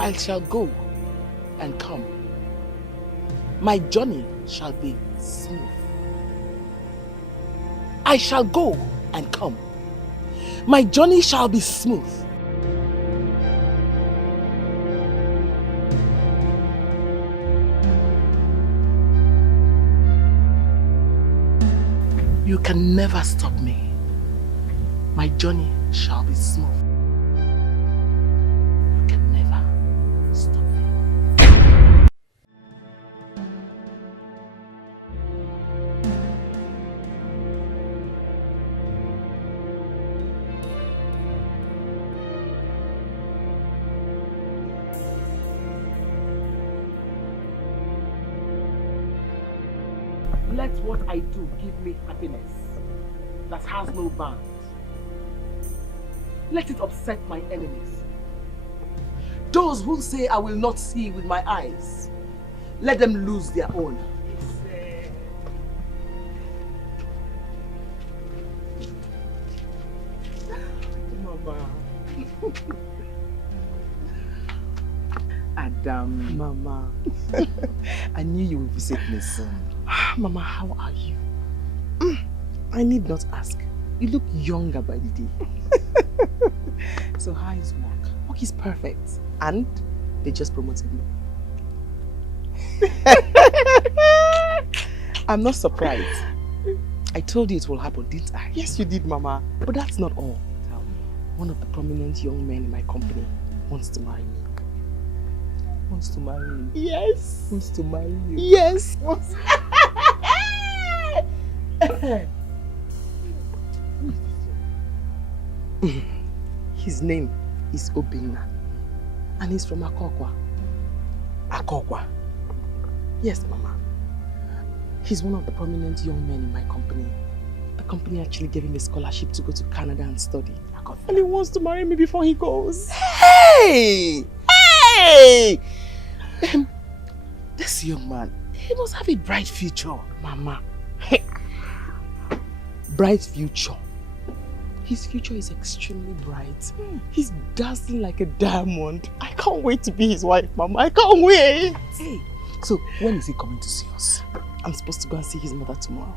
I shall go and come. My journey shall be smooth. I shall go and come. My journey shall be smooth. You can never stop me. My journey shall be smooth. You can never stop me. Let what I do give me happiness that has no bounds. Let it upset my enemies. Those who say I will not see with my eyes, let them lose their own. Mama. Adam. Mama. I knew you would visit me soon. Mama, how are you? I need not ask. You look younger by the day. So how is work? Work is perfect. And they just promoted me. I'm not surprised. I told you it will happen, didn't I? Yes, you did, Mama. But that's not all. Tell me. One of the prominent young men in my company wants to marry me. Wants to marry you? Yes. Wants to marry you? Yes. Wants... His name is Obina, and he's from Akokwa. Akokwa? Yes, Mama. He's one of the prominent young men in my company. The company actually gave him a scholarship to go to Canada and study. And he wants to marry me before he goes. Hey! Hey! This young man, he must have a bright future, Mama. Bright future. His future is extremely bright. He's dazzling like a diamond. I can't wait to be his wife, Mama. I can't wait. Hey, so when is he coming to see us? I'm supposed to go and see his mother tomorrow.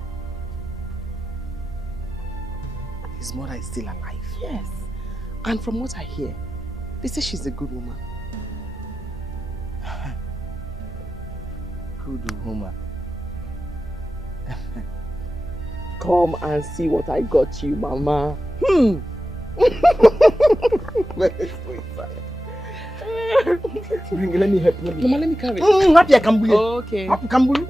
His mother is still alive? Yes. And from what I hear, they say she's a good woman. Good woman. Come and see what I got you, Mama. Let me help you. Mama, let me carry it. Happy I can believe. Okay. Happy can believe.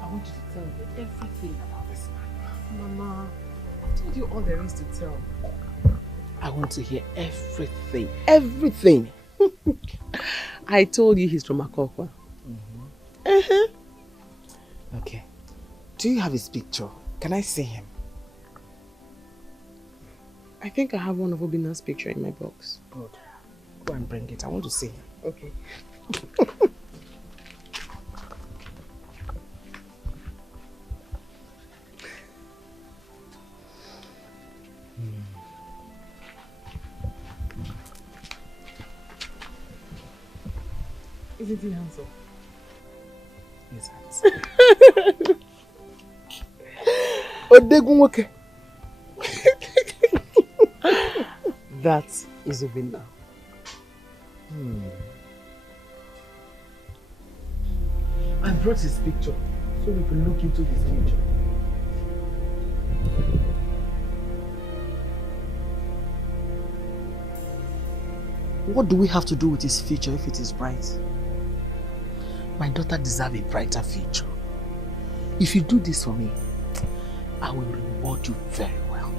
I want you to tell me everything about this man. Mama, I told you all there is to tell. I want to hear everything. Everything. I told you he's from Akokwa. Okay. Do you have his picture? Can I see him? I think I have one of Obina's picture in my box. Good. Go and bring it. I want to see him. Okay. Isn't he handsome? He's handsome. That is Obina. I brought his picture so we can look into his future. What do we have to do with his future if it is bright? My daughter deserves a brighter future. If you do this for me, I will reward you very well.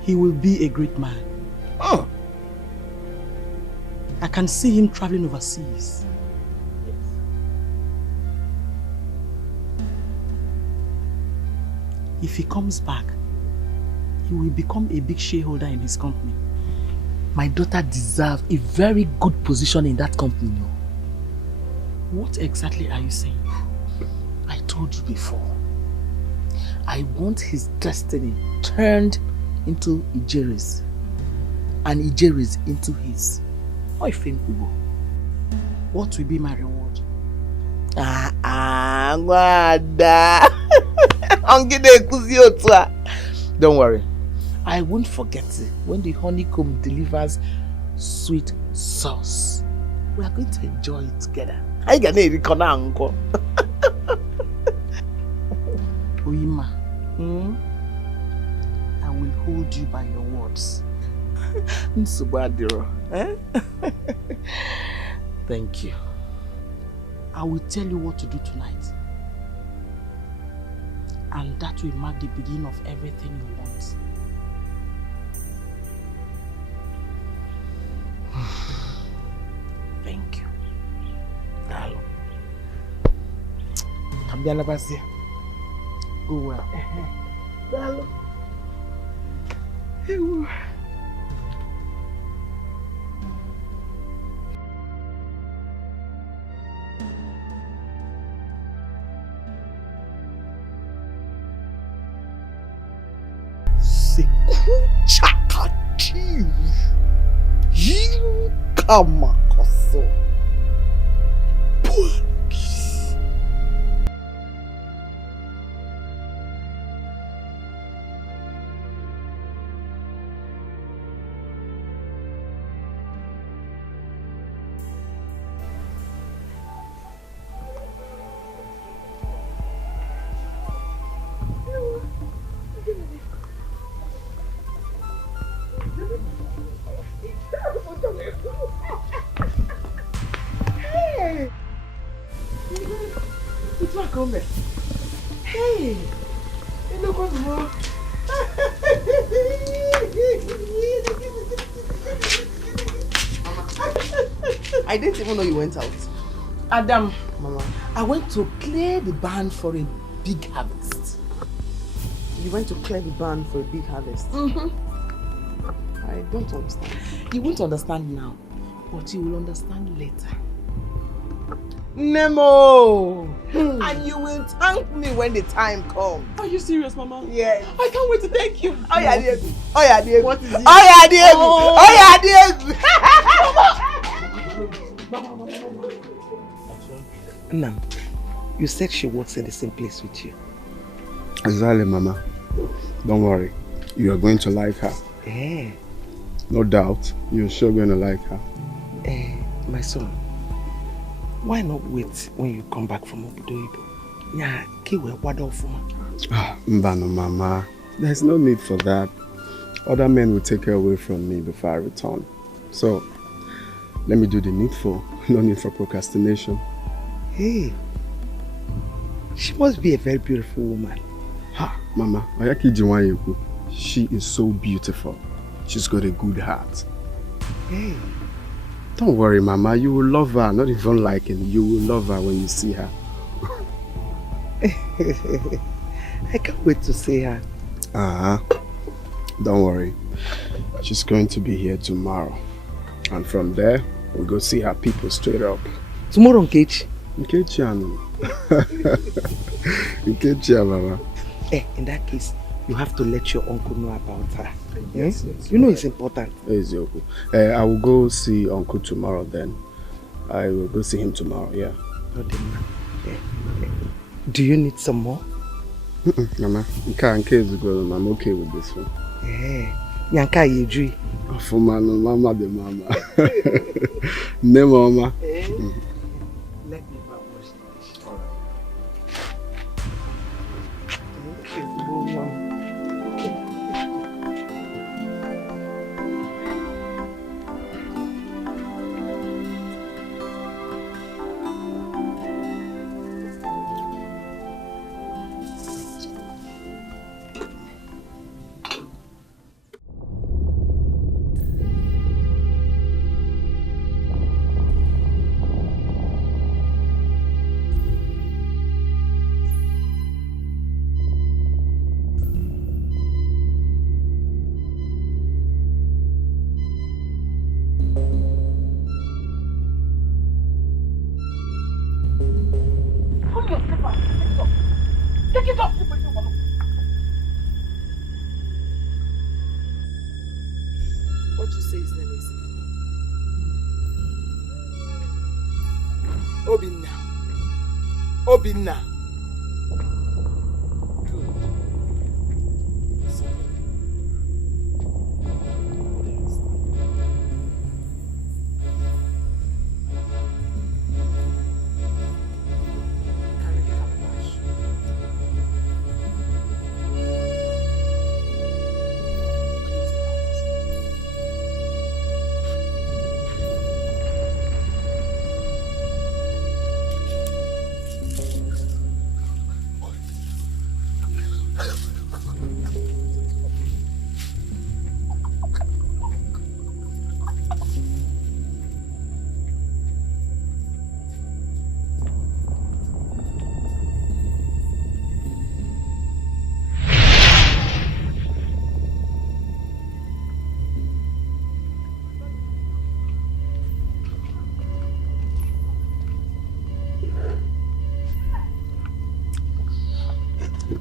He will be a great man. Oh! I can see him traveling overseas. If he comes back, he will become a big shareholder in his company. My daughter deserves a very good position in that company. What exactly are you saying? I told you before. I want his destiny turned into Ijeri's and Ijeri's into his. How you think we go? What will be my reward? Don't worry. I won't forget it when the honeycomb delivers sweet sauce. We are going to enjoy it together. I can uncle. Oima, I will hold you by your words. Thank you. I will tell you what to do tonight. And that will mark the beginning of everything you want. Thank you. Hello. Kambiana Basia. Go well. Hello. Sekuchakati Yinkamakaso Puakis. Hey! It's not coming. Hey! You look what's wrong. I didn't even know you went out. Adam, Mama, I went to clear the barn for a big harvest. you went to clear the barn for a big harvest. I don't understand. You won't understand now, but you will understand later. Nemo! And you will thank me when the time comes. Are you serious, Mama? Yes. I can't wait to thank you. Oh yeah, Diego. Oh yeah, Diego. What is it? Oh yeah, Diego. Oh yeah, Diego. Nam, you said she works in the same place with you. Exactly, Mama. Don't worry. You are going to like her. Eh. No doubt. You're sure going to like her. My son, why not wait when you come back from Obodo? Yeah, kiwe wado fuma. Mbano, Mama. There's no need for that. Other men will take her away from me before I return. So, let me do the needful. No need for procrastination. Hey, she must be a very beautiful woman. Ha, Mama. Ayaki Jiwanyeku. She is so beautiful. She's got a good heart. Hey. Don't worry, Mama. You will love her. Not even liking. You will love her when you see her. I can't wait to see her. Don't worry. She's going to be here tomorrow. And from there, we'll go see her people straight up. Tomorrow, Nkechi? Nkechi, Nkechi, Mama. In that case, you have to let your uncle know about her. Yes. You know it's important. I will go see Uncle tomorrow then. I will go see him tomorrow, yeah. Do you need some more? Mama, in case you go, I'm okay with this one. Nyanka Yedri. For Mama the Mama. Ne Mama. Let me wash the dish. Take it off! Take it off! What do you say his name is? Obina. Obina.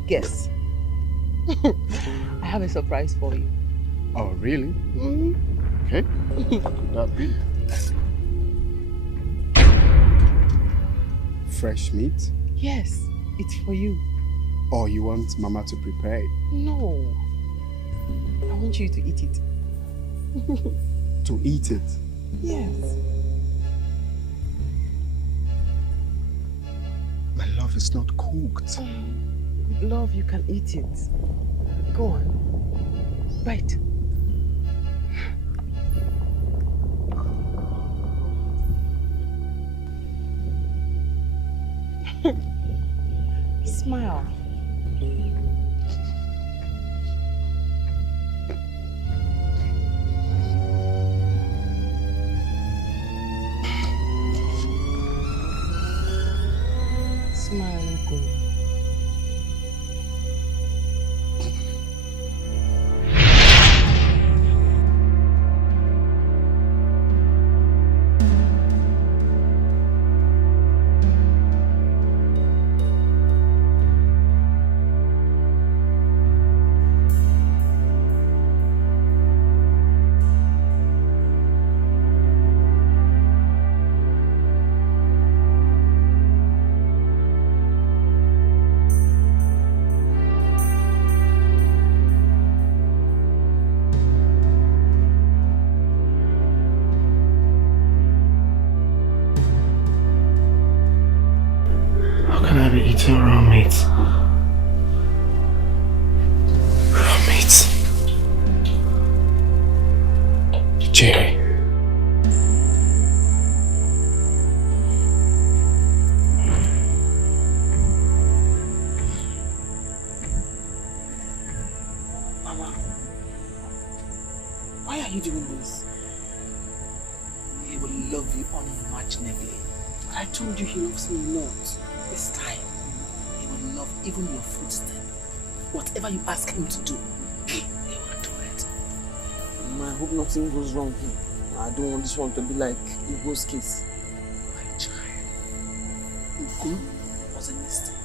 Guess. I have a surprise for you. Oh, really? Okay. What could that be? Fresh meat? Yes, it's for you. Or you want Mama to prepare it? No. I want you to eat it. To eat it? Yes. My love is not cooked. Love, you can eat it. Go on. Bite. Smile. Smile, Uncle. Eating raw meat. Raw meat. Jerry. Mama, why are you doing this? He will love you unimaginably. I told you he loves me a lot. This time, he will love even your footstep. Whatever you ask him to do, he will do it. I hope nothing goes wrong here. I don't want this one to be like Ugo's case. My child, Ugo was a mistake.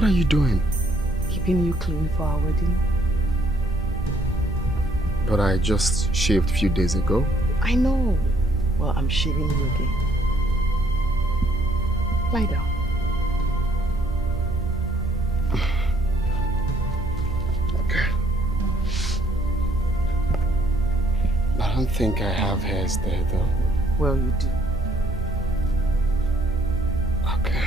What are you doing? Keeping you clean for our wedding. But I just shaved a few days ago. I know. Well, I'm shaving you again. Lie down. Okay. I don't think I have hairs there though. Well, you do. Okay.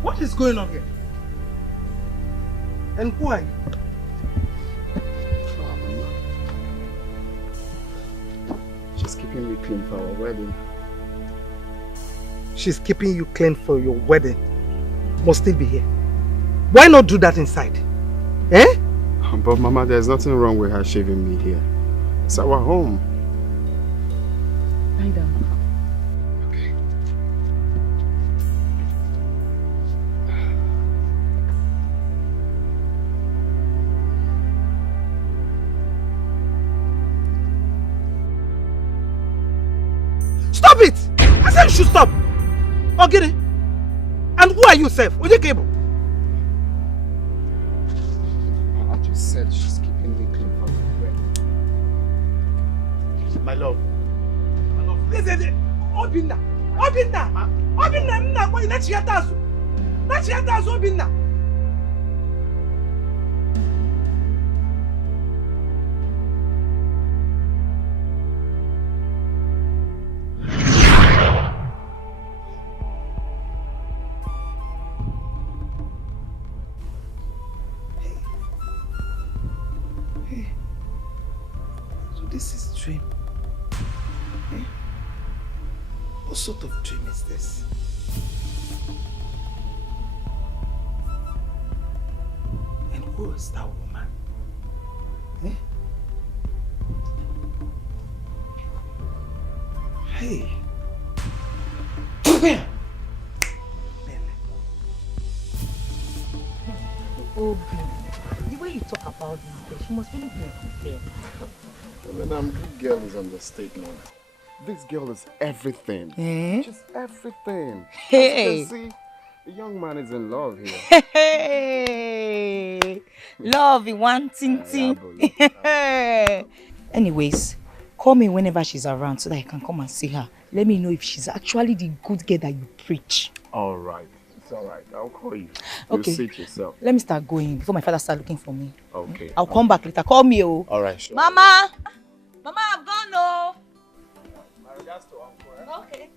What is going on here? And who are you? She's keeping me clean for our wedding. She's keeping you clean for your wedding. Must still be here. Why not do that inside? Eh? But Mama, there's nothing wrong with her shaving me here. It's our home. Lie down. Okay. Stop it! I said you should stop. Oh, get it. And who are you, Seth? With your cable? I just said she's keeping me clean for the wedding. My love. My love. Listen, Obina. Obina. Obina. Obina. Obina. This is dream. Eh? What sort of dream is this? And who is that woman? Eh? Hey. Oh, the way you talk about this girl, she must really be a good girl. Good girl is understatement. This girl is everything. Eh? She's everything. Hey. As you can see, the young man is in love here. Hey. Love, one ting ting. Anyways, call me whenever she's around so that I can come and see her. Let me know if she's actually the good girl that you preach. All right. It's all right. I'll call you. Okay. You'll see it yourself. Let me start going before my father starts looking for me. Okay. I'll come back later. Call me, oh. All right, sure. Mama! Mama, I've gone, oh. My regards to Uncle. Okay.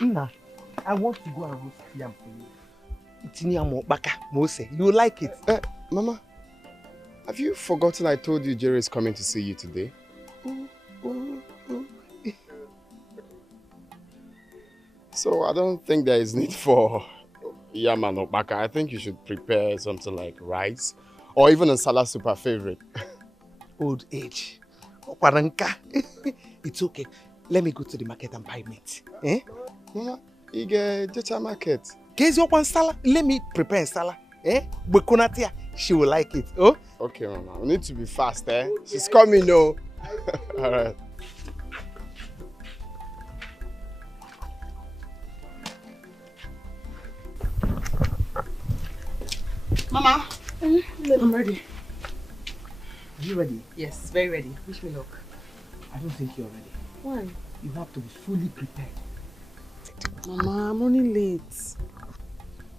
Nna, I want to go and roast yam for you. Itinyamo baka, Mose. You will like it. Mama, have you forgotten I told you Jerry is coming to see you today? So I don't think there is need for yam and baka. I think you should prepare something like rice or even a salad super favorite. Old age. Okwaranka. It's okay. Let me go to the market and buy meat. Eh? Mama, you get Jecha market. Get your one salad. Let me prepare a salad. Eh? Bukunatia. She will like it. Oh? Okay, Mama. We need to be fast, eh? Okay. She's coming, no. All right. Mama, I'm ready. Are you ready? yes, very ready. Wish me luck. I don't think you're ready. Why? You have to be fully prepared. Mama, I'm running late.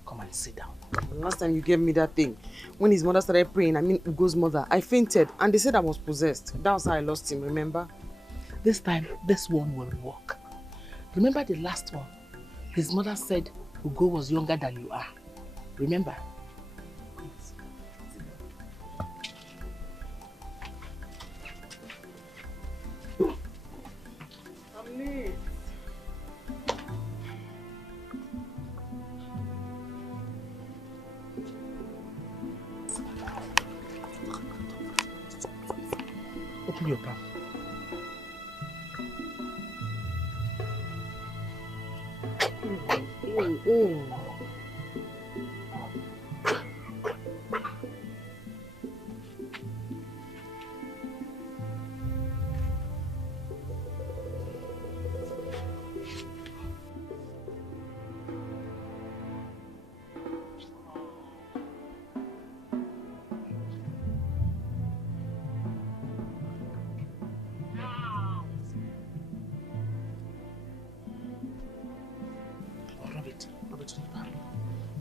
Come and sit down. Last time you gave me that thing, when his mother started praying, Ugo's mother, I fainted and they said I was possessed. That was how I lost him, remember? This time, this one will work. Remember the last one? His mother said Ugo was younger than you are. Remember? I'm late. Open your palm.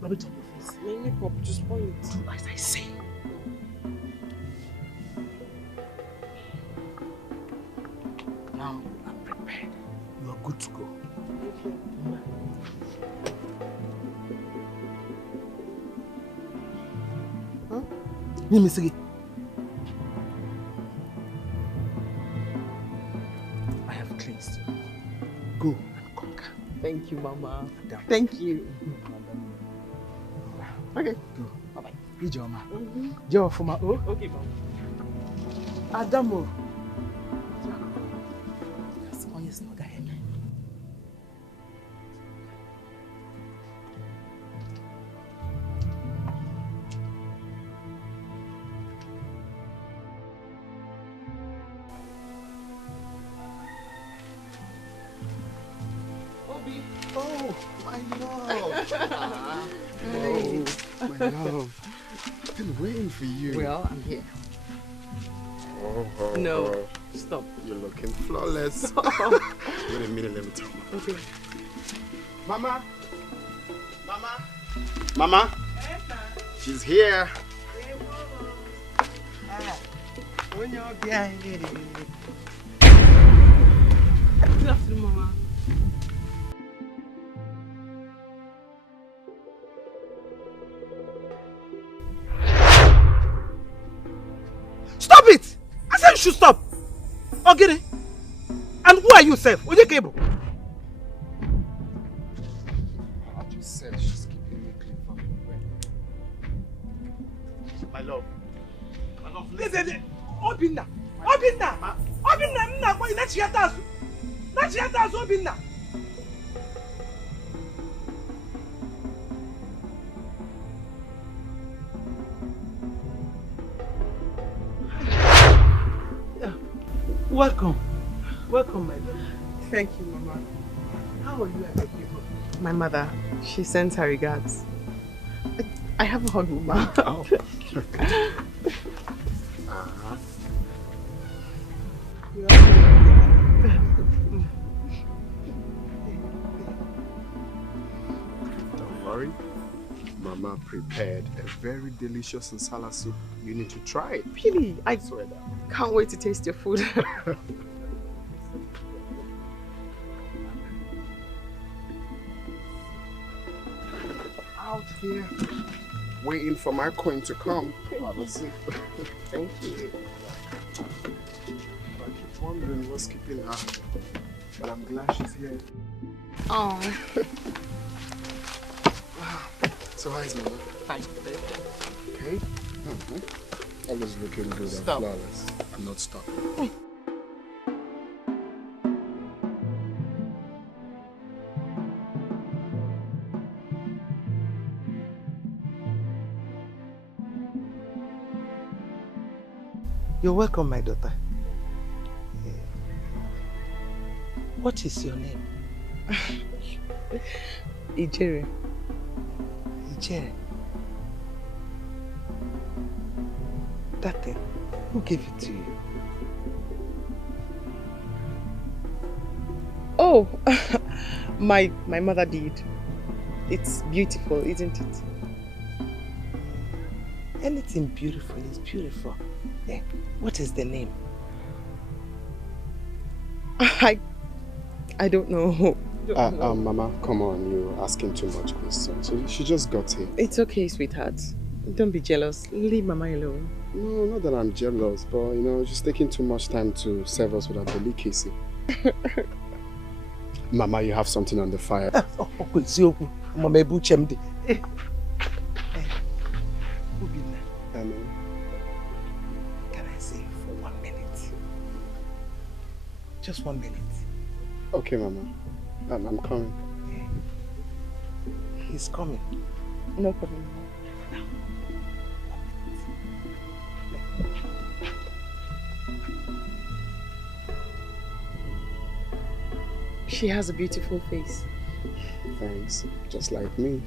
Rub it on your face. My makeup just spoiled. Do as I say. Now I'm prepared. You are good to go. Thank you. Huh? Let me see it. I have cleansed you. Go and conquer. Thank you, Mama. Madam. Thank you. Okay. Go. Bye-bye. Ijoma. Joe for my oh. Okay, Mama. Adamo. Yes, oh yes, no guy. Oh, my love. Oh, my love. I've been waiting for you. Well, I'm here. Oh, No, stop. You're looking flawless. Wait a minute, let me talk. Okay. Mama. Mama. Mama. She's here. Good afternoon, Mama. Stop it! I said you should stop. Okay. And who are you, Seth? Oje Cable. I just said she's keeping me clean from the way. My love. My love, Listen, Obina. Obina. Obina, mna kwa ina chiatazu. Na chiatazu Obina. Welcome. Welcome, my love. Thank you, Mama. How are you and your people? My mother, she sends her regards. I have a hug, Mama. Oh. Don't worry. Mama prepared a very delicious nsala soup. You need to try it. Really, I Swear that. can't wait to taste your food. Out here, waiting for my queen to come. Thank you. I keep wondering what's keeping her, but I'm glad she's here. Oh. So how is Mama? Fine. Okay. Always looking good Stop. and flawless. I'm not stopping. You're welcome, my daughter. What is your name? Ijere. Ijere. That thing, who gave it to you? Oh, my mother did. It's beautiful, isn't it? Anything beautiful is beautiful. Eh, what is the name? I don't know. Mama, come on, you're asking too much questions. She just got here. It's okay, sweetheart. Don't be jealous. Leave Mama alone. No, not that I'm jealous, but you know, she's taking too much time to serve us with a delicacy. Mama, you have something on the fire. Can I say for 1 minute? Just 1 minute. Okay, Mama. I'm coming. He's coming. No problem. She has a beautiful face. Thanks. Just like me.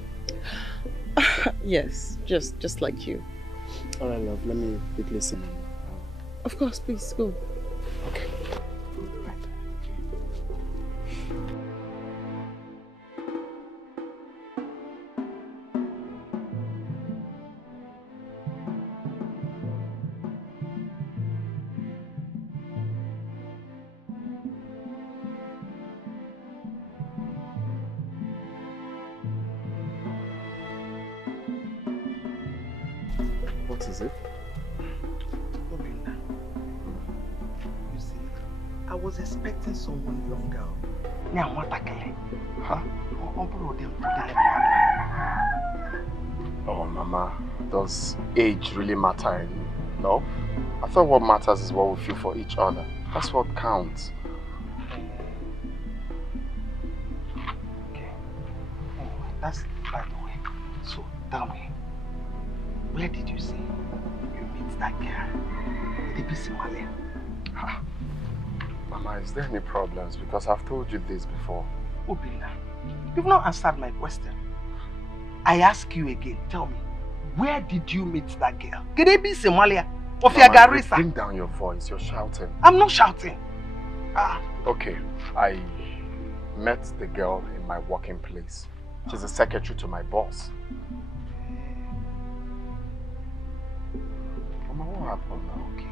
Yes, just like you. All right, love. Let me quickly see. Of course, please go. Okay. What is it? Obina, you see, I was expecting someone younger. Now, what I huh? Oh, Mama, does age really matter in love? I thought what matters is what we feel for each other. That's what counts. Okay. Oh, that's by the way. So, tell me, where did you say you meet that girl? The Somalia? Mama, is there any problems? Because I've told you this before. Obina, you've not answered my question. I ask you again, tell me, where did you meet that girl? Could it be Somalia? Mama, bring down your voice, you're shouting. I'm not shouting. Okay, I met the girl in my working place. She's the secretary to my boss. Mama, what happened now? Okay.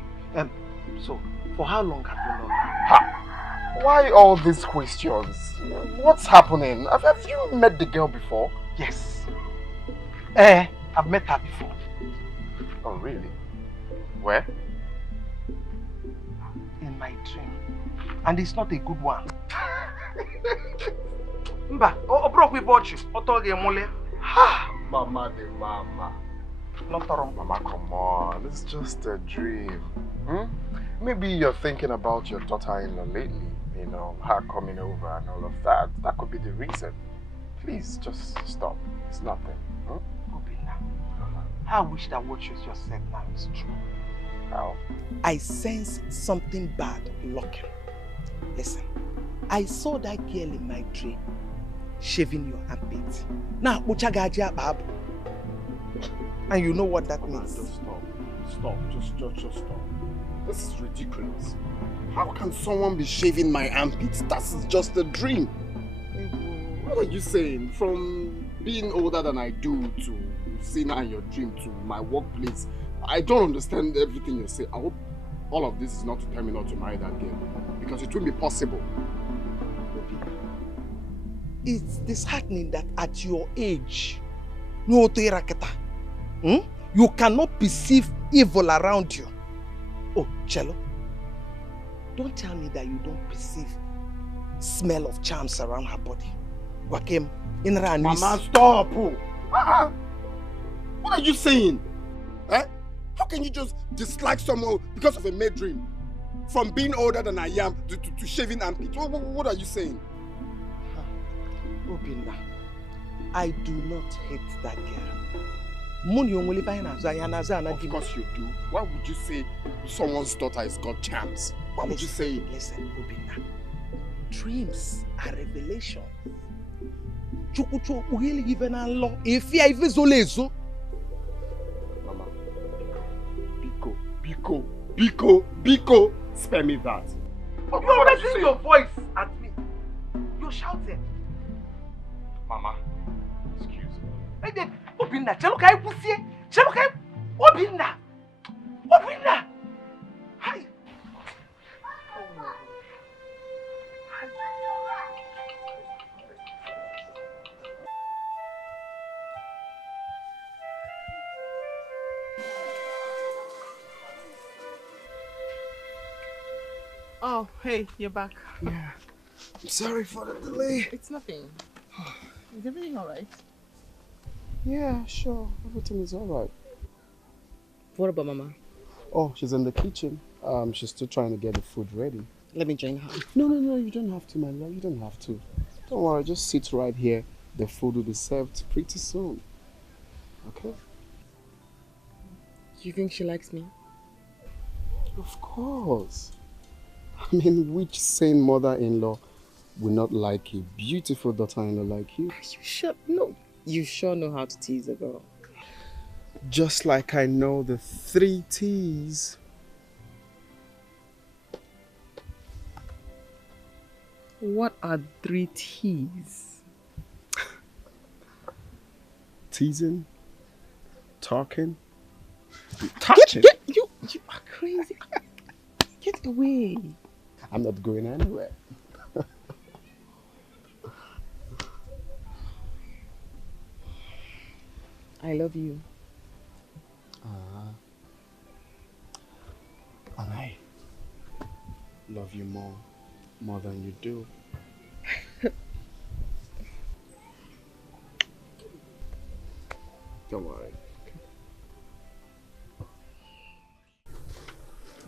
So, for how long have you known her? Why all these questions? What's happening? Have you met the girl before? Yes. I've met her before. Oh, really? Where? In my dream. And it's not a good one. Mba, broke we bought you. Mama de mama. Mama, come on. It's just a dream. Maybe you're thinking about your daughter-in-law lately. You know, her coming over and all of that. That could be the reason. Please, just stop. It's nothing. Obina, I wish that what you just said now is true. How? I sense something bad lurking. Listen, I saw that girl in my dream shaving your armpit. Now, and you know what that means. Just stop. Just stop. This is ridiculous. How can someone be shaving my armpits? That's just a dream. What are you saying? From being older than I do to seeing her in your dream to my workplace, I don't understand everything you say. I hope all of this is not to tell me not to marry that girl, because it won't be possible. It's disheartening that at your age, you cannot perceive evil around you. Oh, Cello, don't tell me that you don't perceive smell of charms around her body. Wakem, Mama, stop! What are you saying? How can you just dislike someone because of a mad dream? From being older than I am to shaving armpits? What are you saying? Obina, I do not hate that girl. Of course you do. Why would you say someone's daughter has got charms? Why would you say it? Listen, Obina. Dreams are revelations. Mama, Biko, spare me that. You're raising your voice at me. You're shouting. Mama, excuse me. Obina, Obina. Hi. Oh, hey, you're back. Yeah. I'm sorry for the delay. It's nothing. Is everything alright? Yeah, sure. Everything is alright. What about Mama? Oh, she's in the kitchen. She's still trying to get the food ready. Let me join her. No, you don't have to, my love. You don't have to. Don't worry, just sit right here. The food will be served pretty soon. Okay? You think she likes me? Of course. I mean, which sane mother-in-law will not like a beautiful daughter-in-law like you? Are you sure? No. You sure know how to tease a girl. Just like I know the 3 T's. What are 3 T's? Teasing, talking, touching. You are crazy. Get away. I'm not going anywhere. I love you. And I love you more than you do. Don't worry.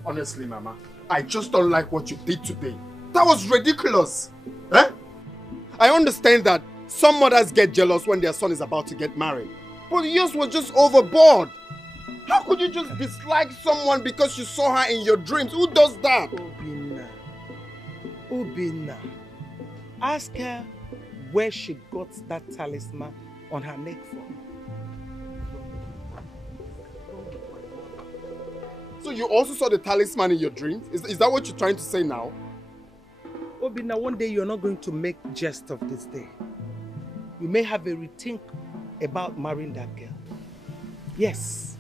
Honestly, Mama, I just don't like what you did today. That was ridiculous. Eh? I understand that some mothers get jealous when their son is about to get married. But yours was just overboard. How could you just dislike someone because you saw her in your dreams? Who does that? Obina. Ask her where she got that talisman on her neck from. So you also saw the talisman in your dreams? Is that what you're trying to say now? Obina, one day you're not going to make jest of this day. You may have a rethink about marrying that girl. Yes.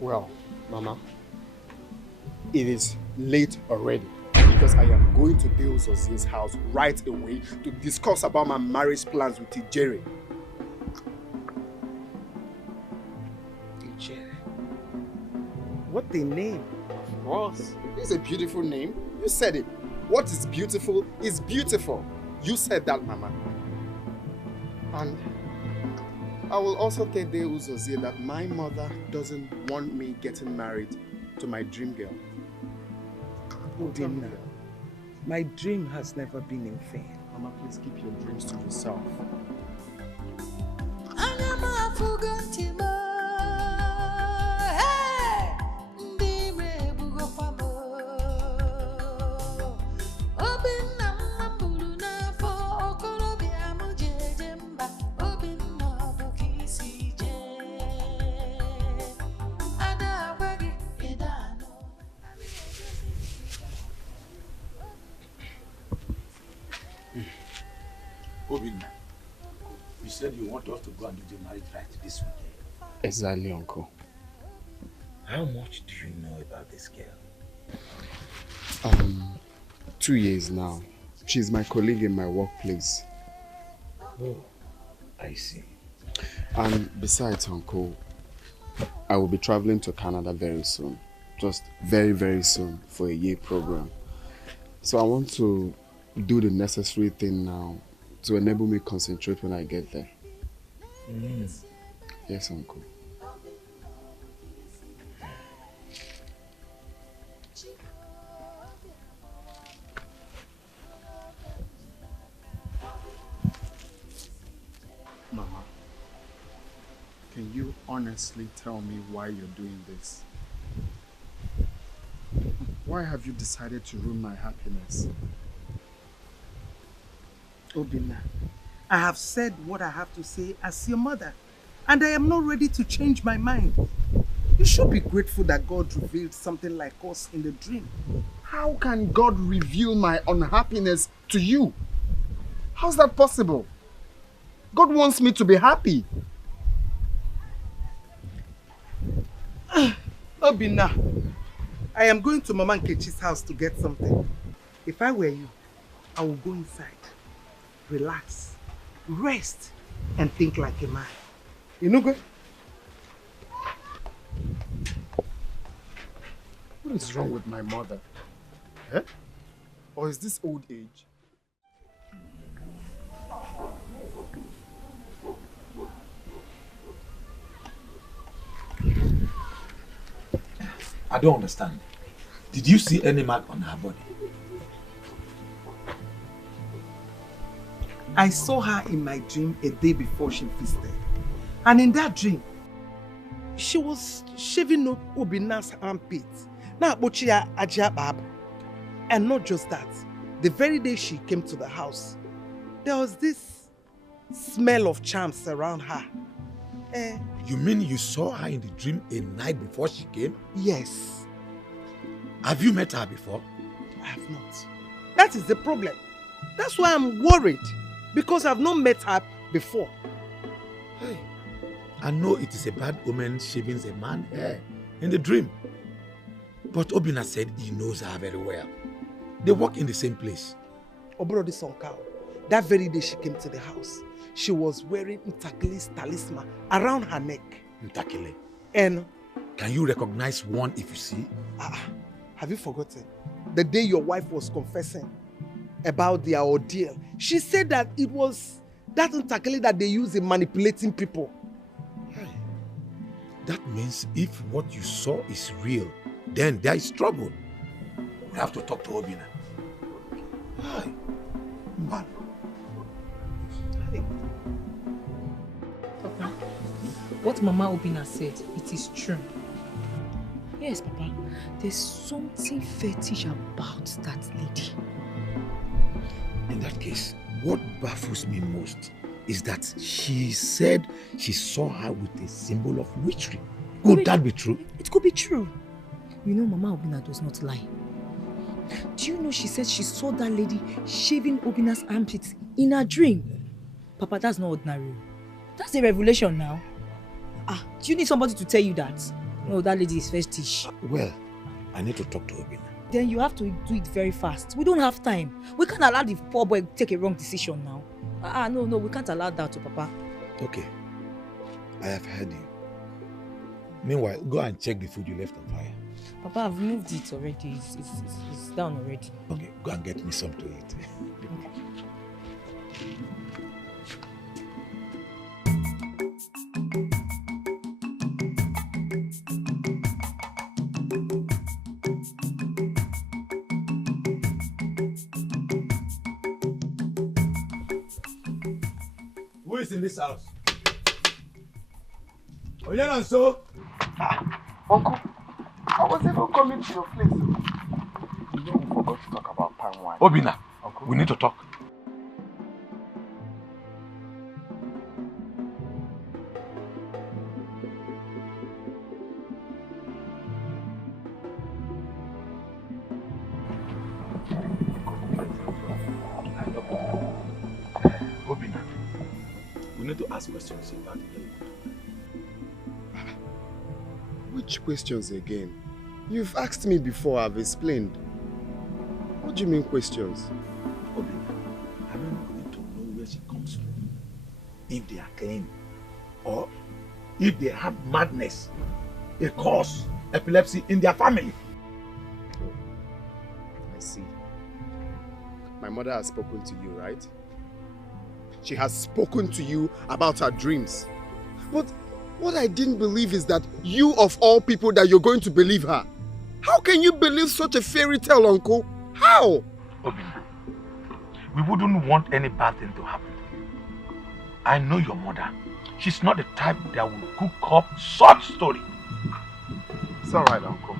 Well, Mama, it is late already because I am going to Dale Zozie's house right away to discuss about my marriage plans with Ijere. Ijere? What the name? Of course. It's a beautiful name. You said it. What is beautiful is beautiful. You said that, Mama. And I will also tell Dale Zozie that my mother doesn't want me getting married to my dream girl. Obina, my dream has never been in vain. Mama, please keep your dreams to yourself. Obina, you said you want us to go and do the marriage right this weekend. Exactly, Uncle. How much do you know about this girl? 2 years now. She's my colleague in my workplace. Oh, I see. And besides, Uncle, I will be traveling to Canada very soon. Just very, very soon for a year program. So I want to do the necessary thing now to enable me concentrate when I get there. Yes, Uncle. Mama, can you honestly tell me why you're doing this? Why have you decided to ruin my happiness? Obina, I have said what I have to say as your mother, and I am not ready to change my mind. You should be grateful that God revealed something like us in the dream. How can God reveal my unhappiness to you? How's that possible? God wants me to be happy. Obina, I am going to Mama Nkechi's house to get something. If I were you, I would go inside, relax, rest, and think like a man. You know, good? What is wrong with my mother? Eh? Or is this old age? I don't understand. Did you see any mark on her body? I saw her in my dream a day before she visited. And in that dream, she was shaving Obina's armpits. And not just that, the very day she came to the house, there was this smell of charms around her. You mean you saw her in the dream a night before she came? Yes. Have you met her before? I have not. That is the problem. That's why I'm worried. Because I've not met her before. Hey, I know it is a bad omen shaving a man's hair in the dream. But Obina said he knows her very well. They work in the same place. Obrodi Sonkao, that very day she came to the house, she was wearing Ntakile's talisman around her neck. Ntakile? And... Can you recognize one if you see? Have you forgotten? The day your wife was confessing about their ordeal, she said that it was that Ntakile that they use in manipulating people. Hey, that means if what you saw is real, then there is trouble. We have to talk to Obina. Hi. Papa, what Mama Obina said, it is true. Yes, Papa, there's something fetish about that lady. In that case, what baffles me most is that she said she saw her with a symbol of witchery. Could that be true? It could be true. You know, Mama Obina does not lie. Do you know she said she saw that lady shaving Obina's armpits in her dream? Papa, that's not ordinary. That's a revelation now. Do you need somebody to tell you that? No, that lady is fetish. Well, I need to talk to Obina. Then you have to do it very fast. We don't have time. We can't allow the poor boy to take a wrong decision now. No, we can't allow that to Papa. Okay, I have heard you. Meanwhile, go and check the food you left on fire. Papa, I've moved it already. It's down already. Okay, go and get me some to eat. Who is in this house? Oh, yeah, and so? Uncle, I was even coming to your place. You know we forgot to talk about palm wine. Obina, Uncle, we need to talk. Obina, we need to ask questions about it. which questions again? You've asked me before, I've explained. What do you mean questions? Obina, I mean, we need to know where she comes from. If they are clean, or if they have madness, a cause, epilepsy in their family. Oh, I see. My mother has spoken to you, right? She has spoken to you about her dreams. But what I didn't believe is that you of all people that you're going to believe her. How can you believe such a fairy tale, Uncle? How? Obina, we wouldn't want any bad thing to happen to you. I know your mother. She's not the type that will cook up such story. It's alright, Uncle.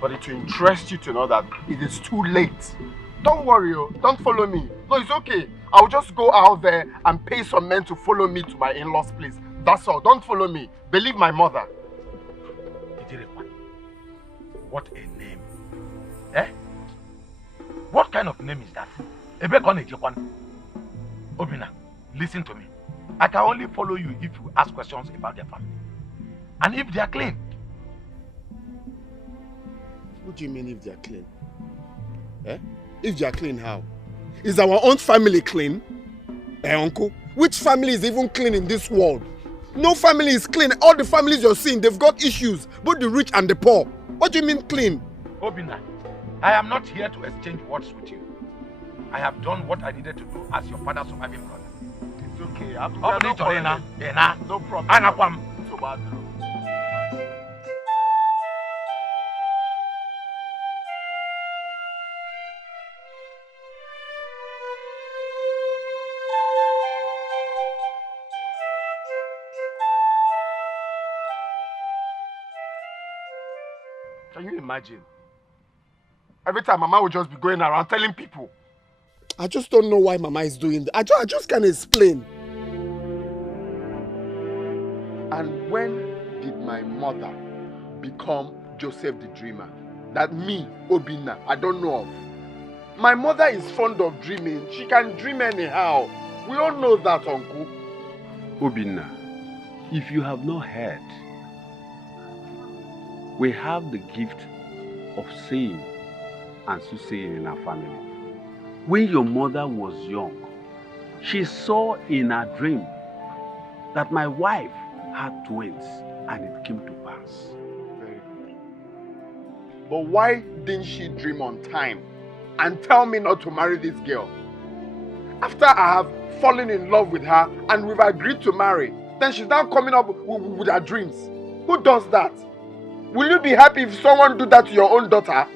But it will interest you to know that it is too late. Don't worry, don't follow me. No, it's okay. I'll just go out there and pay some men to follow me to my in-laws' place. That's all. Don't follow me. Believe my mother. What a name. Eh? What kind of name is that? Obina, listen to me. I can only follow you if you ask questions about their family. And if they are clean. What do you mean if they are clean? Eh? If they are clean, how? Is our own family clean? Uncle? Which family is even clean in this world? No family is clean. All the families you're seeing, they've got issues. Both the rich and the poor. What do you mean clean? Obina, I am not here to exchange words with you. I have done what I needed to do as your father's surviving brother. It's okay. No problem. Can you imagine? Every time Mama will just be going around telling people. I just don't know why Mama is doing that. I just can't explain. And when did my mother become Joseph the Dreamer? That me, Obina, I don't know of. My mother is fond of dreaming. She can dream anyhow. We all know that, Uncle. Obina, if you have not heard, we have the gift of saying and soothsaying in our family. When your mother was young, she saw in her dream that my wife had twins, and it came to pass. Very good. But why didn't she dream on time and tell me not to marry this girl? After I have fallen in love with her and we've agreed to marry, then she's now coming up with her dreams. Who does that? Will you be happy if someone do that to your own daughter?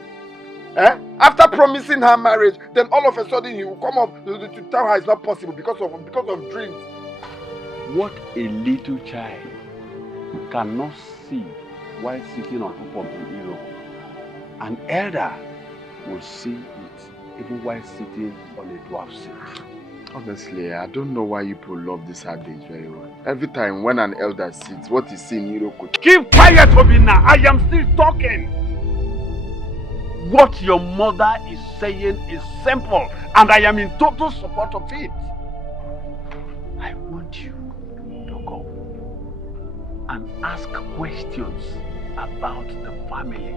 Eh? After promising her marriage, then all of a sudden he will come up to tell her it's not possible because of dreams. What a little child cannot see while sitting on top of the hero, an elder will see it even while sitting on a dwarf's seat. Honestly, I don't know why you people love this adage very well. Every time when an elder sits, what is seen, Hero could... Keep quiet, Obina! I am still talking! What your mother is saying is simple, and I am in total support of it. I want you to go and ask questions about the family,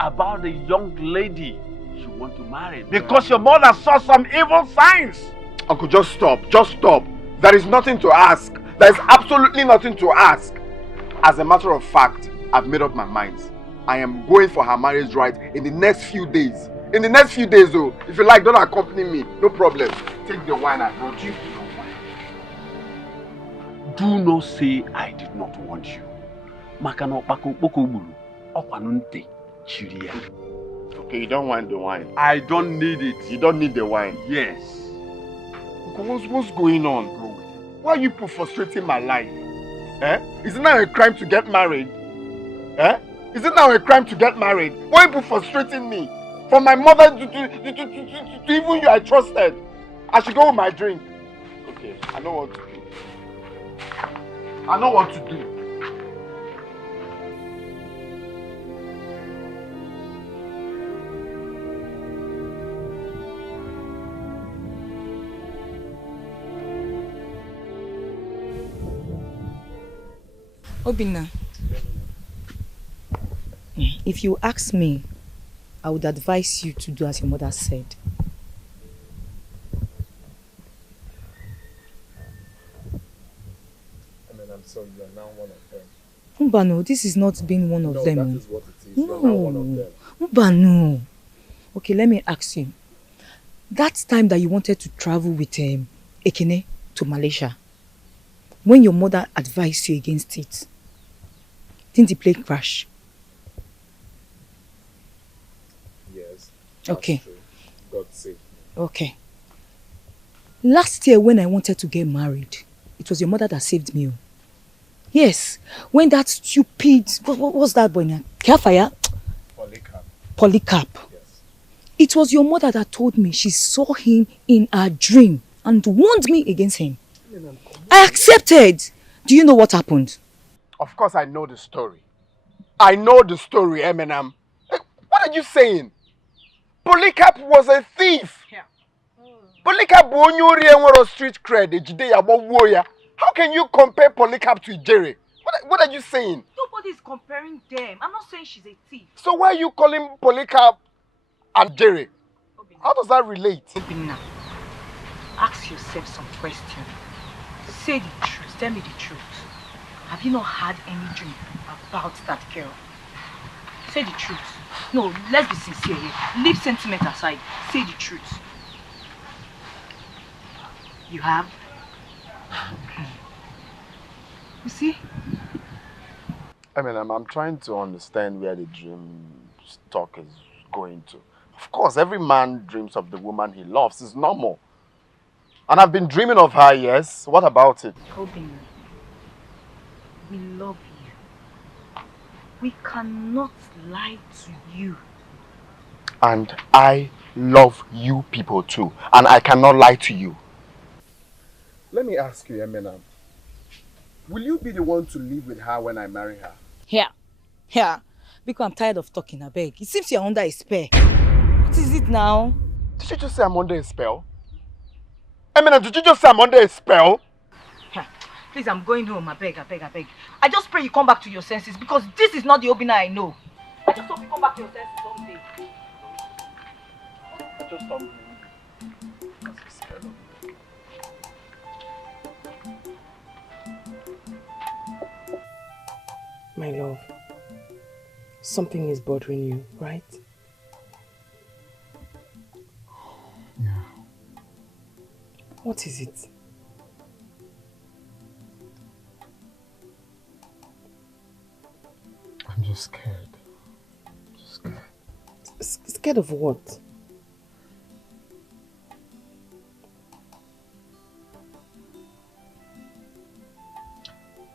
about the young lady you want to marry, because your mother saw some evil signs. Uncle, just stop. Just stop. There is nothing to ask. There is absolutely nothing to ask. As a matter of fact, I've made up my mind. I am going for her marriage right in the next few days. In the next few days, though, if you like, don't accompany me. No problem. Take the wine I brought you. Do not say I did not want you. Okay, you don't want the wine. I don't need it. You don't need the wine? Yes. Uncle, what's going on? Why are you frustrating my life? Eh? Is it now a crime to get married? Eh? Is it now a crime to get married? Why are you frustrating me? From my mother to even you I trusted. I should go with my drink. Okay, I know what to do. I know what to do. Obina, if you ask me, I would advise you to do as your mother said. I mean, I'm sorry, you're now one of them. Mbano, this is not being one of them. No, that is what it is. No. You're now one of them. Mbano. Okay, let me ask you. That time that you wanted to travel with Ekene to Malaysia, when your mother advised you against it, didn't the plane crash? Yes. Okay. True. God save me. Okay. Last year when I wanted to get married, it was your mother that saved me. Yes. When that stupid, what was that boy now? Carefire? Polycarp. Yes. It was your mother that told me she saw him in a dream and warned me against him. I accepted. Do you know what happened? Of course I know the story. I know the story, Eminem. What are you saying? Polycarp was a thief. Yeah. Polycarp was street cred. How can you compare Polycarp to Jerry? What are you saying? Nobody is comparing them. I'm not saying she's a thief. So why are you calling Polycarp and Jerry? How does that relate? Obina, ask yourself some questions. Say the truth. Tell me the truth. Have you not had any dream about that girl? Say the truth. No, let's be sincere here. Leave sentiment aside. Say the truth. You have? You see? I mean, I'm trying to understand where the dream talk is going to. Of course, every man dreams of the woman he loves. It's normal. And I've been dreaming of her, yes. What about it? Obina, we love you. We cannot lie to you. And I love you people too. And I cannot lie to you. Let me ask you, Eminem. Will you be the one to live with her when I marry her? Yeah. Because I'm tired of talking, I beg. It seems you're under a spell. What is it now? Did you just say I'm under a spell? Eminem, did you just say I'm under a spell? Please, I'm going home. I beg. I just pray you come back to your senses because this is not the Obina I know. I just hope you come back to your senses someday. Just stop. My love, something is bothering you, right? Yeah. What is it? I'm just scared. Scared of what?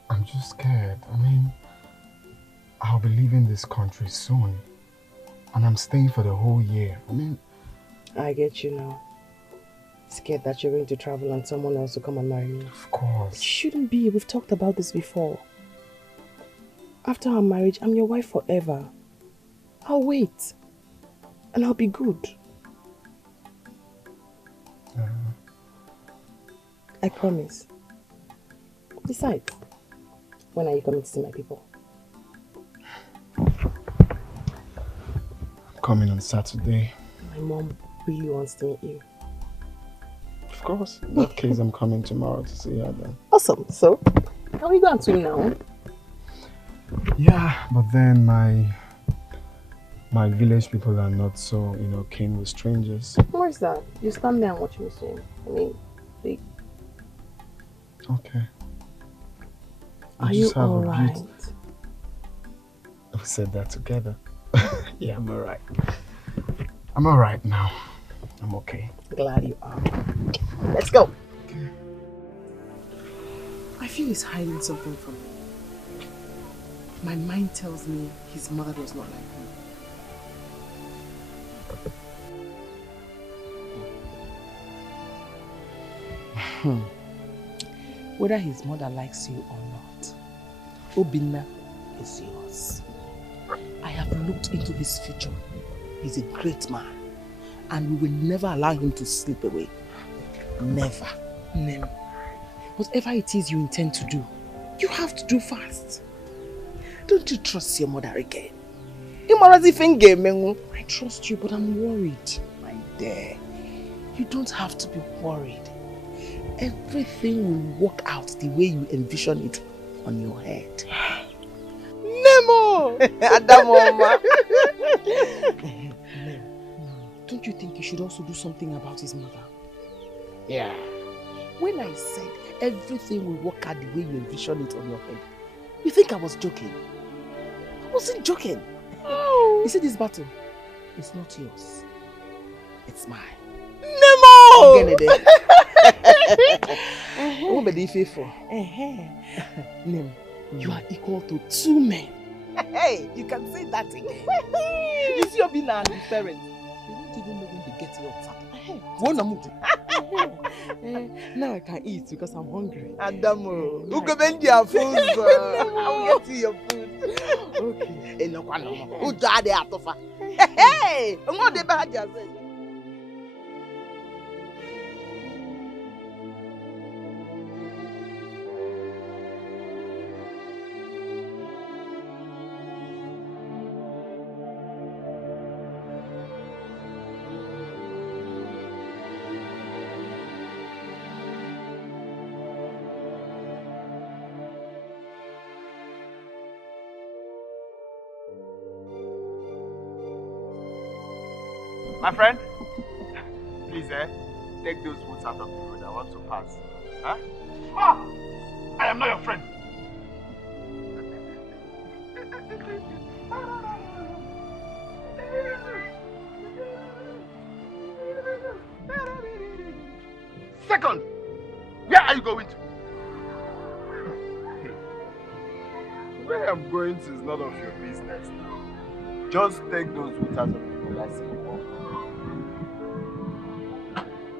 I'm just scared. I mean, I'll be leaving this country soon. And I'm staying for the whole year. I mean... I get you now. Scared that you're going to travel and someone else will come and marry me. Of course. It shouldn't be. We've talked about this before. After our marriage, I'm your wife forever. I'll wait. And I'll be good. I promise. Besides, when are you coming to see my people? I'm coming on Saturday. My mom really wants to meet you. Of course. In that case, I'm coming tomorrow to see her then. Awesome. So, can we go and swim now? Yeah, but then my village people are not so, keen with strangers. Where's that? You stand there and watch me swim. I mean, big. Okay. Are you alright? We said that together. Yeah, I'm alright. I'm alright now. I'm okay. Glad you are. Let's go. Okay. I feel he's hiding something from me. My mind tells me his mother does not like me. Whether his mother likes you or not, Obina is yours. I have looked into his future. He's a great man. And we will never allow him to slip away. Never. Never. Whatever it is you intend to do, you have to do fast. Don't you trust your mother again? I trust you, but I'm worried, my dear. You don't have to be worried. Everything will work out the way you envision it on your head. Nemo! Adamoma! Don't you think you should also do something about his mother? Yeah. When I said everything will work out the way you envision it on your head, you think I was joking? I wasn't joking. Oh. You see, this battle, it's not yours. It's mine. Nemo! Nemo, you are equal to 2 men. Hey, you can say that again. You see Obina and his parents. They don't even know when they get here on Saturday. Now I can eat because I'm hungry. Adamo, who can bend your food? I will get to your food. Okay. Who died there? Hey, I'm not the bad. My friend, please, take those boots out of the road. I want to pass. Huh? Ah! I am not your friend. Second, where are you going to? Where Where I'm going to is none of your business now. Just take those roots out of the way. I say you walk.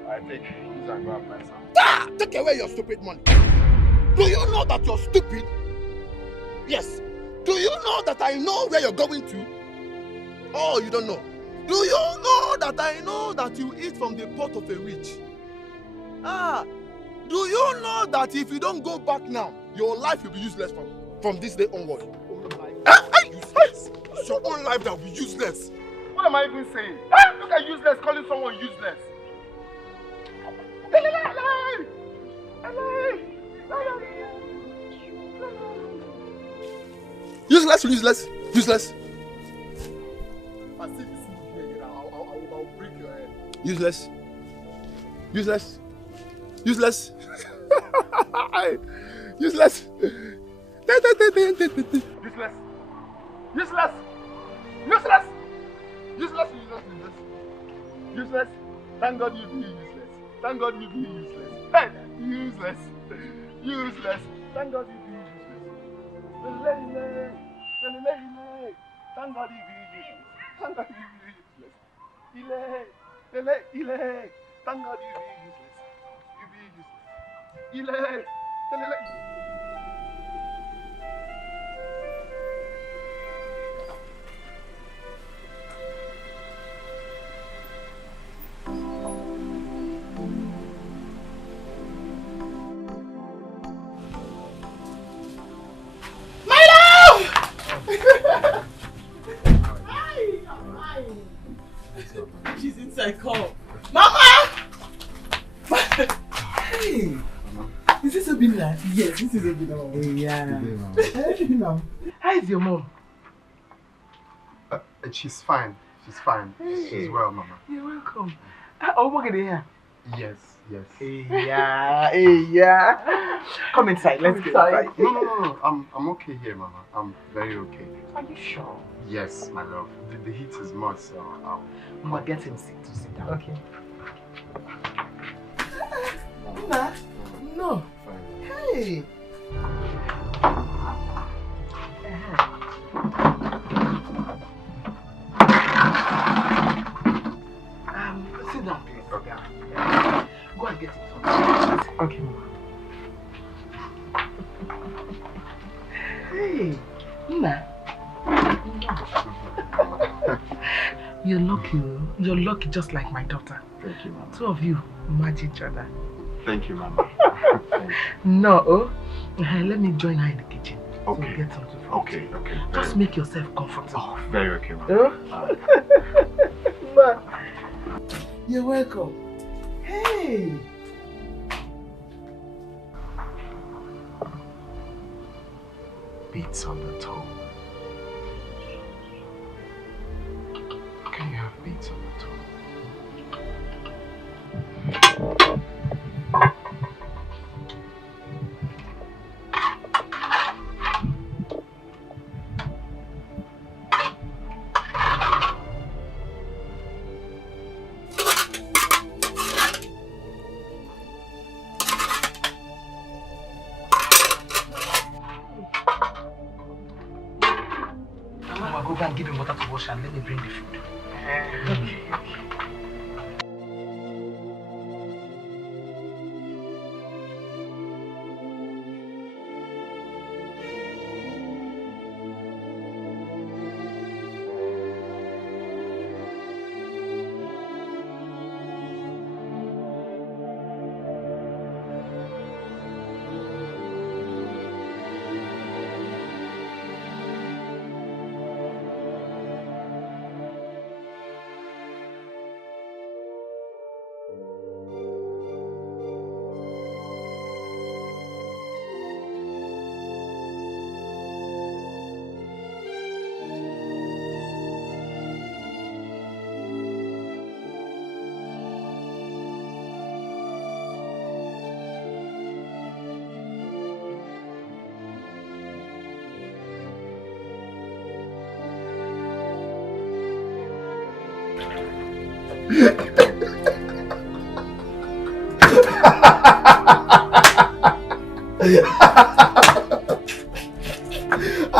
I think use and go and buy some. Ah! Take away your stupid money. Do you know that you're stupid? Yes. Do you know that I know where you're going to? Oh, you don't know. Do you know that I know that you eat from the pot of a witch? Ah, do you know that if you don't go back now, your life will be useless from this day onward? Useless. It's your own life that will be useless. What am I even saying? Look at useless calling someone useless. Useless, useless, useless. I see this move here again, I'll break your head. Useless. Useless. Useless. Useless. Useless. Useless. Useless. Useless. Useless. Useless. Thank God you be useless. Thank God you be useless. Hey, useless. Useless. Thank God you be useless. Thank God you be useless. Thank God you be useless. Thank God you be useless. You be useless. She's inside. Call. Mama! Hey! Is this Obina? Yes, this is Obina. Yeah. How is your mom? She's fine. She's fine. Hey. She's well, Mama. You're welcome. Oh, what are here? Yes, yes. Yeah. Come inside. Let's go inside. No. I'm okay here, Mama. I'm very okay. Are you sure? Yes, my love. The heat is much, so I'll... Mama, get him sick to sit down. Okay. No. Fine. Hey. Sit down, please. Okay. Go and get it. Okay, Mama. Hey, Nna. You're lucky. You're lucky just like my daughter. Thank you, Mama. Two of you match each other. Thank you, Mama. Thank you. No, let me join her in the kitchen. Okay. So we'll get something for Okay. Just make yourself comfortable. Oh, very okay, Mama. Ma, you're welcome. Hey! Beats on the toe. Can you have beats on the toe? Go and give him water to wash and let me bring the food. Okay.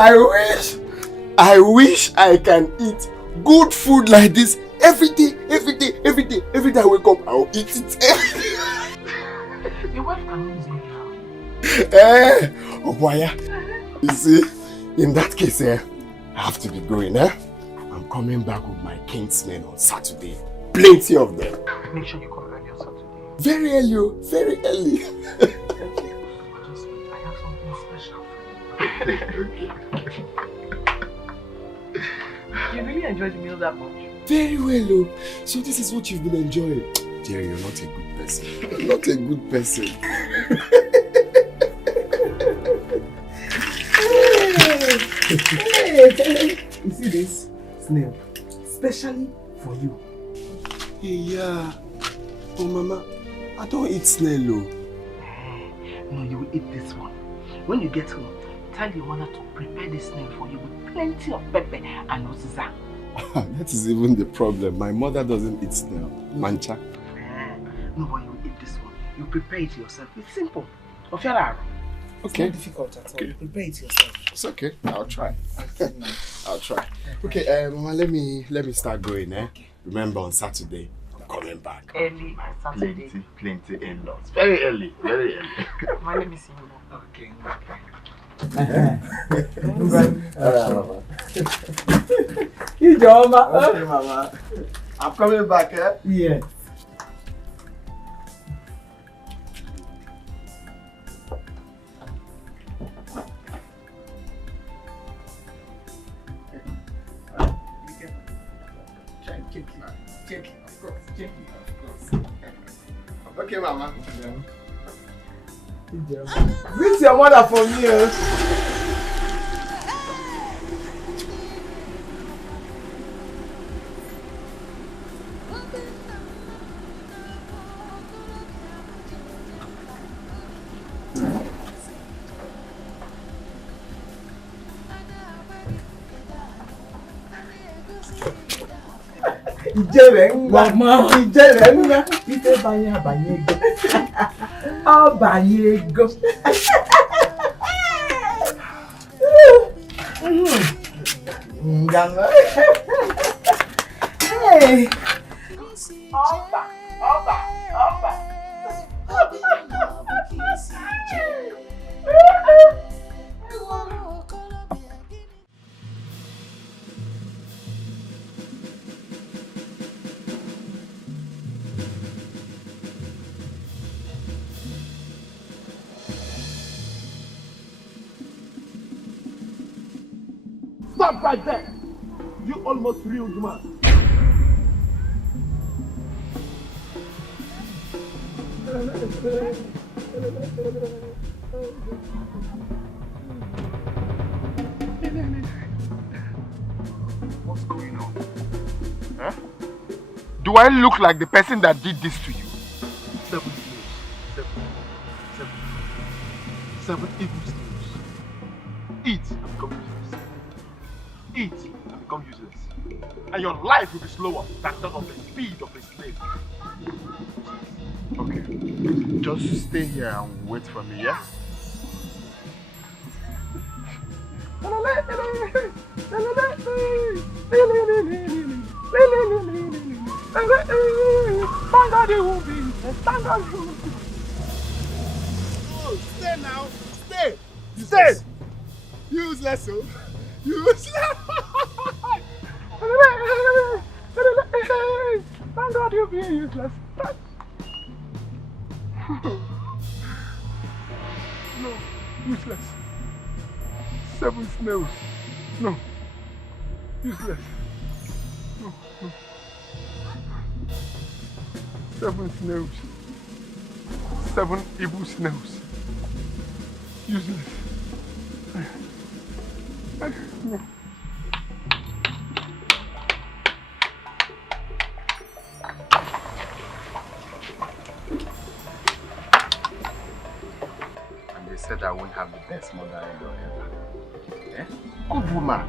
I wish I can eat good food like this every day. Every day I wake up, I'll eat it. Your wife can always make it out. Oh boy, you see, in that case, I have to be going. I'm coming back with my kinsmen on Saturday. Plenty of them. Make sure you come early on Saturday. Very early, very early. Just wait, I have something special. You really enjoyed the meal that much? Very well, so this is what you've been enjoying. Jerry, you're not a good person. You're not a good person. Hey. You see this snail? Especially for you. Yeah. Oh, Mama, I don't eat snail. No, you will eat this one. When you get home, tell your mother to prepare this snail for you with plenty of pepper and uziza. That is even the problem. My mother doesn't eat snail. Mancha. No, but you will eat this one. You prepare it yourself. It's simple. Okay. It's not difficult at all. You prepare it yourself. It's okay. I'll try. I'll try. Okay, Mama, let me start going. Okay. Remember, on Saturday, I'm coming back. Early Saturday. Plenty in-laws. Very early. Mama, let me see you now. Okay. Okay, Mama. I'm coming back, eh? Yeah. Check it, of course. Okay, Mama. This is your mother for me. Mama, ite banyego. Oh, banyego. Hey. Oba. Stop right there! You almost ruined man. What's going on? Huh? Do I look like the person that did this to you? 7 years. 7 evil years. Eat and become useless. Eat and become useless. And your life will be slower than that of the speed of a slave. Okay. Just stay here and wait for me, yeah? Oh, stay now. Stay. Stay. Useless, oh. Useless. Thank God you're being useless. No, useless. 7 snails. No, useless. No. 7 snails. 7 evil snails. Useless. No. They said I won't have the best mother-in-law ever. Eh? Good woman.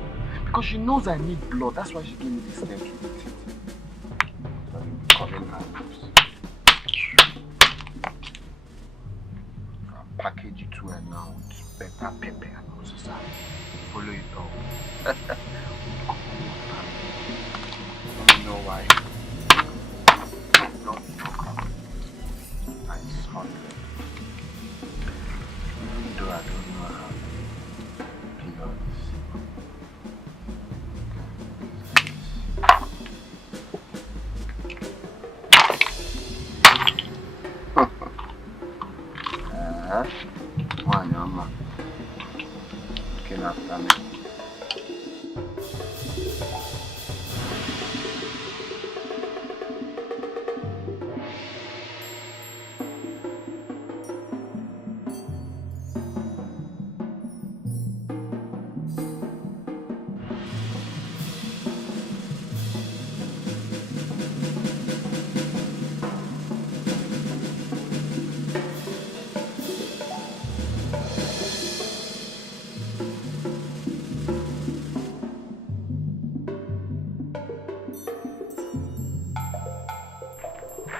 Because she knows I need blood. That's why she gave me this name to eat it. So you'll be coming her lips. I'll package it to her now with better pepper and also follow you.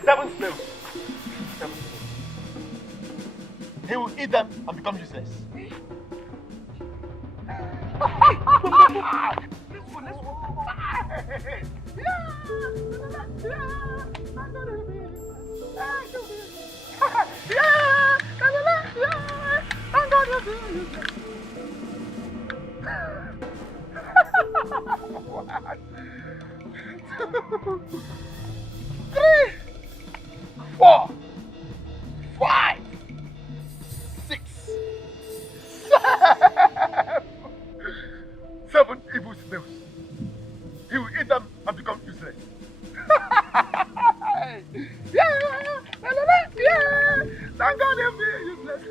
7 snails. 7 snails. He will eat them and become useless. Three, 4, 5, 6, 7 evil snails. He will eat them and become useless. Thank God he'll be useless.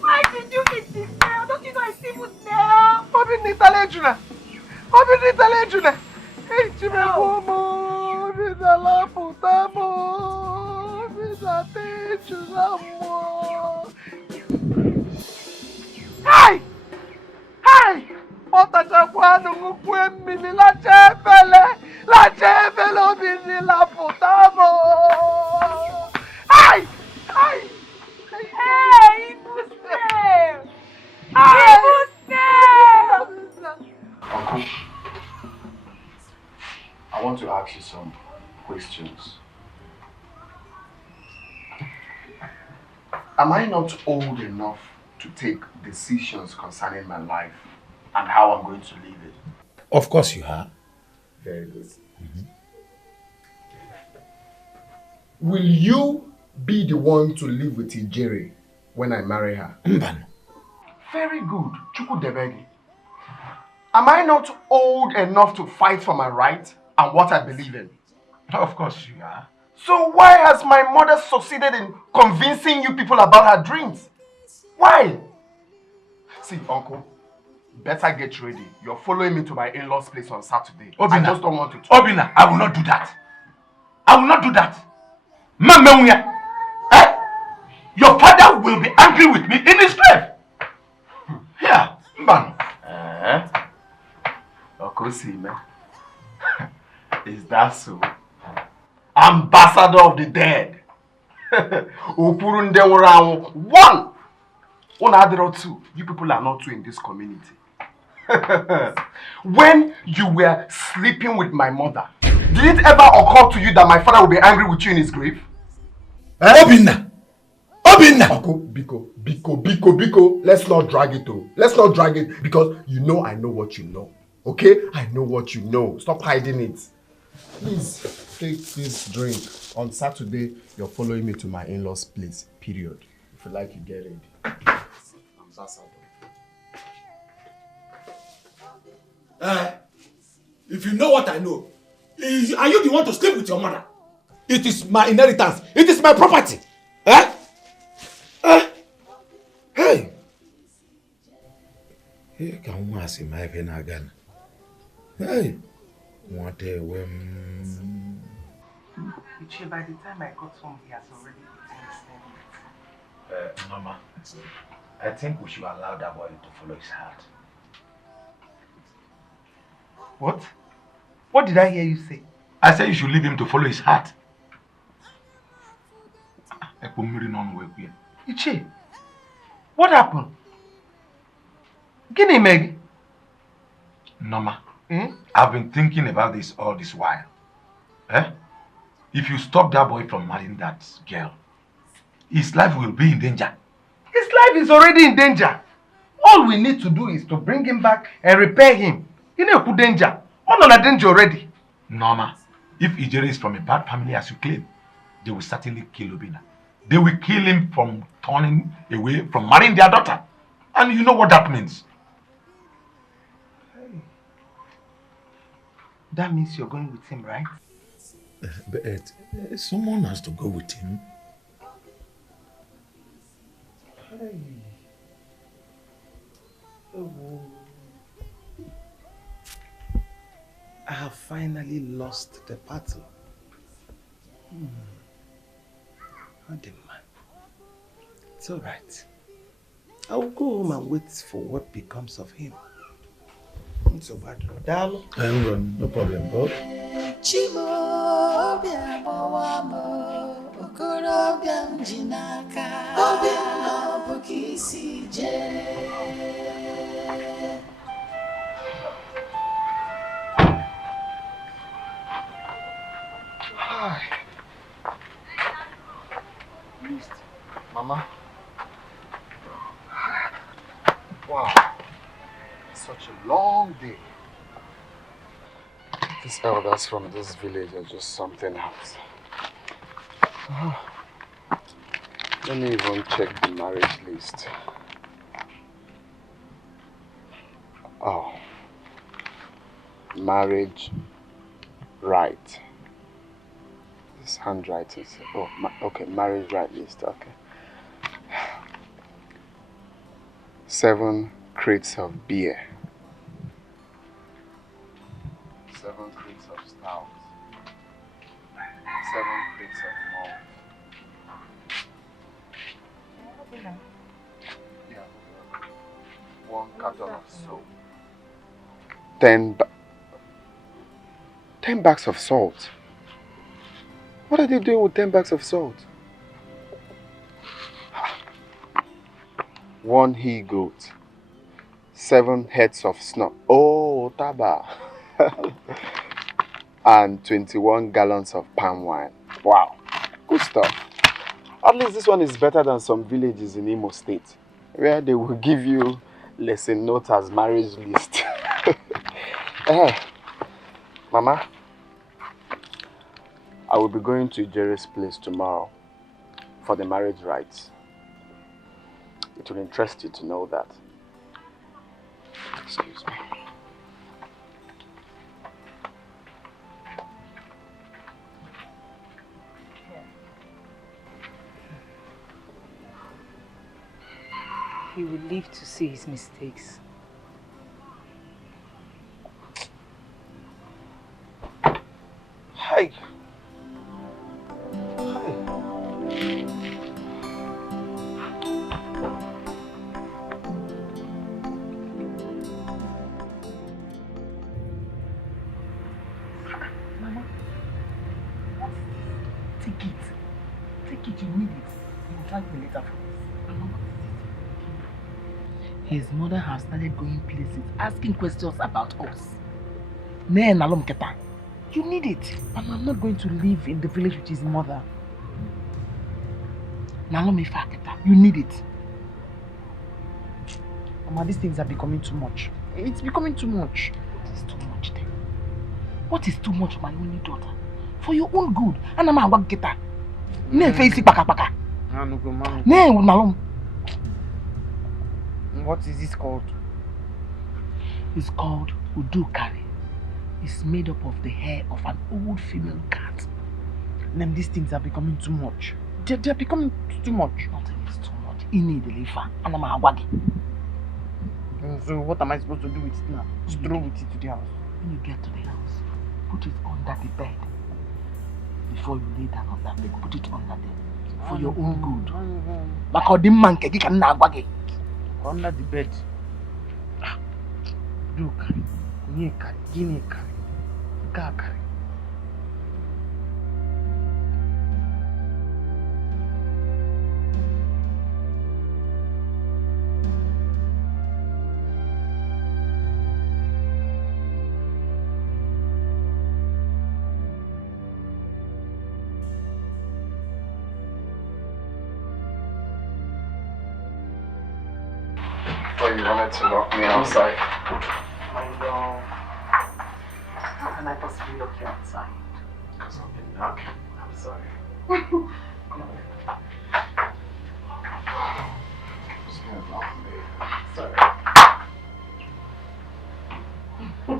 Why did you eat this snail? Don't you know it's evil snail? Obina, Retaliation. Obina, Retaliation. Hey, Chimefomo, Obina, la putamo, Obina, Techulamo. Hey! Hey! Otachakwano, Mukwemili, la chefele, Obina, la putamo. Hey! Hey! Hey, evil snail! Evil snail! Uncle, I want to ask you some questions. Am I not old enough to take decisions concerning my life and how I'm going to live it? Of course you are. Very good. Will you be the one to live with Ijere when I marry her? Mban. Very good. Chukudebegi. Am I not old enough to fight for my right and what I believe in? Of course you are. So why has my mother succeeded in convincing you people about her dreams? Why? See, Uncle, better get ready. You're following me to my in-laws' place on Saturday. Obina, I just don't want to talk. Obina, I will not do that. I will not do that. Mamma, your father will be angry with me in his grave. Yeah, Mban. Okosime. Is that so? Ambassador of the dead. One. Two. You people are not two in this community. When you were sleeping with my mother, did it ever occur to you that my father will be angry with you in his grave? Obina! Obina! Uncle, Biko. Let's not drag it, though. Let's not drag it because you know I know what you know. Okay? I know what you know. Stop hiding it. Please, take this drink. On Saturday, you're following me to my in-laws' place. Period. If you like, you get ready. I'm Sasa. If you know what I know, are you the one to sleep with your mother? It is my inheritance. It is my property. Hey! Hey, can one see my pen again? Hey! What a whim. By the time I got home, he has already eaten his Mama, I think we should allow that boy to follow his heart. What? What did I hear you say? I said you should leave him to follow his heart. Iche, what happened? Guinea Meg? Norma, I've been thinking about this all this while. If you stop that boy from marrying that girl, his life will be in danger. His life is already in danger. All we need to do is to bring him back and repair him. In a good danger. All on a danger already. Norma, if Ijere is from a bad family as you claim, they will certainly kill Obina. They will kill him from turning away from marrying their daughter. And you know what that means. Hey. That means you're going with him, right? But someone has to go with him. Hey. Oh. I have finally lost the battle. It's all right. I will go home and wait for what becomes of him. It's so bad. No problem, Bob. Hi. Missed. Mama. Wow. Such a long day. These elders from this village are just something else. Let me even check the marriage list. Oh. Marriage right. This handwriting. Oh, okay, marriage right list. Okay. 7 crates of beer. 7 crates of stout. 7 crates of malt. Yeah. 1 carton of soap. 10 bags of salt. What are they doing with 10 bags of salt? 1 he-goat. 7 heads of snuff. Oh, taba. And 21 gallons of palm wine. Wow. Good stuff. At least this one is better than some villages in Imo State, where they will give you lesson notes as marriage list. Mama, I will be going to Jerry's place tomorrow for the marriage rites. It will interest you to know that. Excuse me. He will live to see his mistakes. Hi. His mother has started going places, asking questions about us. Men alum keta. You need it. And I'm not going to live in the village with his mother. You need it. Mama, these things are becoming too much. It's becoming too much. What is too much then? What is too much, my only daughter? For your own good. And I'm a get her. Ne face baka baka. Ne nalom. What is this called? It's called Udukari. It's made up of the hair of an old female cat. Then these things are becoming too much. They're becoming too much. Nothing is too much. You need the liver. And I'm a waggy. So what am I supposed to do with it now? Stroll with it to the house. When you get to the house, put it under the bed. Before you lay down on that bed, put it under there. For your own good. Under the bed. Do carry. Guinea carry. Ga carry. You wanted to lock me outside. I know. How can I possibly lock you outside? Because I've been knocking. I'm sorry. Sorry.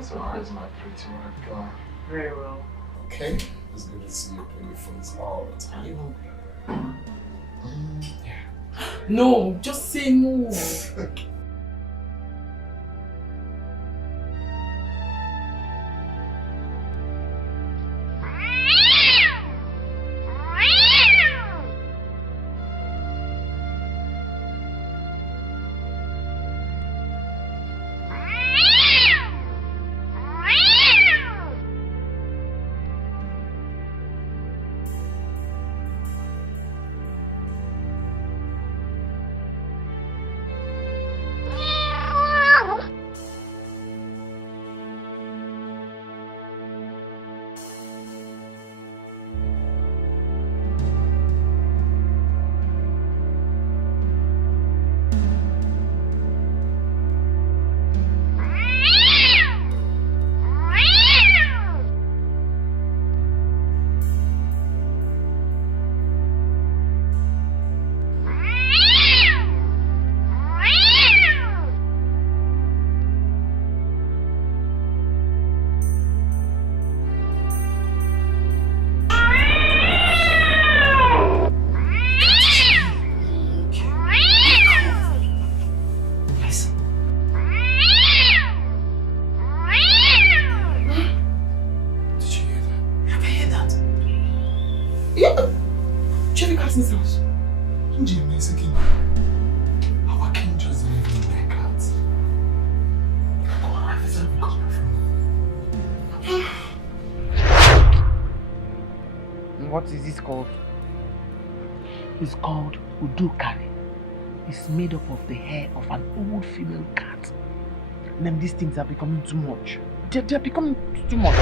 So how's my pretty work going? Very well. Okay. It's good to see you pretty face all the time. Yeah. No, just say no. What is this called? It's called Udukari. It's made up of the hair of an old female cat. Then these things are becoming too much. They're becoming too much.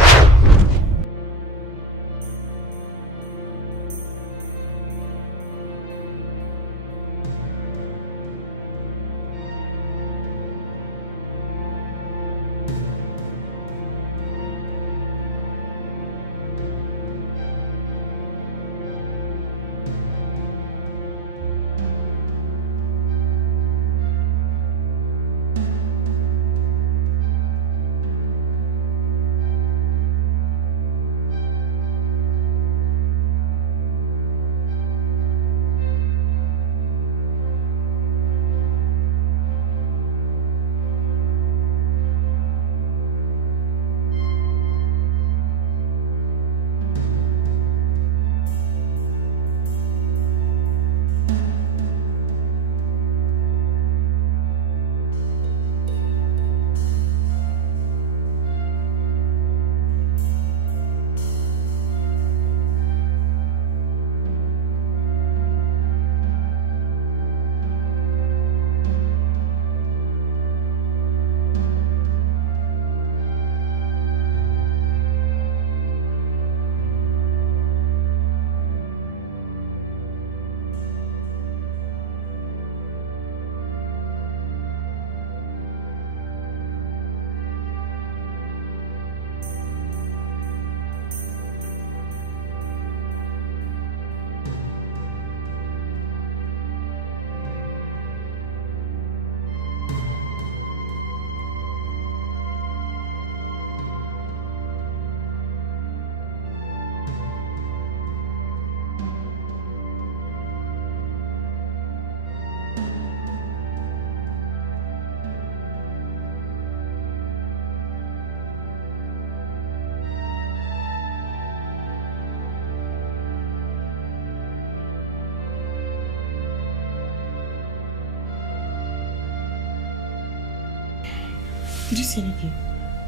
Did you see anything?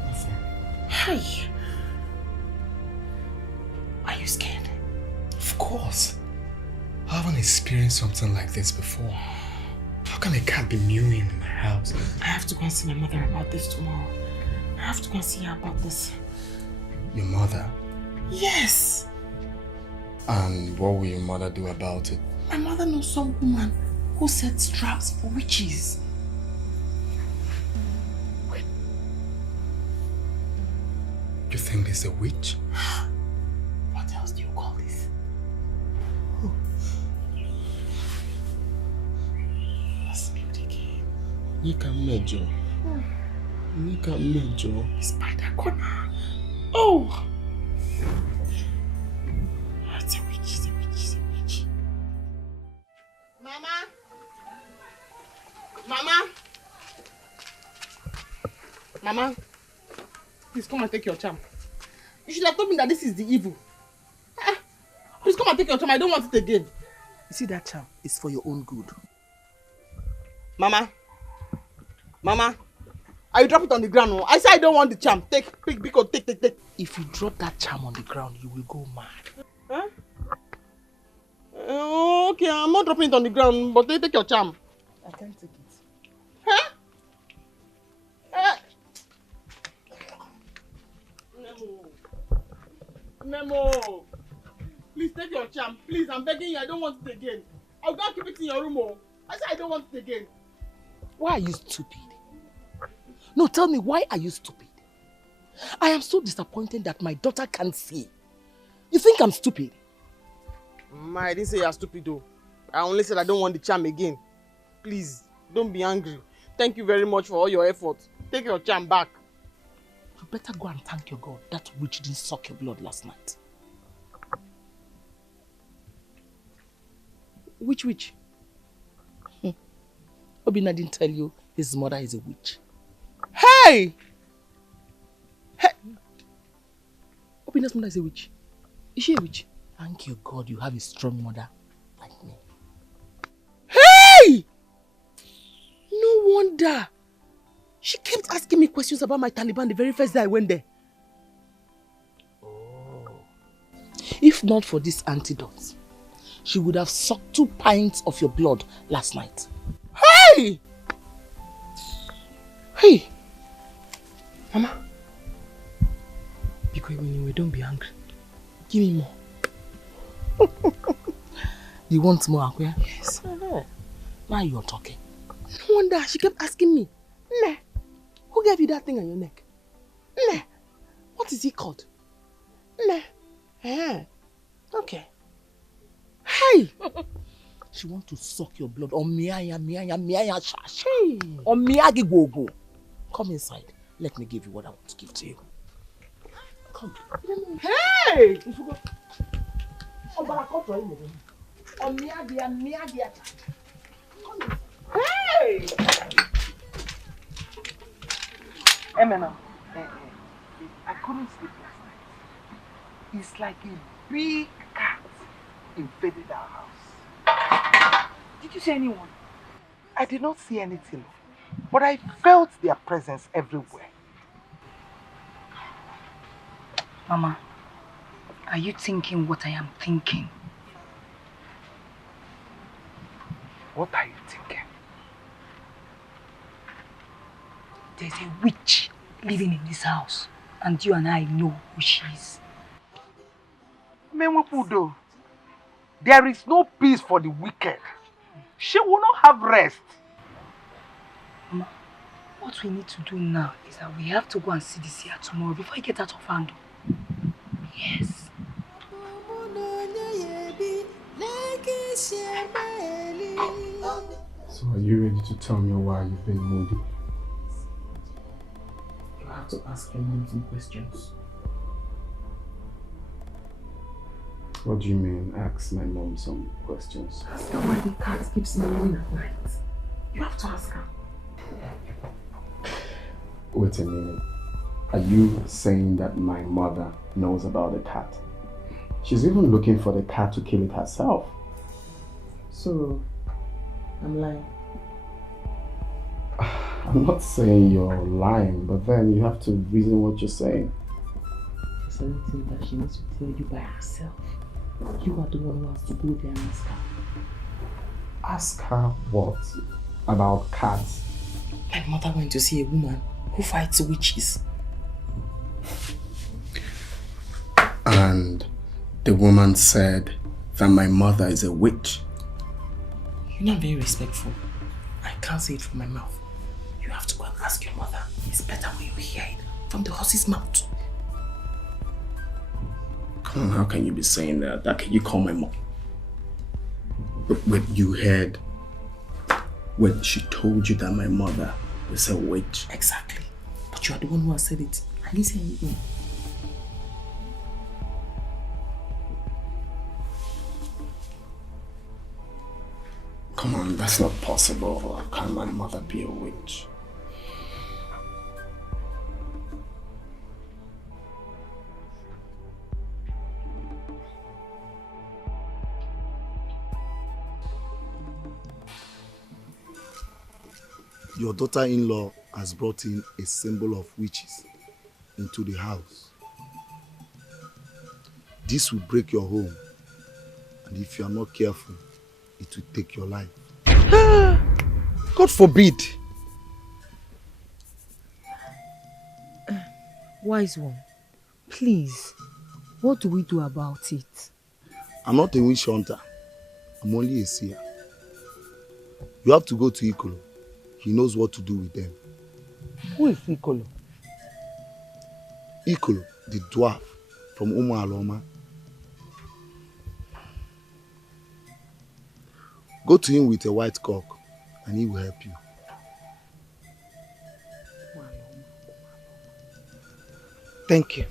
Nothing. Hi. Are you scared? Of course. I haven't experienced something like this before. How can a cat be mewing in my house? I have to go and see my mother about this tomorrow. I have to go and see her about this. Your mother? Yes. And what will your mother do about it? My mother knows some woman who sets traps for witches. Wait. You think this is a witch? What else do you call this? Let's mute again. You can measure. You can measure. Spider corner. Oh! It's a witch, it's a witch, it's a witch. Mama! Mama! Mama! Please come and take your charm. You should have told me that this is the evil. Please come and take your charm. I don't want it again. You see, that charm is for your own good. Mama! Mama! I drop it on the ground. No? I say I don't want the charm. Take. If you drop that charm on the ground, you will go mad. Huh? Okay, I'm not dropping it on the ground, but take your charm. I can't take it. Huh? Nemo! Please take your charm. Please, I'm begging you. I don't want it again. I'll go keep it in your room. Oh. I said I don't want it again. Why are you stupid? No, tell me, why are you stupid? I am so disappointed that my daughter can't see. You think I'm stupid? I didn't say you're stupid though. I only said I don't want the charm again. Please, don't be angry. Thank you very much for all your efforts. Take your charm back. You better go and thank your God that witch didn't suck your blood last night. Which witch? Obina didn't tell you his mother is a witch. Hey! Hey! Obina's mother is a witch. Is she a witch? Thank your God you have a strong mother like me. Hey! No wonder. She kept asking me questions about my Taliban the very first day I went there. Oh. If not for this antidote, she would have sucked 2 pints of your blood last night. Hey! Hey! Mama. Because when you don't be angry. Give me more. You want more, Akuya? Yes. Now you're talking. No wonder she kept asking me. Nah. Who gave you that thing on your neck? Nah. What is it called? Nah. Okay. Hey! She wants to suck your blood. On miaya shash. On miyagi go. Come inside. Let me give you what I want to give to you. Come. Hey! Hey! Emena, I couldn't sleep last night. It's like a big cat invaded our house. Did you see anyone? I did not see anything, but I felt their presence everywhere. Mama, are you thinking what I am thinking? What are you thinking? There's a witch living in this house, and you and I know who she is. Menwepudo, there is no peace for the wicked. She will not have rest. Mama, what we need to do now is that we have to go and see this here tomorrow before I get out of hand. Yes. So are you ready to tell me why you've been moody? You have to ask your mom some questions. What do you mean, ask my mom some questions? Ask her why the cat keeps meowing at night. You have to ask her. Wait a minute. Are you saying that my mother knows about the cat? She's even looking for the cat to kill it herself. So, I'm lying. I'm not saying you're lying, but then you have to reason what you're saying. There's certain things that she needs to tell you by herself. You are the one who has to go there and ask her. Ask her what? About cats? My mother went to see a woman who fights witches. And the woman said that my mother is a witch. You're not very respectful. I can't say it from my mouth. You have to go and ask your mother. It's better when you hear it from the horse's mouth. Come on, how can you be saying that? That can you call my mom? But you heard when she told you that my mother is a witch. Exactly. But you are the one who has said it. I didn't say anything. Come on, that's not possible. How can my mother be a witch? Your daughter-in-law has brought in a symbol of witches into the house. This will break your home, and if you are not careful, it will take your life. God forbid. Wise one, please, what do we do about it? I'm not a witch hunter. I'm only a seer. You have to go to Ikolo. He knows what to do with them. Who is Ikolo? Ikolo, the dwarf from Umu Aloma. Go to him with a white cock and he will help you. Thank you.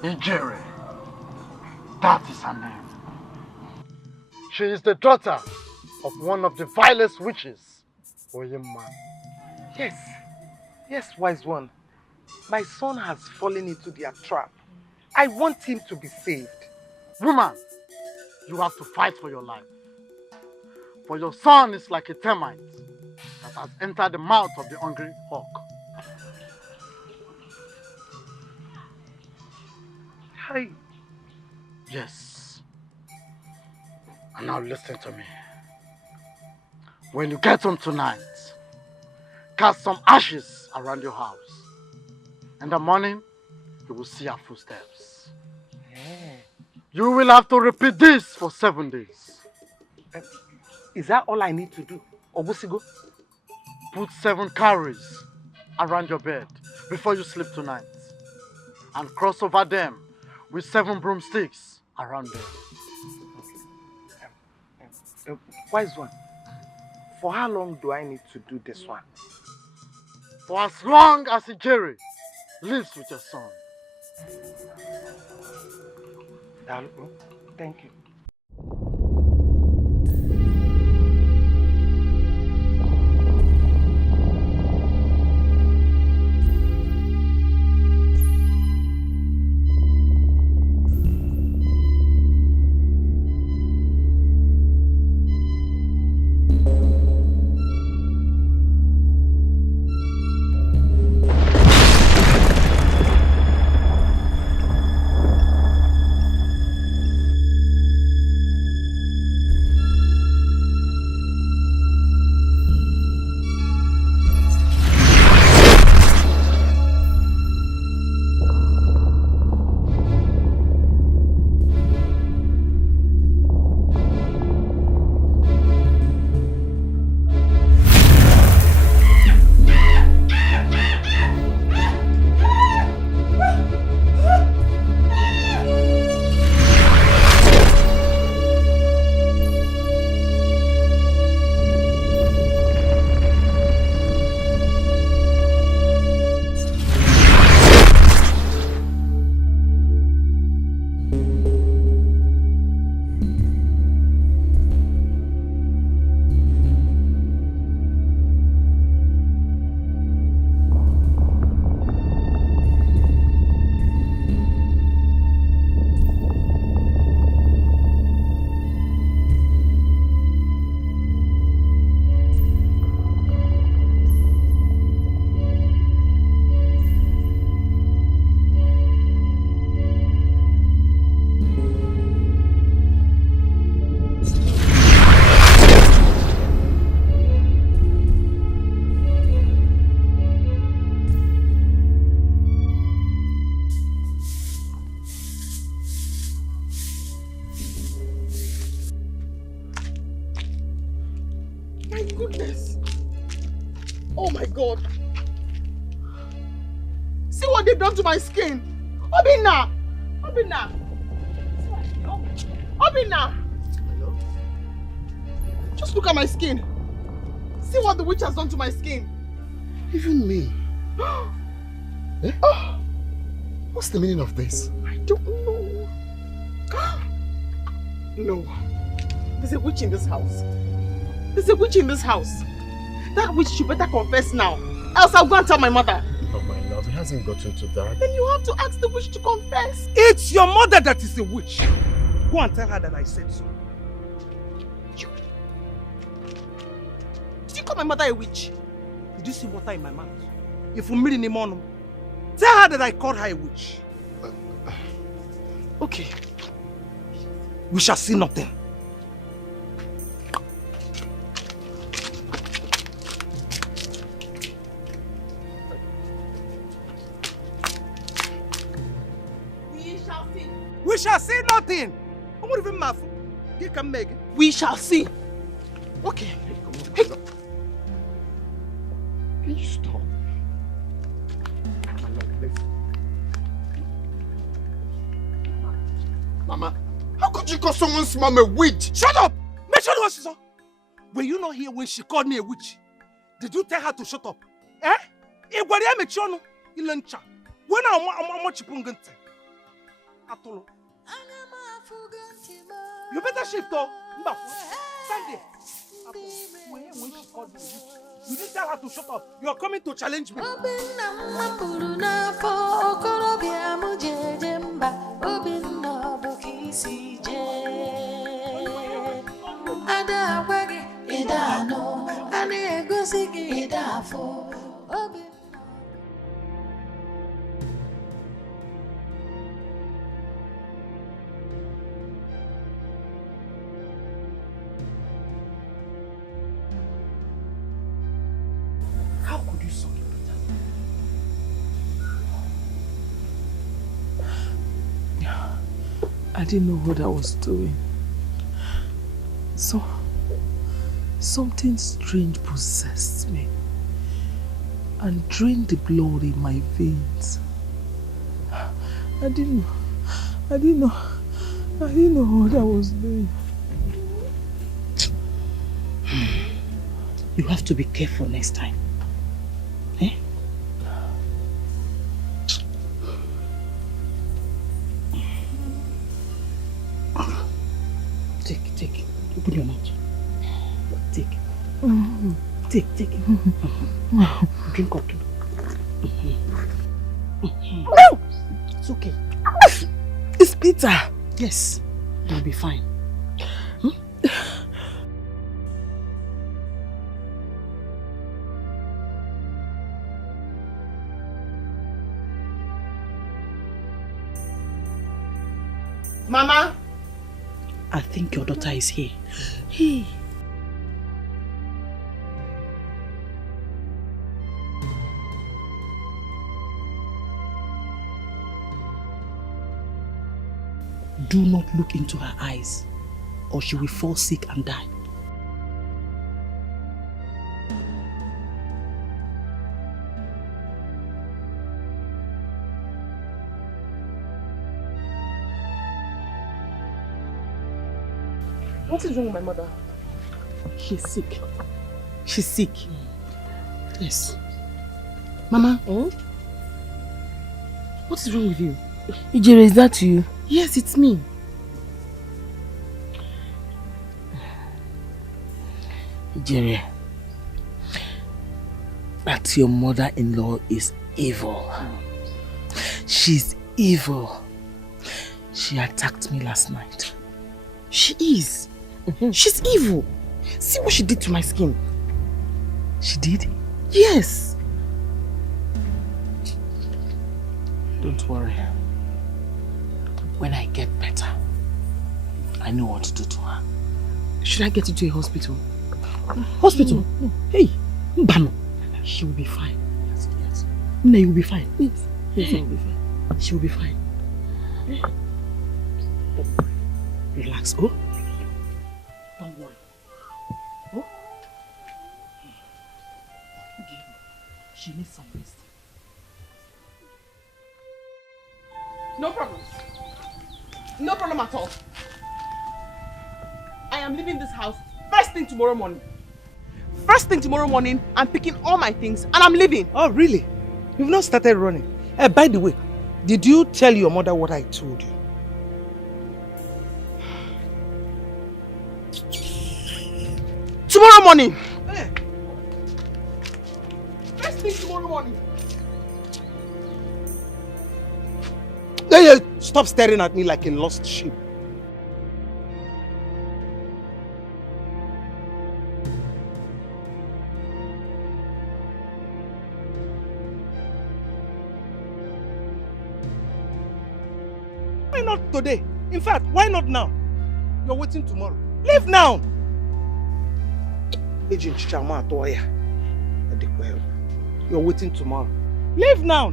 Ijere. That is her name. She is the daughter of one of the vilest witches, Oyema. Yes, wise one. My son has fallen into their trap. I want him to be saved. Woman, you have to fight for your life. For your son is like a termite that has entered the mouth of the hungry hawk. Hi. Yes. And now listen to me. When you get home tonight, cast some ashes around your house. In the morning, you will see our footsteps. You will have to repeat this for 7 days. Is that all I need to do? Obusigo? Put 7 cowries around your bed before you sleep tonight. And cross over them with 7 broomsticks around them. Wise one, for how long do I need to do this one? For as long as Ijere lives with your son. Thank you. My goodness. Oh my God. See what they've done to my skin. Obina! Obina! Obina! Hello? Just look at my skin. See what the witch has done to my skin. Even me. Eh? What's the meaning of this? I don't know. No. There's a witch in this house. There's a witch in this house. That witch should better confess now. Else I'll go and tell my mother. Oh my love, it hasn't gotten to that. Then you have to ask the witch to confess. It's your mother that is a witch. Go and tell her that I said so. Did you call my mother a witch? Did you see water in my mouth? If you meet in the morning, tell her that I called her a witch. Okay. We shall see nothing. We shall see nothing. I'm not even mad. You can make it. We shall see. Okay. Hey. Can you stop? My love, listen. Mama, how could you call someone's mom a witch? Shut up! Make sure what she saw. Were you not here when she called me a witch? Did you tell her to shut up? Eh? When I'm chipungante. Atolo. You better shift though. Stand there. When she called me, you didn't tell her to shut up. You are coming to challenge me. How could you suck it, Peter? I didn't know what I was doing. So, something strange possessed me and drained the blood in my veins. I didn't know what I was doing. You have to be careful next time. Eh? Take. Open your mouth. Take. Take. Drink up. It's okay. It's Peter. Yes, you'll be fine. Mama, I think your daughter is here. Hey. Do not look into her eyes, or she will fall sick and die. What is wrong with my mother? She's sick. She's sick. Yes. Mama, what is wrong with you? Ijere, is that you? Yes, it's me. Ijere, that your mother-in-law is evil. She's evil. She attacked me last night. She is. She's evil. See what she did to my skin. She did? Yes. Don't worry. When I get better, I know what to do to her. Should I get you to a hospital? Hospital? No. Hey, Mbano. She will be fine. Yes. No, you will be fine. Yes, I will be fine. She will be fine. Relax, oh. Don't worry. Oh. she needs some rest. No problem. No problem at all. I am leaving this house first thing tomorrow morning. First thing tomorrow morning, I'm picking all my things and I'm leaving. Oh, really? You've not started running. By the way, did you tell your mother what I told you? Tomorrow morning. Hey. First thing tomorrow morning. Hey, stop staring at me like a lost sheep. Why not today? In fact, why not now? You're waiting tomorrow. Leave now! Agent Chama Atoya. You're waiting tomorrow. Leave now!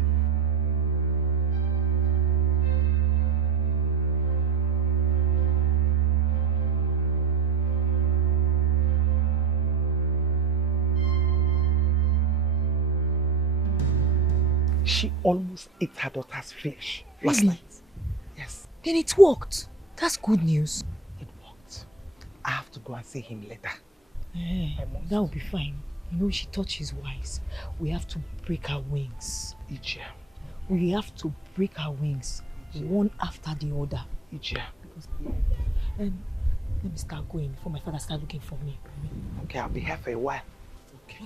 She almost ate her daughter's flesh last night. Yes. Then it worked. That's good news. It worked. I have to go and see him later. That will be fine. You know, she thought she's wise. We have to break her wings. Ije. We have to break her wings. One after the other. Ije. Let me start going before my father starts looking for me. Okay, I'll be here for a while. Okay.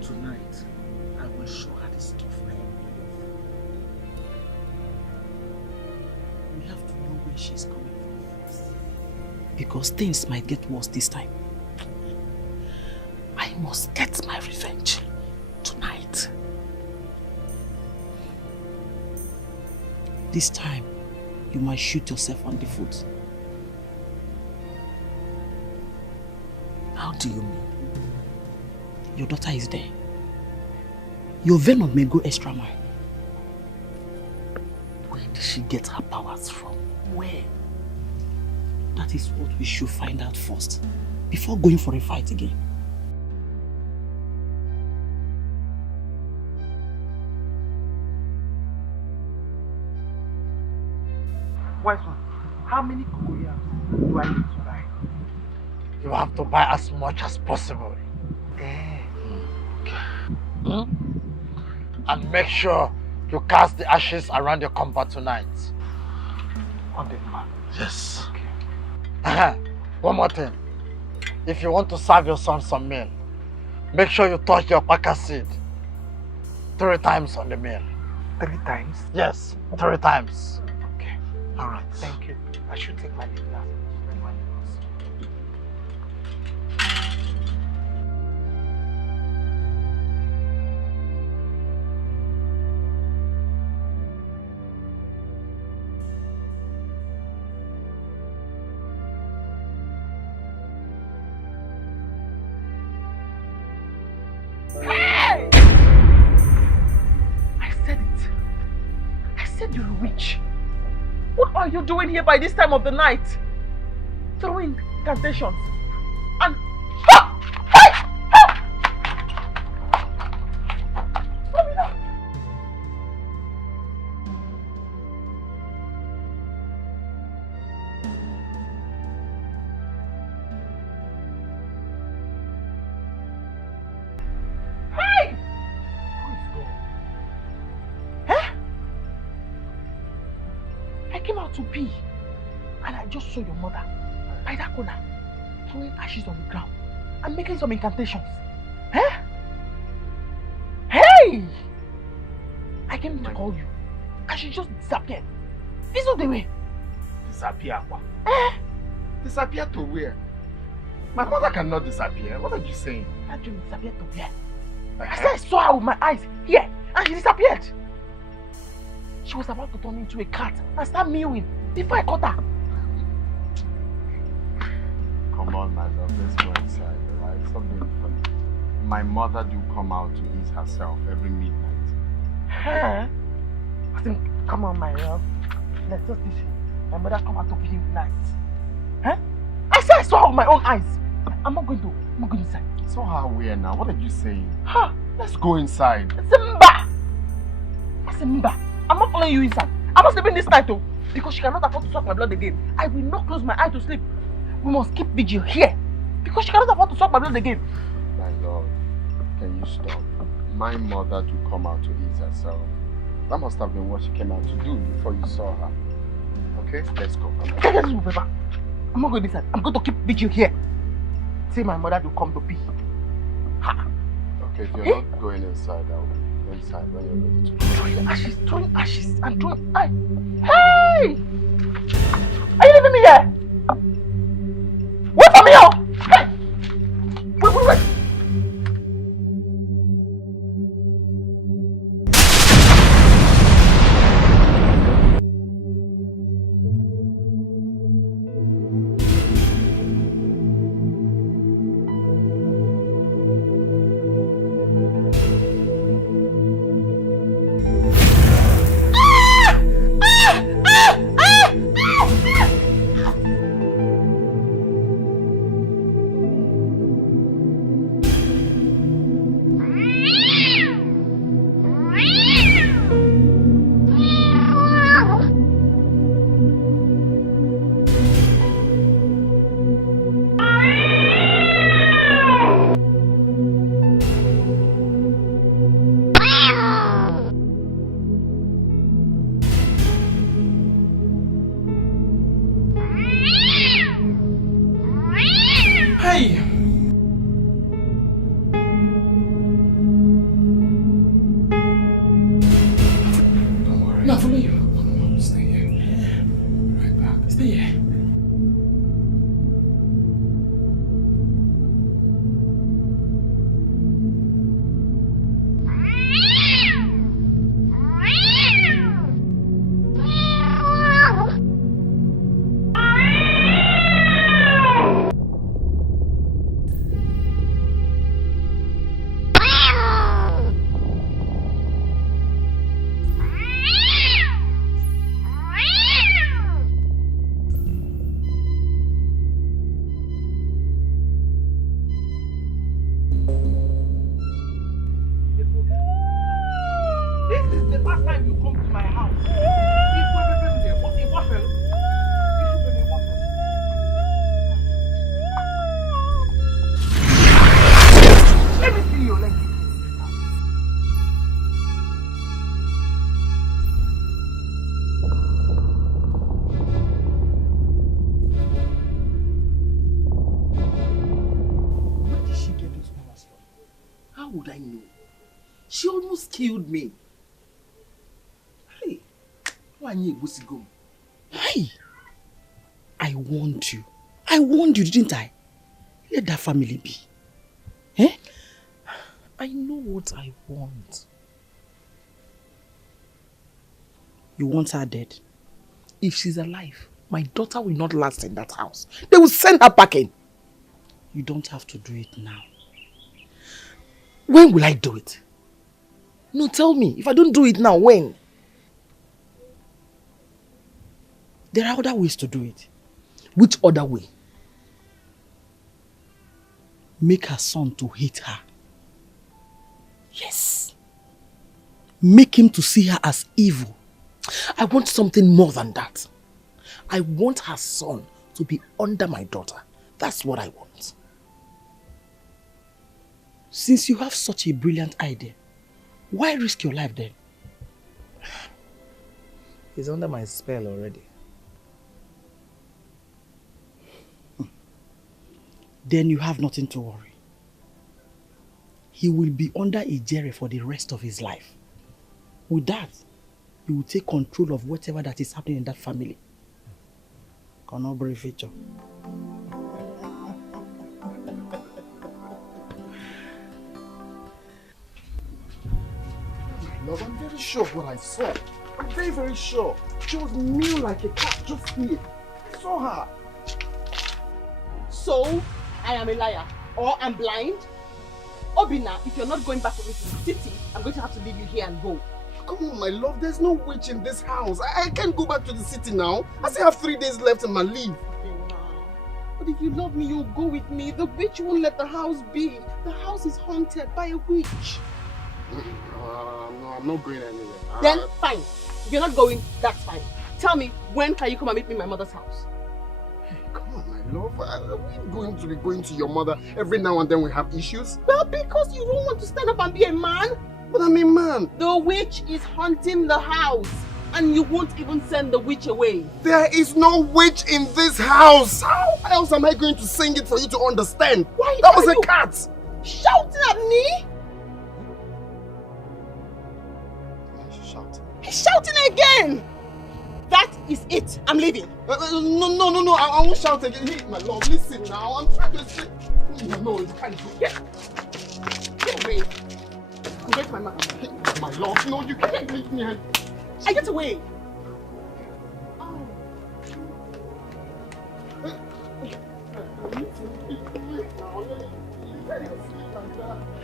Tonight, I will show her the stuff I am made of. We have to know where she's coming from first. Because things might get worse this time. I must get my revenge tonight. This time, you might shoot yourself on the foot. How do you mean? Your daughter is there. Your venom may go extra mile. Where did she get her powers from? Where? That is what we should find out first, before going for a fight again. Wise one, how many cocoyams do I need to buy? You have to buy as much as possible. And make sure you cast the ashes around your compound tonight. On the map. Yes. Okay. One more thing. If you want to serve your son some meal, make sure you touch your paka seed 3 times on the meal. 3 times? Yes, 3 times. Okay. Alright. Thank you. I should take my leave now. What are you doing here by this time of the night? Throwing incantations. And... Hey! Who is there? Huh? I came out to pee, and I just saw your mother by that corner throwing ashes on the ground and making some incantations. Huh? Hey! I came to call you, and she just disappeared. This is not the way. Disappear? Disappear to where? My mother cannot disappear. What are you saying? That dream disappeared to where? I said I saw her with my eyes here, and she disappeared. She was about to turn into a cat and start mewing before I caught her. Come on, my love, let's go inside, alright? Stop being funny. My mother do come out to ease herself every midnight. Huh? I think, come on, my love. Let's just this. My mother come out to be night. Huh? I said I saw her with my own eyes. I'm not going inside. Saw her where now? What are you saying? Huh? Let's go inside. Simba! Simba! I'm not following you inside. I'm not sleeping this night though. Because she cannot afford to suck my blood again. I will not close my eye to sleep. We must keep vigil here. Because she cannot afford to suck my blood again. My lord, can you stop? My mother to come out to ease herself. That must have been what she came out to do before you saw her. Okay, let's go. I'm not going inside. I'm going to keep vigil here. Say my mother to come to pee. Ha. Okay, if you're not going inside, I'll go inside when you're ready to go. Throwing ashes and throwing... Hey! Are you leaving me here? Wait for me, oh! Hey! Wait! She almost killed me. Hey, hey, I warned you. I warned you, didn't I? Let that family be. Eh? I know what I want. You want her dead? If she's alive, my daughter will not last in that house. They will send her packing. You don't have to do it now. When will I do it? No, tell me. If I don't do it now, when? There are other ways to do it. Which other way? Make her son to hate her. Yes. Make him to see her as evil. I want something more than that. I want her son to be under my daughter. That's what I want. Since you have such a brilliant idea, why risk your life then? He's under my spell already. Then you have nothing to worry. He will be under Ijere for the rest of his life. With that, he will take control of whatever that is happening in that family. Conobry feature. Love, I'm very sure of what I saw. I'm very, very sure. She was mean like a cat just here. I saw her. So, I am a liar or I'm blind? Obina, if you're not going back with me to the city, I'm going to have to leave you here and go. Come on, my love. There's no witch in this house. I can't go back to the city now. I still have 3 days left in my leave. But if you love me, you'll go with me. The witch won't let the house be. The house is haunted by a witch. No, I'm not going anywhere. Then, fine. If you're not going, that's fine. Tell me, when can you come and meet me in my mother's house? Hey, come on, my love. Are we going to be going to your mother every now and then we have issues? Well, because you don't want to stand up and be a man. But I'm a man. The witch is haunting the house. And you won't even send the witch away. There is no witch in this house. How else am I going to sing it for you to understand? Why? That was a cat. Shouting at me? He's shouting again. That is it. I'm leaving. No. I won't shout again. Hey, my love, listen now. I'm trying to say. No, you can't do it. Get away. Go to my mother. Hey, my love, no, you can't leave me. I get away.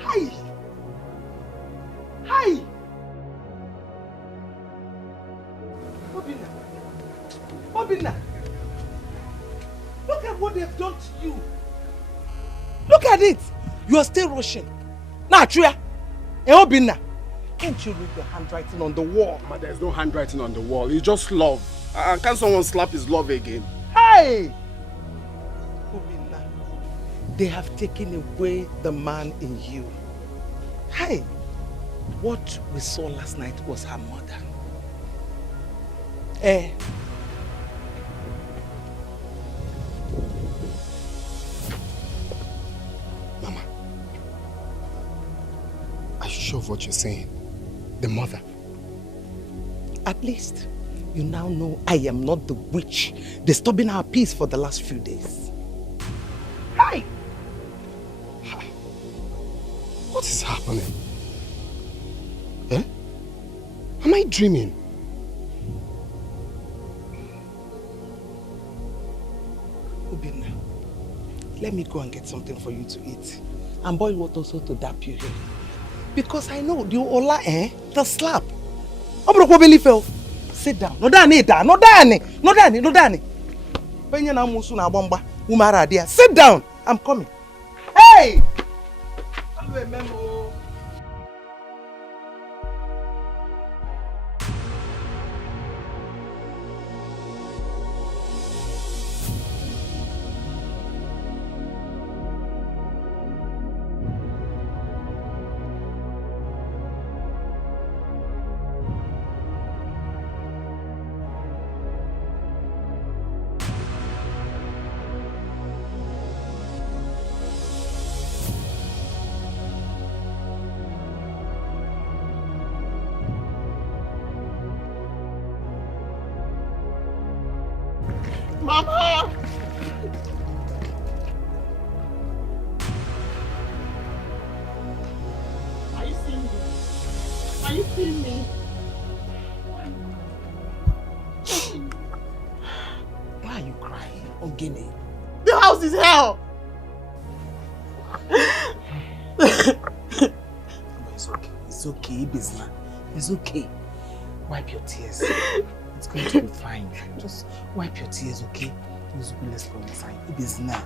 Hi. Hi. Obina. Look at what they've done to you. Look at it. You are still rushing. Now, Tria. Obina. Can't you read the handwriting on the wall? But there's no handwriting on the wall. It's just love. Can someone slap his love again? Hey! Obina, they have taken away the man in you. Hey! What we saw last night was her mother. Mama, are you sure of what you're saying? The mother. At least, you now know I am not the witch disturbing our peace for the last few days. Hi! What is happening? Eh? Am I dreaming? Obina, let me go and get something for you to eat. And boil water so to dap you here. Because I know the Ola, the slap. Sit down. No dani. Sit down. I'm coming. Hey! Mama! Are you seeing me? Are you seeing me? Why are you crying, Ogene? The house is hell! It's okay. It's okay, Bizna. It's okay. Wipe your tears. It's going to be fine. Just wipe your tears, okay? Let's go inside. Bizna.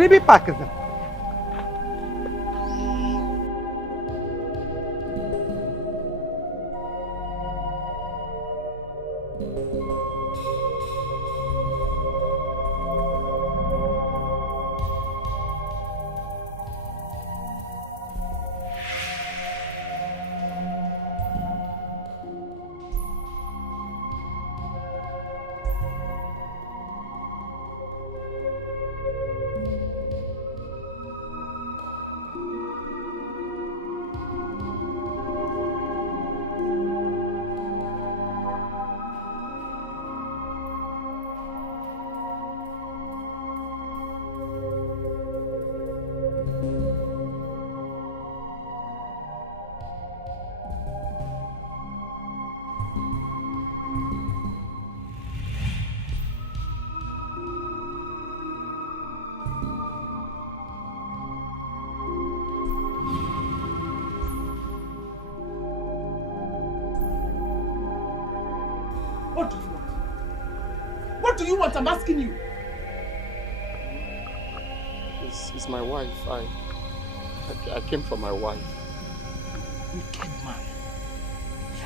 Gribi Park. What do you want? What do you want? I'm asking you. It's my wife. I came for my wife. Wicked man.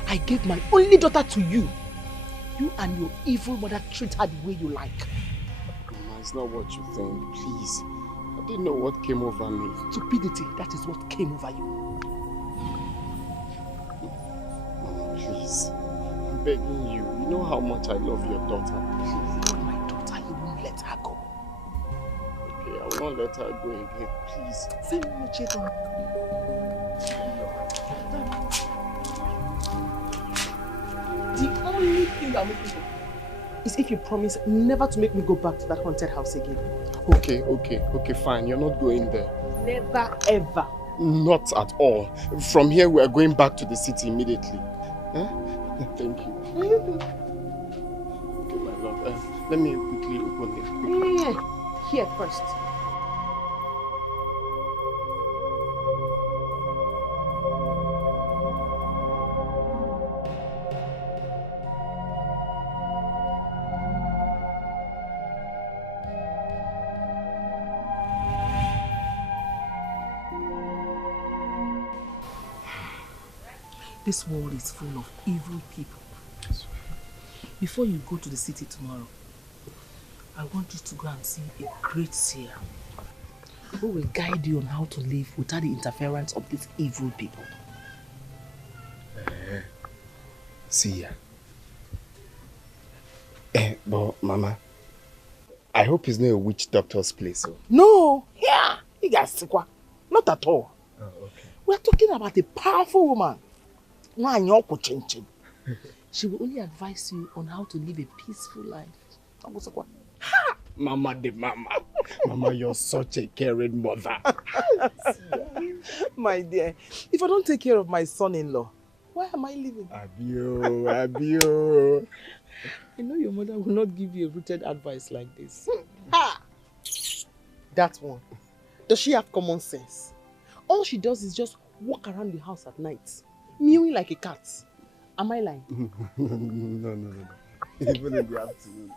I gave my only daughter to you. You and your evil mother treat her the way you like. Mama, it's not what you think. Please. I didn't know what came over me. Stupidity, that is what came over you. Mama, please. I'm begging you. You know how much I love your daughter. Please, not my daughter. You won't let her go. Okay, I will not let her go again. Please. Say no, Chetan. The only thing I'm looking for is if you promise never to make me go back to that haunted house again. Okay, fine. You're not going there. Never, ever. Not at all. From here, we are going back to the city immediately. Huh? Thank you. Okay, my love. Let me quickly open this. Yeah, here first. This world is full of evil people. Before you go to the city tomorrow, I want you to go and see a great seer who will guide you on how to live without the interference of these evil people. Seer. But Mama, I hope it's not a witch doctor's place. So. No, yeah, not at all. Oh, okay. We're talking about a powerful woman. She will only advise you on how to live a peaceful life. Ha! Mama de mama. Mama, you're such a caring mother. My dear, if I don't take care of my son-in-law, why am I living? Abio. I know your mother will not give you a rooted advice like this. Ha! That one. Does she have common sense? All she does is just walk around the house at night, mewing like a cat. Am I lying? No. Even in the afternoon.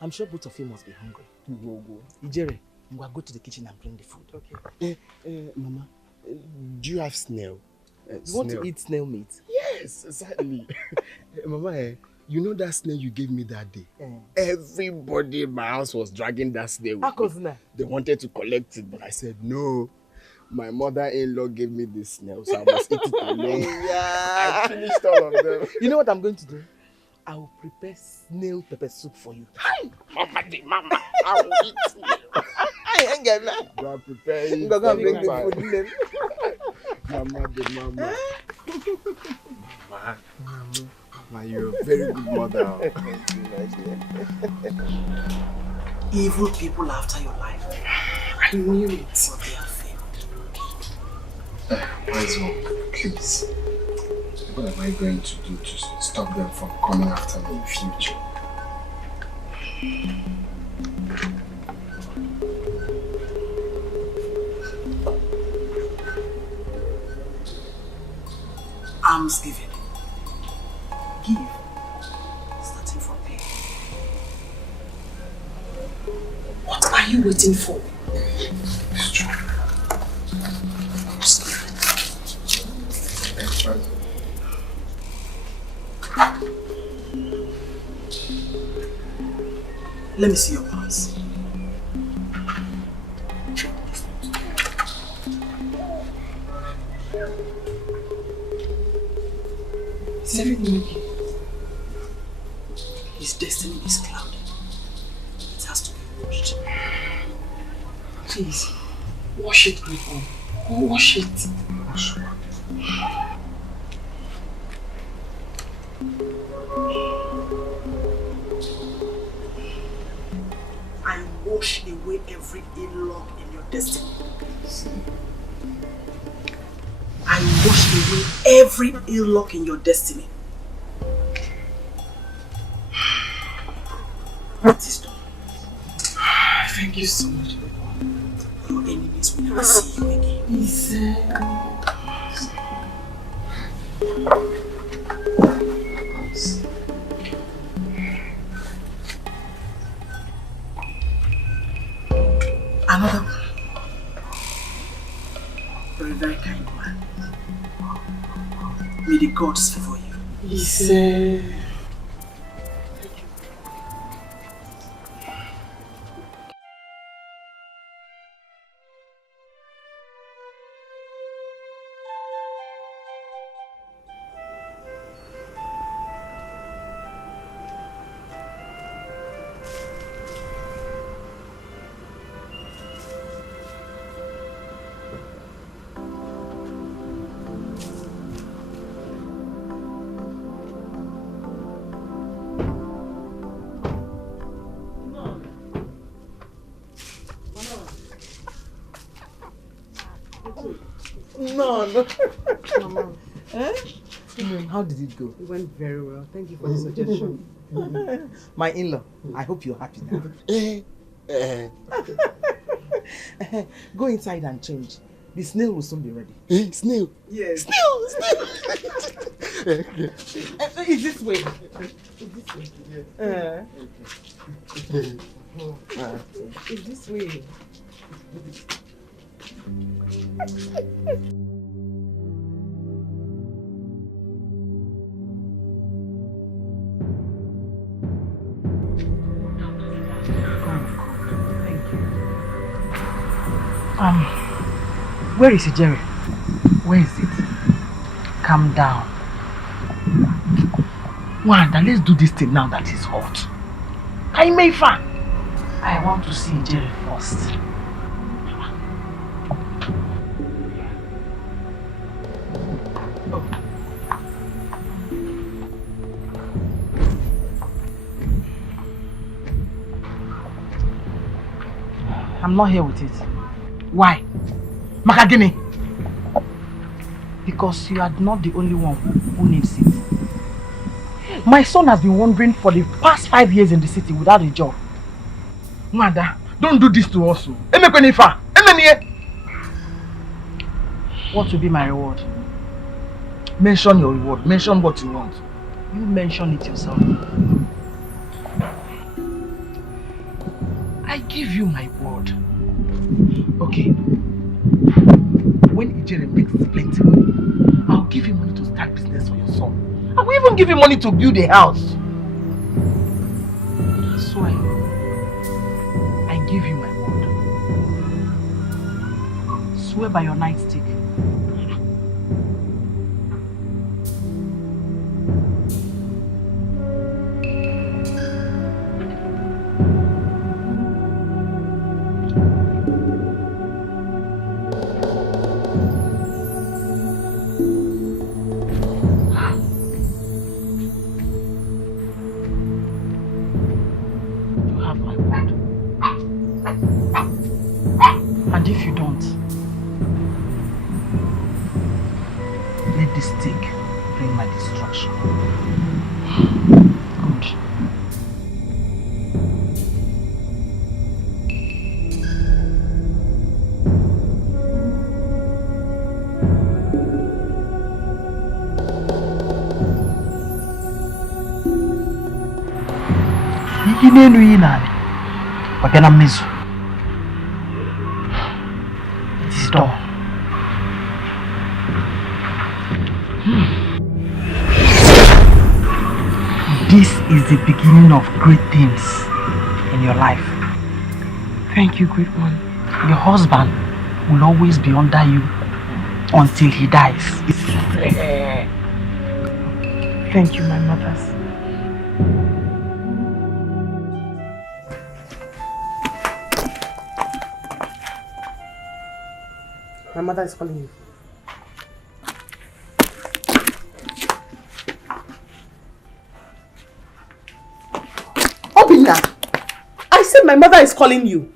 I'm sure both of you must be hungry. Go. Ijere, we'll go to the kitchen and bring the food. Okay. Mama, do you have snail? You want to eat snail meat? Yes, exactly. Mama, you know that snail you gave me that day? Everybody in my house was dragging that snail with me. They wanted to collect it, but I said no. My mother-in-law gave me this snail, so I must eat it alone. Yeah. I finished all of them. You know what I'm going to do? I will prepare snail pepper soup for you. Mama, I will eat snail. I ain't getting that. Go and prepare it. Go and bring the food in them. Mama. Mama, you're a very good mother. Evil people after your life. I knew it. But they have failed. Wise one, please. What am I going to do to stop them from coming after me in future? Almsgiving. Give. Starting from here. you waiting for? It's true. Let me see your pants. Is everything okay? His destiny is clouded. It has to be washed. Please, wash it, people. Wash it. Wash it. I wash away every Inlaw in your destiny. I wash away every Inlaw in your destiny. It is done. Thank you so much. Your enemies will never see you again. Another one. You're a very kind man. May the gods favor you. No. Mama. How did it go? It went very well. Thank you for the suggestion. My in-law, I hope you're happy now. Go inside and change. The snail will soon be ready. Snail? Yes. Snail! Is this way? Is this way? Where is it, Jerry? Where is it? Calm down. Wanda, let's do this thing now that it's hot. I want to see Jerry first. I'm not here with it. Why? Makagini? Because you are not the only one who needs it. My son has been wandering for the past 5 years in the city without a job. Mother, don't do this to us. What will be my reward? Mention your reward. Mention what you want. You mention it yourself. I give you my word. Okay. When Ijere makes plenty money, I'll give you money to start business for your son. I will even give you money to build a house. I swear. I give you my word. Swear by your nightstick. done. This is the beginning of great things in your life. Thank you, great one. Your husband will always be under you until he dies. Thank you, my mothers. My mother is calling you. Obina! I said my mother is calling you.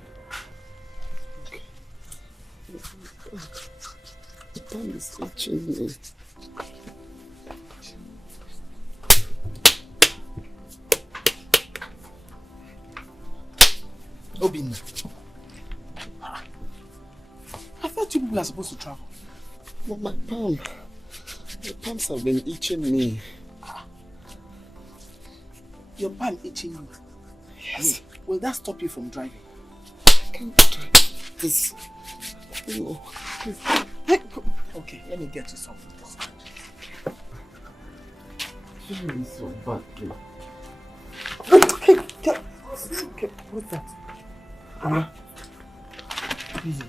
The tongue is itching me. Obina. I thought you people are supposed to travel. But my palms have been itching me. Your palm itching you? Yes. Will that stop you from driving? I can't drive this. No. Okay, let me get you something. Feeling so bad, please. Okay, what's that? Use it.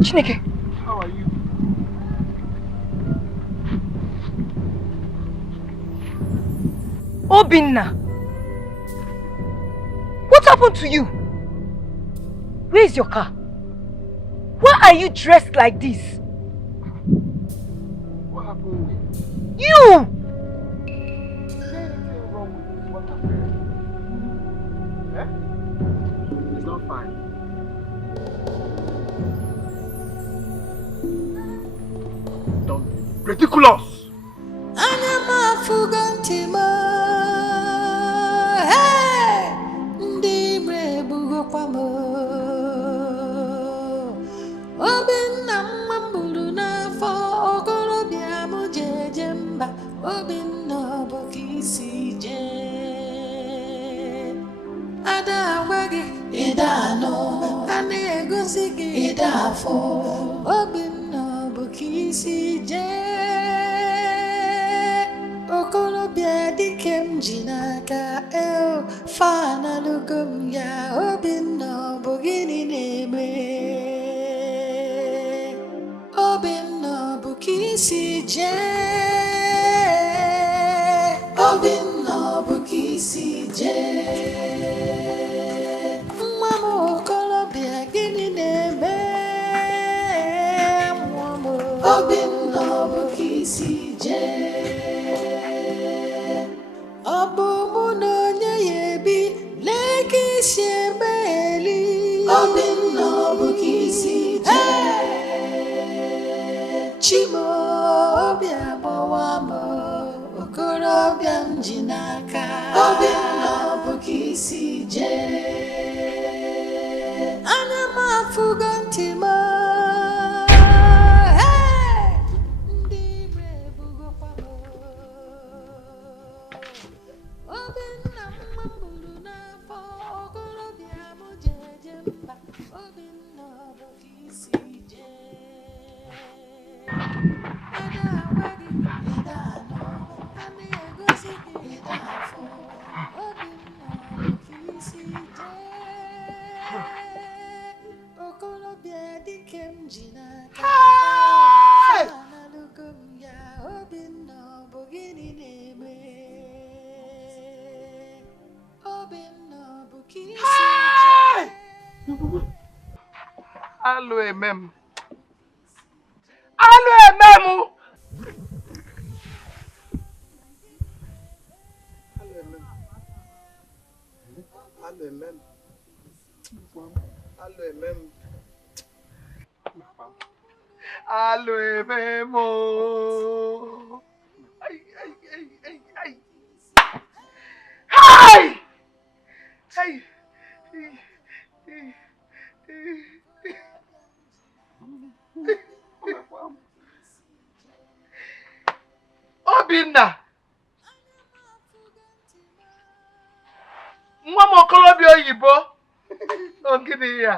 Chineke. How are you? Obina. What happened to you? Where is your car? Why are you dressed like this? What happened with me? You! Is there anything wrong with what happened? Eh? It's not fine. Don't be ridiculous! Obina bokisi je ada wagi ida no ane gosigi ida fo Obina bokisi je okolo bia dikem jinaka fana lugum ya Obina bogini neme Obina bokisi je Obina bukisi je Mamo kolobia gini neme Mamo Obina bukisi je Abu muno nyebi leki shemeli Obina bukisi je Chimo okorobịa gbawa m okorobịa m ji n'aka Obinna bụ ka isi jee anya m afụgo ntị m ndị ire ebugokwa m Obinna mma m buru n'afọ okorobịa m jeje mba Obinna bụ ka isi jee ada agwa gị ịda anọ a na-egosi gị ịda afọ Obinna bụ ka isi jee okorobịa dike m ji n'aka analụgo m ya Obinna bụ gịnị na-eme Obinna bụ ka isi jee Alụ emem. Alụ emem. Alụ emem. Alụ emem. Alụ emem. Ay, ay, ay, ay, ay. Hey! Hey! Obinna! Nwa m okorobịa oyibo! O gịnị ya?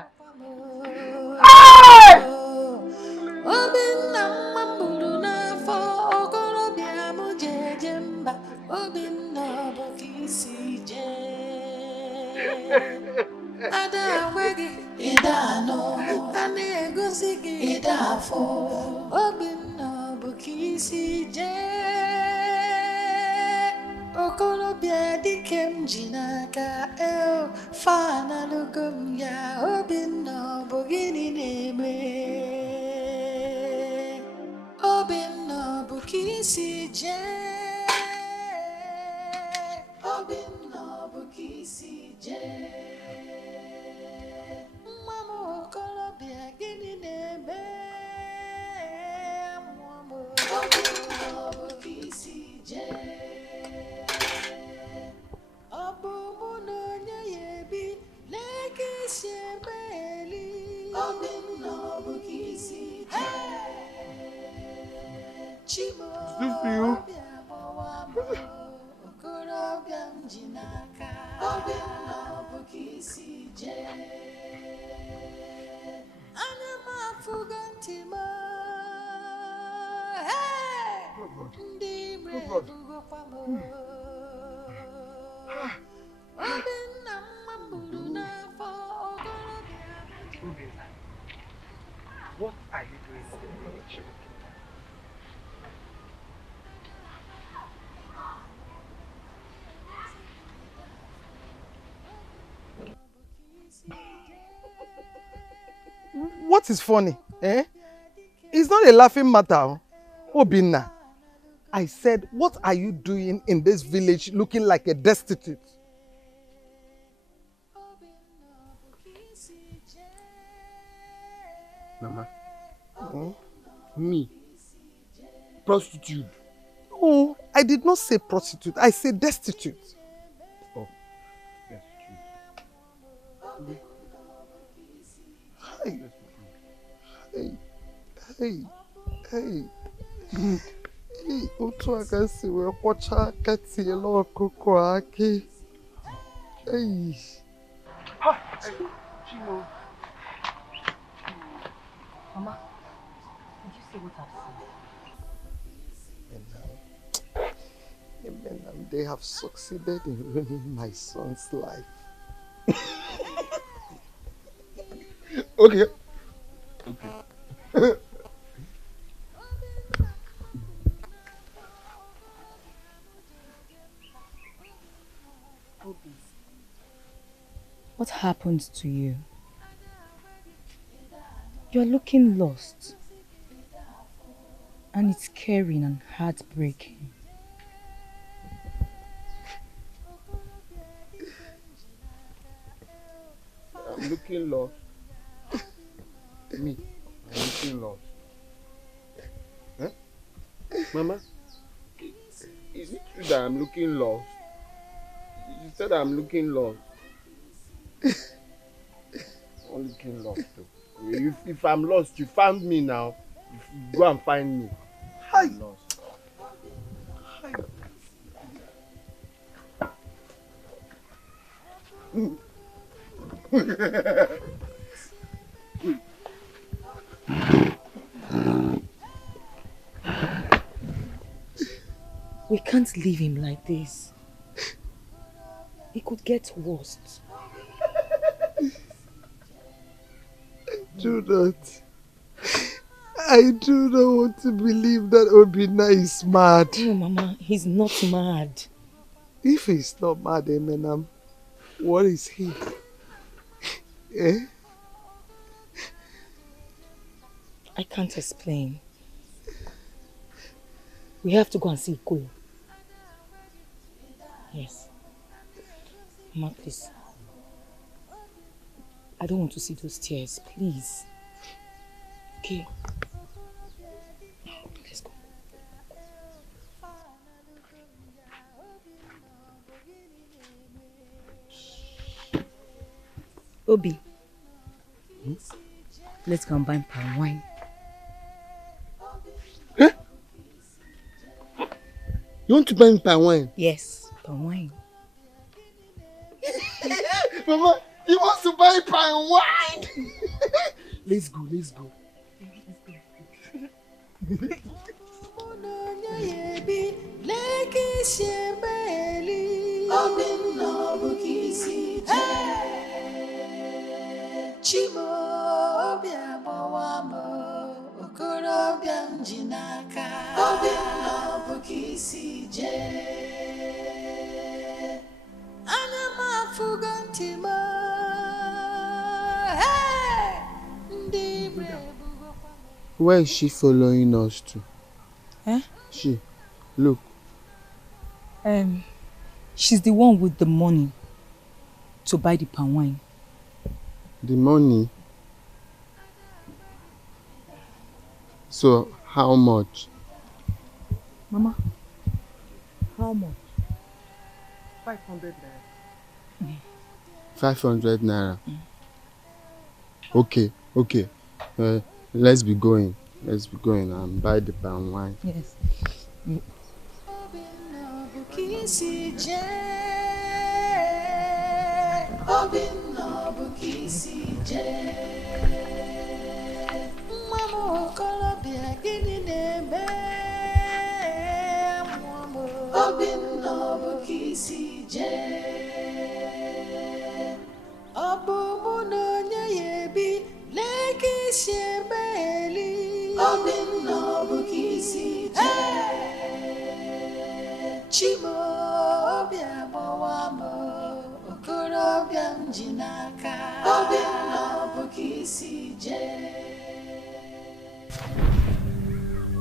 Obinna mma m buru n'afọ okorobịa m jeje mba Obinna bụ ka isi jee ada agwa gị ịda anọ a na-egosi gị ịda afọ Obinna bụ ka isi jee okorobịa dike m ji n'aka fanalụgo m ya Obinna bụ gịnị na-eme Obinna bụ ka isi jee Obinna bụ ka isi jee nwa m okorobịa gịnị na-eme mmụọ m Obinna bụ ka isi jee ọ bụ mụ na onye ya ebi lee ka isi eme eli Obinna bụ ka isi jee Chimo ọbịa gbawa m okorobịa m ji n'aka Obinna bụ ka isi jee anya m afụgo ntị m ndị ire ebugokwa m Obinna mma m buru n'afọ okorobịa m ji What are you doing in the village? What is funny? It's not a laughing matter. Obinna, I said, what are you doing in this village looking like a destitute? Mama. Me? Prostitute? No, I did not say prostitute. I said destitute. Oh, destitute. Hey. Otu aka si wee kwọcha aka tiela ọkụkọ akị. Hey. Chimo. Mama, did you see what I've seen? And they have succeeded in ruining my son's life. Okay. What happened to you? You're looking lost. And it's caring and heartbreaking. I'm looking lost. Me, I'm looking lost. Huh? Mama, is it true that I'm looking lost? You said I'm looking lost. I'm looking lost too. If I'm lost, you found me now. Go and find me. I'm lost. We can't leave him like this. It could get worse. I do not want to believe that Obina is mad. No, Mama, he's not mad. If he's not mad, Emenam, what is he? Eh? I can't explain. We have to go and see Ikulu. Yes. Mama, please. I don't want to see those tears, please. Okay. Let's go. Obi. Let's go and buy palm wine. Huh? You want to buy palm wine? Yes, palm wine. Mama, he wants to buy palm wine! Let's go. Where is she following us to? Huh? She. Look. She's the one with the money to buy the palm wine. The money? So, how much? Mama, how much? 500 naira. 500 naira. Okay. Let's be going and buy the palm wine. Yes.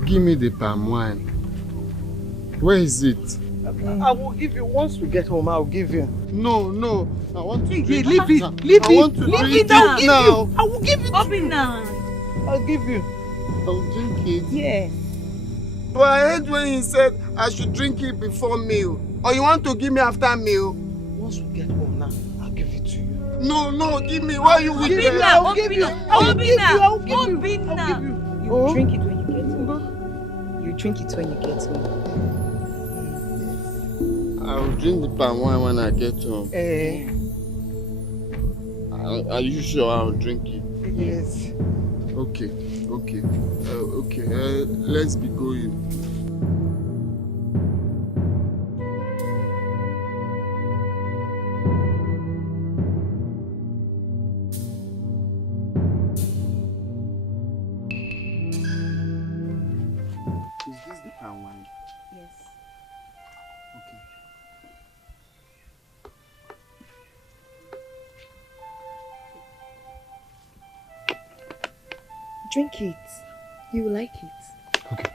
Give me the palm wine. Where is it? I will give you. Once we get home, I'll give you. No. I want to drink Leave it. now. Leave I want to drink it now. I will give it. Obina. I'll give you. I'll drink it. Yeah. But I heard when he said I should drink it before meal. Or you want to give me after meal? Once we get home now, I'll give it to you. No, give me. Why are you with me? I'll give you. I'll give you. You drink it when you get home. You drink it when you get home. I'll drink the palm wine when I get home. Are you sure I'll drink it? Yes. Okay. Let's be going. Is this the palm wine? Yes. Okay. Drink it. You will like it. Okay.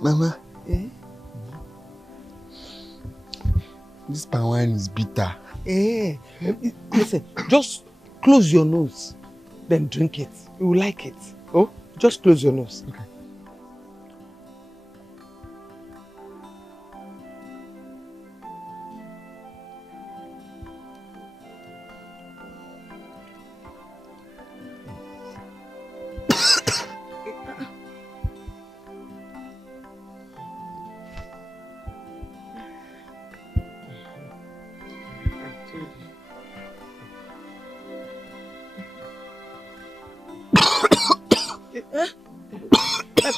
Mama, This palm wine is bitter. Listen, just close your nose, then drink it. You will like it. Oh, just close your nose. Okay.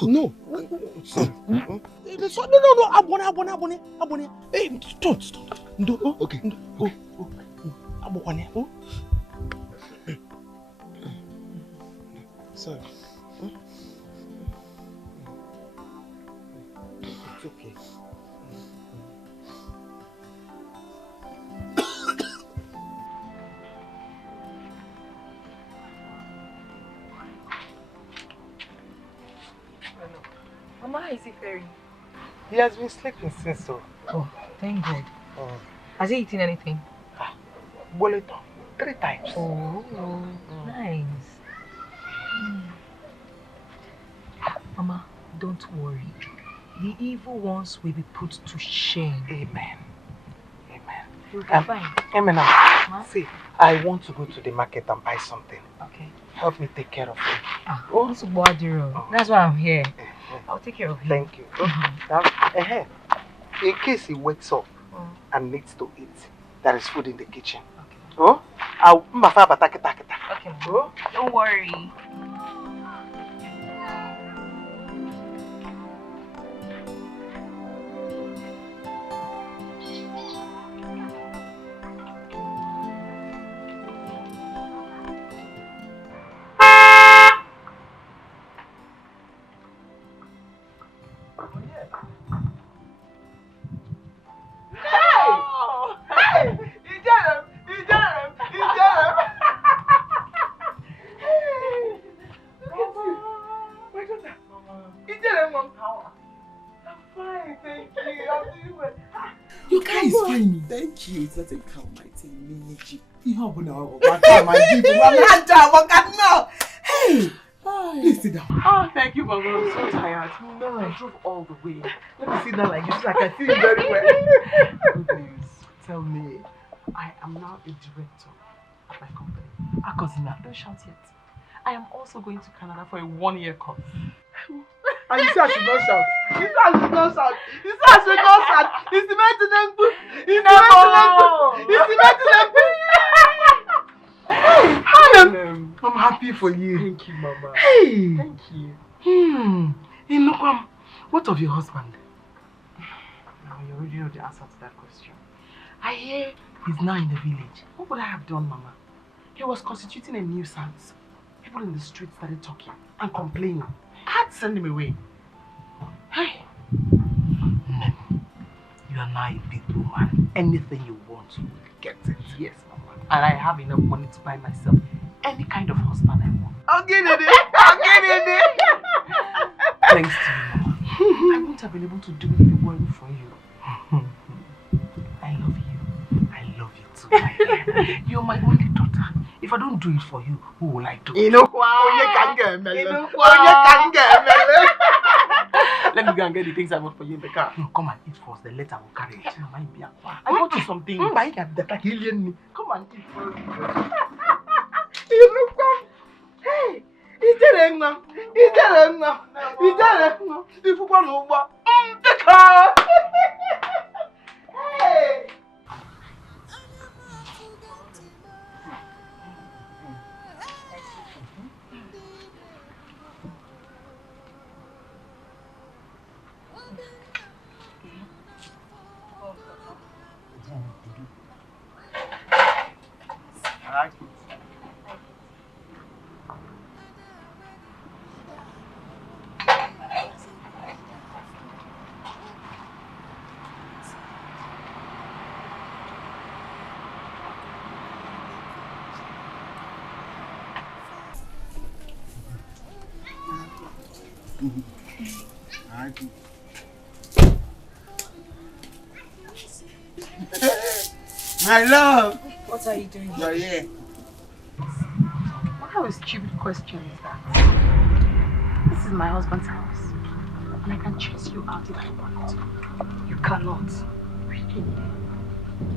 No. No. Abone. Hey, don't. No. Okay. Abone. Sorry. It's okay. Mama, how is he faring? He has been sleeping since so. Oh, thank God. Has he eaten anything? Boleto, 3 times. Oh, nice. Mama, don't worry. The evil ones will be put to shame. Amen. You'll be fine. Amen. Huh? See, I want to go to the market and buy something. Okay. Help me take care of him. That's why I'm here. I'll take care of him. Thank you. In case he wakes up and needs to eat, there is food in the kitchen. Okay. Oh? Okay. Oh? Don't worry. Thank you. It's not a cow, my team. Hey! Please sit down. Oh, thank you, Mama. I'm so tired. No, I drove all the way. Let me sit down like this so I can see you very well. Good news. Tell me, I am now a director at my company. Akozina, don't shout yet. I am also going to Canada for a 1-year course. And you say I should not shout. You say I should not shout. You say I should not shout. It's the I'm happy for you. Thank you, Mama. Hey. Thank you. Inukwam, what of your husband? Now you already know the answer to that question. I hear he's now in the village. What would I have done, Mama? He was constituting a nuisance. People in the street started talking and complaining. I had to send him away. Hey. You are now a big woman. Anything you want, you will get it. Yes, Mama. And I have enough money to buy myself any kind of husband I want. I'll get it. Thanks to you, Mama. I wouldn't have been able to do it if it weren't for you. I love you. I love you too, my dear. You're my only daughter. If I don't do it for you, who will I do it? Let me go and get the things I want for you in the car. No, come and eat first, the later will carry it. I bought you some things. Come and eat first. Hey! Hey! My love! What are you doing? You're here. What kind of stupid question is that? This is my husband's house. And I can chase you out if I want. You cannot. Really?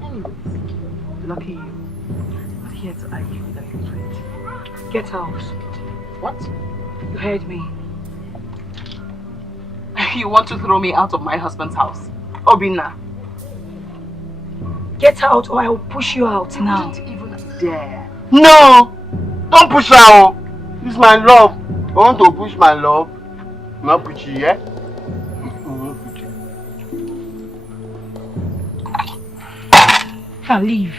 Anyways, lucky you. I'm not here to argue with an infant. Get out. What? You heard me. You want to throw me out of my husband's house? Obina. Get out or I will push you out now. Don't even dare. No! Don't push her out. It's my love. I want to push my love. Not push you, yeah? Now leave.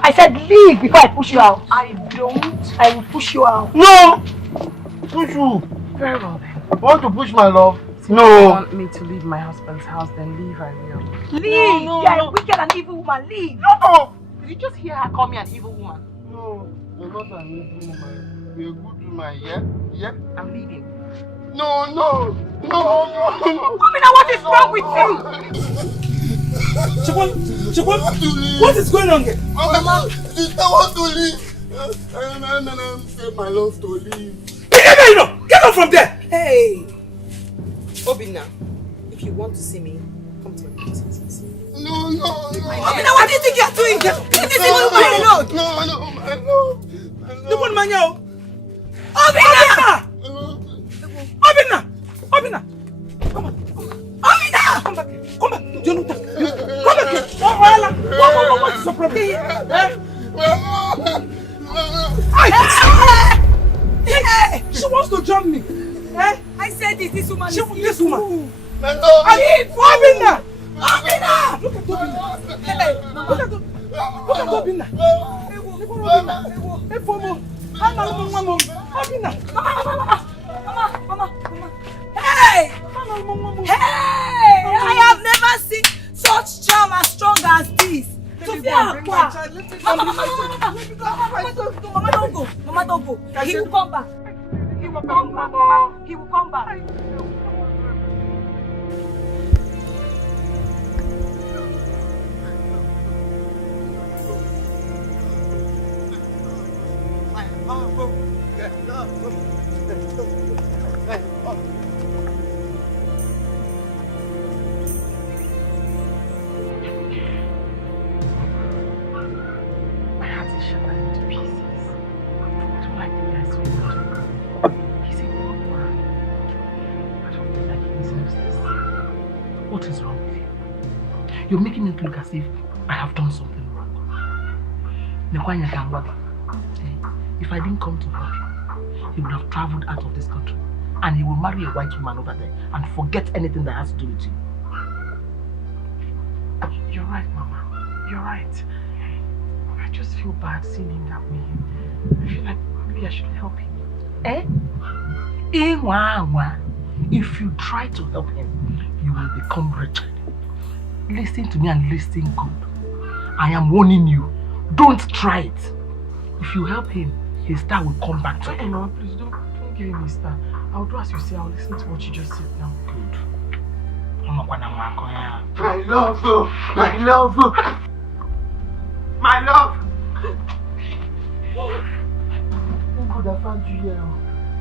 I said leave before I push you out. I don't. I will push you out. No! Push you. Very well then. I want to push my love. If No. you want me to leave my husband's house, then leave I will. Leave! No, You're a wicked and evil woman. Leave! No! Did you just hear her call me an evil woman? No, you're not an evil woman. You're a good woman, yeah? Yeah? I'm leaving. No, no! No, no, no! Obina, what is wrong with you? Chikwan, what is going on here? Mama, sister want to leave. I'm saying my love to leave. Get up from there! Hey! Obina, if you want to see me, come to my place. No, no, no. Obina, what do you think you're doing? Leave this evil woman alone! No, no, my love. The one man yao. Obina! Obina! Obina! Come on. Obina! Come back here. Come back. Jonathan. Come back here. What is your problem? Hey! She wants to jump me. Eh? I said this woman is This woman. My love. Obina! Obina! Look at Obina. Hey, Look at Obina. Hey, Fomo. Obina. Mama. Hey! Hey! I have never seen such charm as strong as this. Sophia, Mama, don't go. Mama, don't go. He will come back. He will come back, Mama. He will come back. My heart is shattered into pieces. I don't like the guy so much. He's a good man. I don't feel like he deserves this. What is wrong with you? You're making it look as if I have done something wrong. Nekwanya Kangwagi. If I didn't come to help you, he would have traveled out of this country and he will marry a white woman over there and forget anything that has to do with you. You're right, Mama. You're right. I just feel bad seeing him that way. I feel like maybe I should help him. Eh? If you try to help him, you will become wretched. Listen to me and listen good. I am warning you. Don't try it. If you help him, his star will come back to you. No, please don't give him his star. I'll do as you say. I'll listen to what you just said now. Good. My love, my love, my love. Thank God I found you here.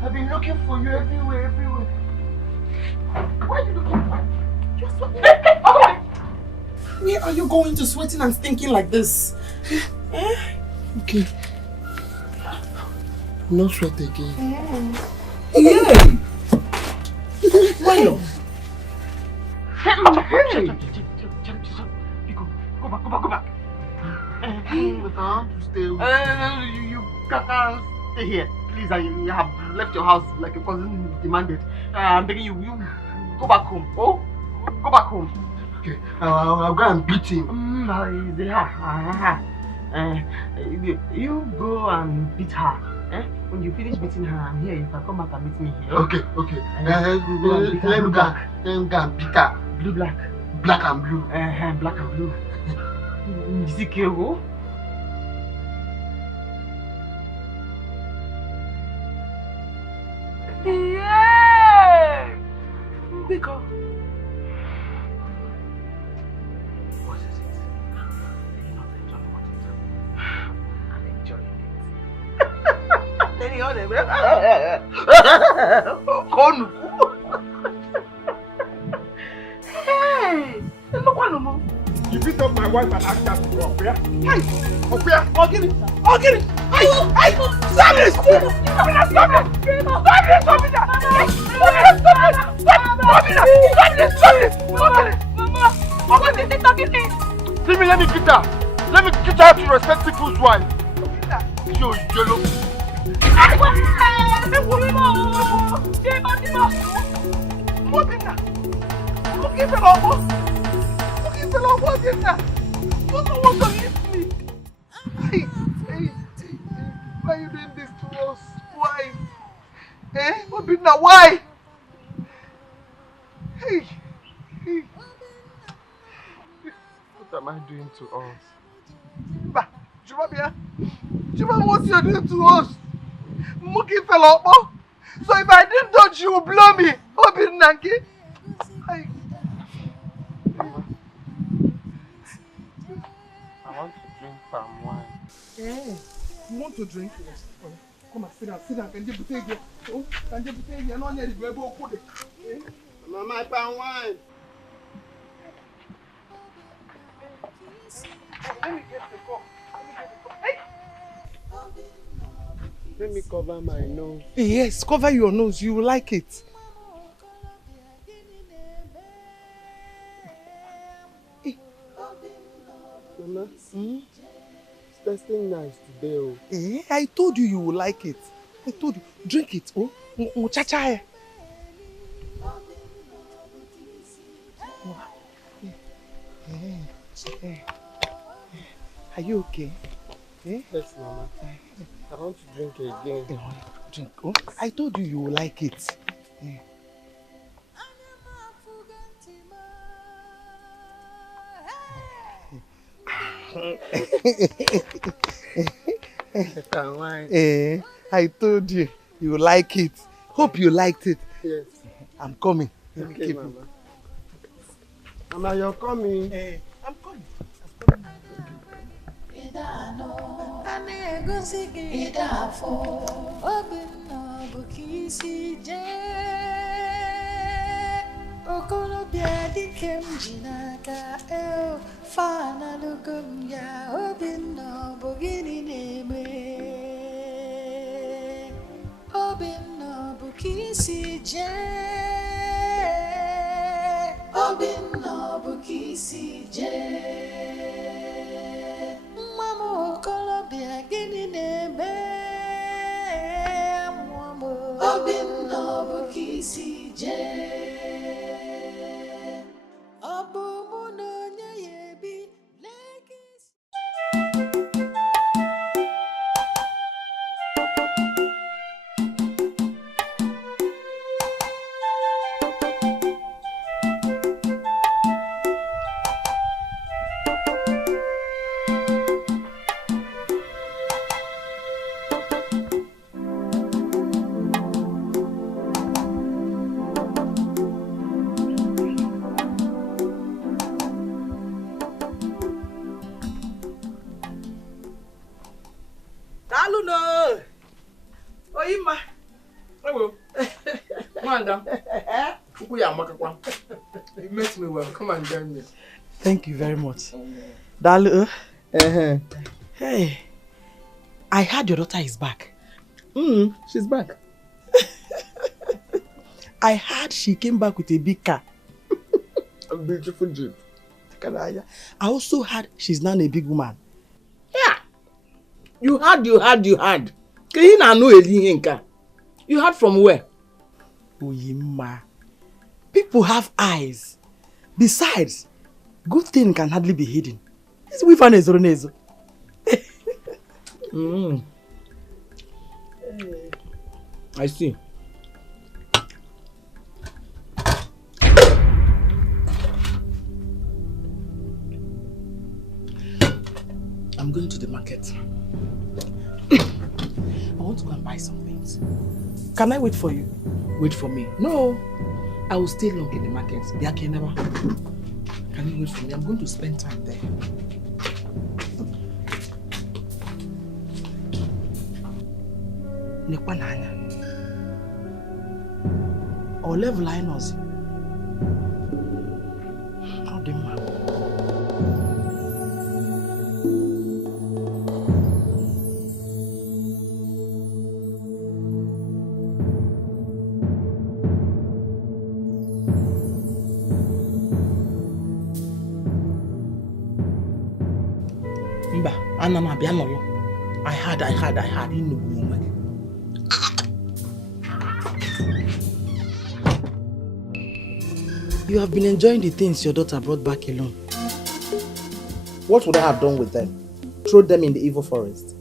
I've been looking for you everywhere. Why are you looking for? You're sweating. Where are you going to sweating and stinking like this? Okay. No sweat again. Yay! Why not? Hey! Go back. But I want to stay with you can't stay here. Please, you have left your house like your cousin demanded. I'm begging you, go back home. Oh? Go back home. Okay, I'll go and beat him. You go and beat her. When you finish beating her, I'm here. You can come back and meet me here. Okay. Let me go and beat her. Blue, black. Black and blue. Black and blue. You see Kego? Yeah! Bigger. What is Hey! You beat up my wife and asked her to go up here? Hey! Up here! I'll get it! I'll get it! Hey! Hey! Stop this! Stop it! Stop it! Stop it! Stop it! Stop it! Let me get her. Let me get her to respect people's wife. You yellow. Why are you doing this to us? Why? Obina, why? Hey. What am I doing to us? Juba, what you doing to us? Muki fell up. So if I didn't touch you, will blow me. Obina, hey. I want to drink palm wine. Yeah. You want to drink? Yes. Come on, sit down. Can you put it here? Oh, can you put it here? No, I need to put it. Mama, palm wine. Let me get the cup. Hey! Let me cover my nose. Yes, cover your nose. You will like it. Mama, it's tasting nice today. Oh. I told you will like it. I told you. Drink it. Oh, muchacha. Are you okay? Yes, Mama. I want to drink again. Drink. Oh, I told you will like it. I told you will like it. Hope you liked it. Yes. I'm coming. Let me keep Mama. Mama, you're coming. I'm coming. Dikeh jinaka fana lugum ya Obina bogini neme Obina bukisi je Obina bukisi je Mamo Colombia gini neme Obina bukisi je You met me well. Come and join me. Thank you very much. Dalu. Hey, I heard your daughter is back. She's back. I heard she came back with a big car. A beautiful jeep. I also heard she's now a big woman. Yeah. You heard. You heard from where? Oyima. People have eyes. Besides, good thing can hardly be hidden. This we find Nezo. I see. I'm going to the market. I want to go and buy some things. Can I wait for you? Wait for me? No. I will stay long in the market. Can you wait for me? I'm going to spend time there. nekwa n'anya. Or level anyị nọzi. Ọ dị mma. Mba, ana m abịa n'ụlọ. I had ịnụgbu onwe gị. You have been enjoying the things your daughter brought back alone. What would I have done with them? Throw them in the evil forest?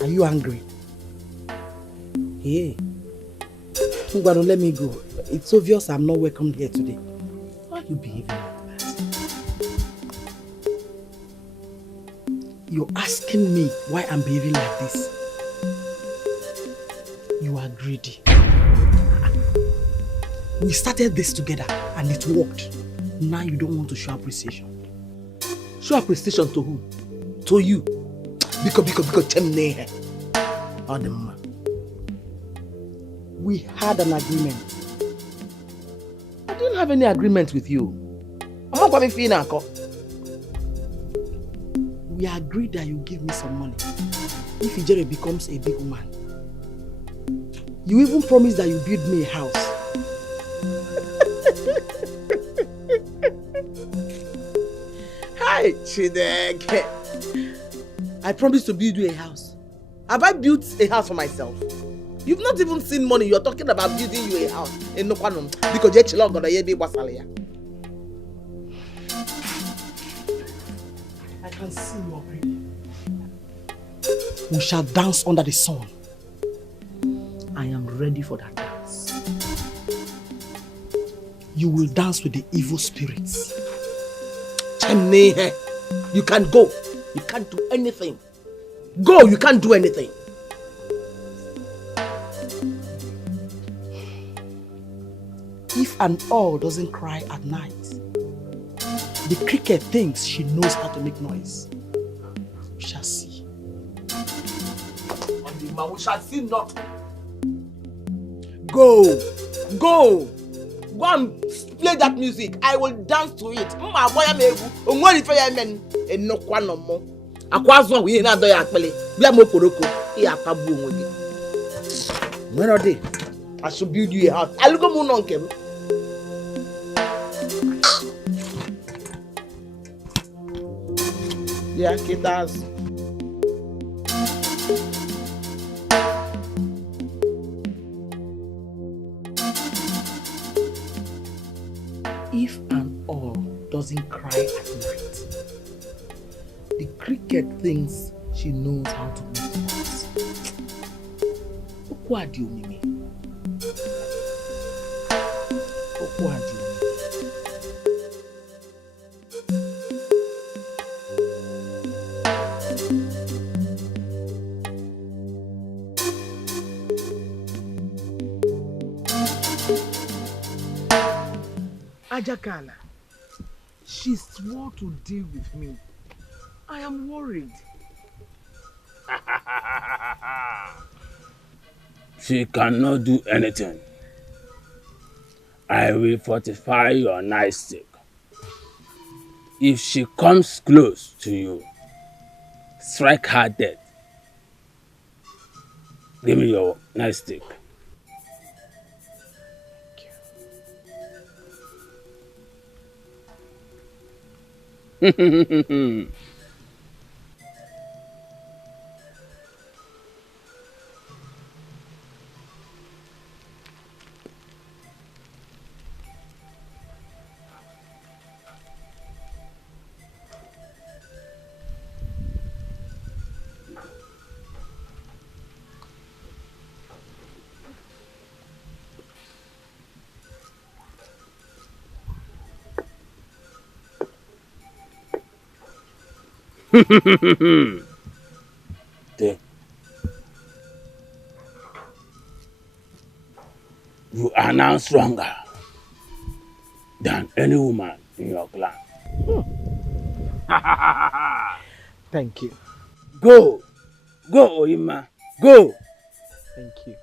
Are you angry? Hey, Ngwano, let me go. It's obvious I'm not welcome here today. Why are you behaving like that? You're asking me why I'm behaving like this. You are greedy. We started this together and it worked. Now you don't want to show appreciation. Show appreciation to who? To you. Because we had an agreement. I didn't have any agreement with you. I'm not going to be feeling. We agreed that you give me some money if Ijere becomes a big woman. You even promised that you build me a house. Hi, Chideke. I promised to build you a house. Have I built a house for myself? You've not even seen money. You're talking about building you a house in Nokwanum because you're chilling on the Wasalia. I can see you already. We shall dance under the sun. I am ready for that dance. You will dance with the evil spirits. You can't go. You can't do anything. Go, you can't do anything. If an owl doesn't cry at night, the cricket thinks she knows how to make noise. We shall see. We shall see not. Go. Go. Go and play that music. I will dance to it. I should build you a house. I'll go moon on him. Yeah, guitars. If an owl doesn't cry at night, the cricket thinks she knows how to make noise. What do you mean? What do you mean? Ajakana, she swore to deal with me. I am worried. She cannot do anything. I will fortify your nightstick. If she comes close to you, strike her dead. Give me your nightstick. You are now stronger than any woman in your clan. Thank you. Go, Oima. Go! Thank you.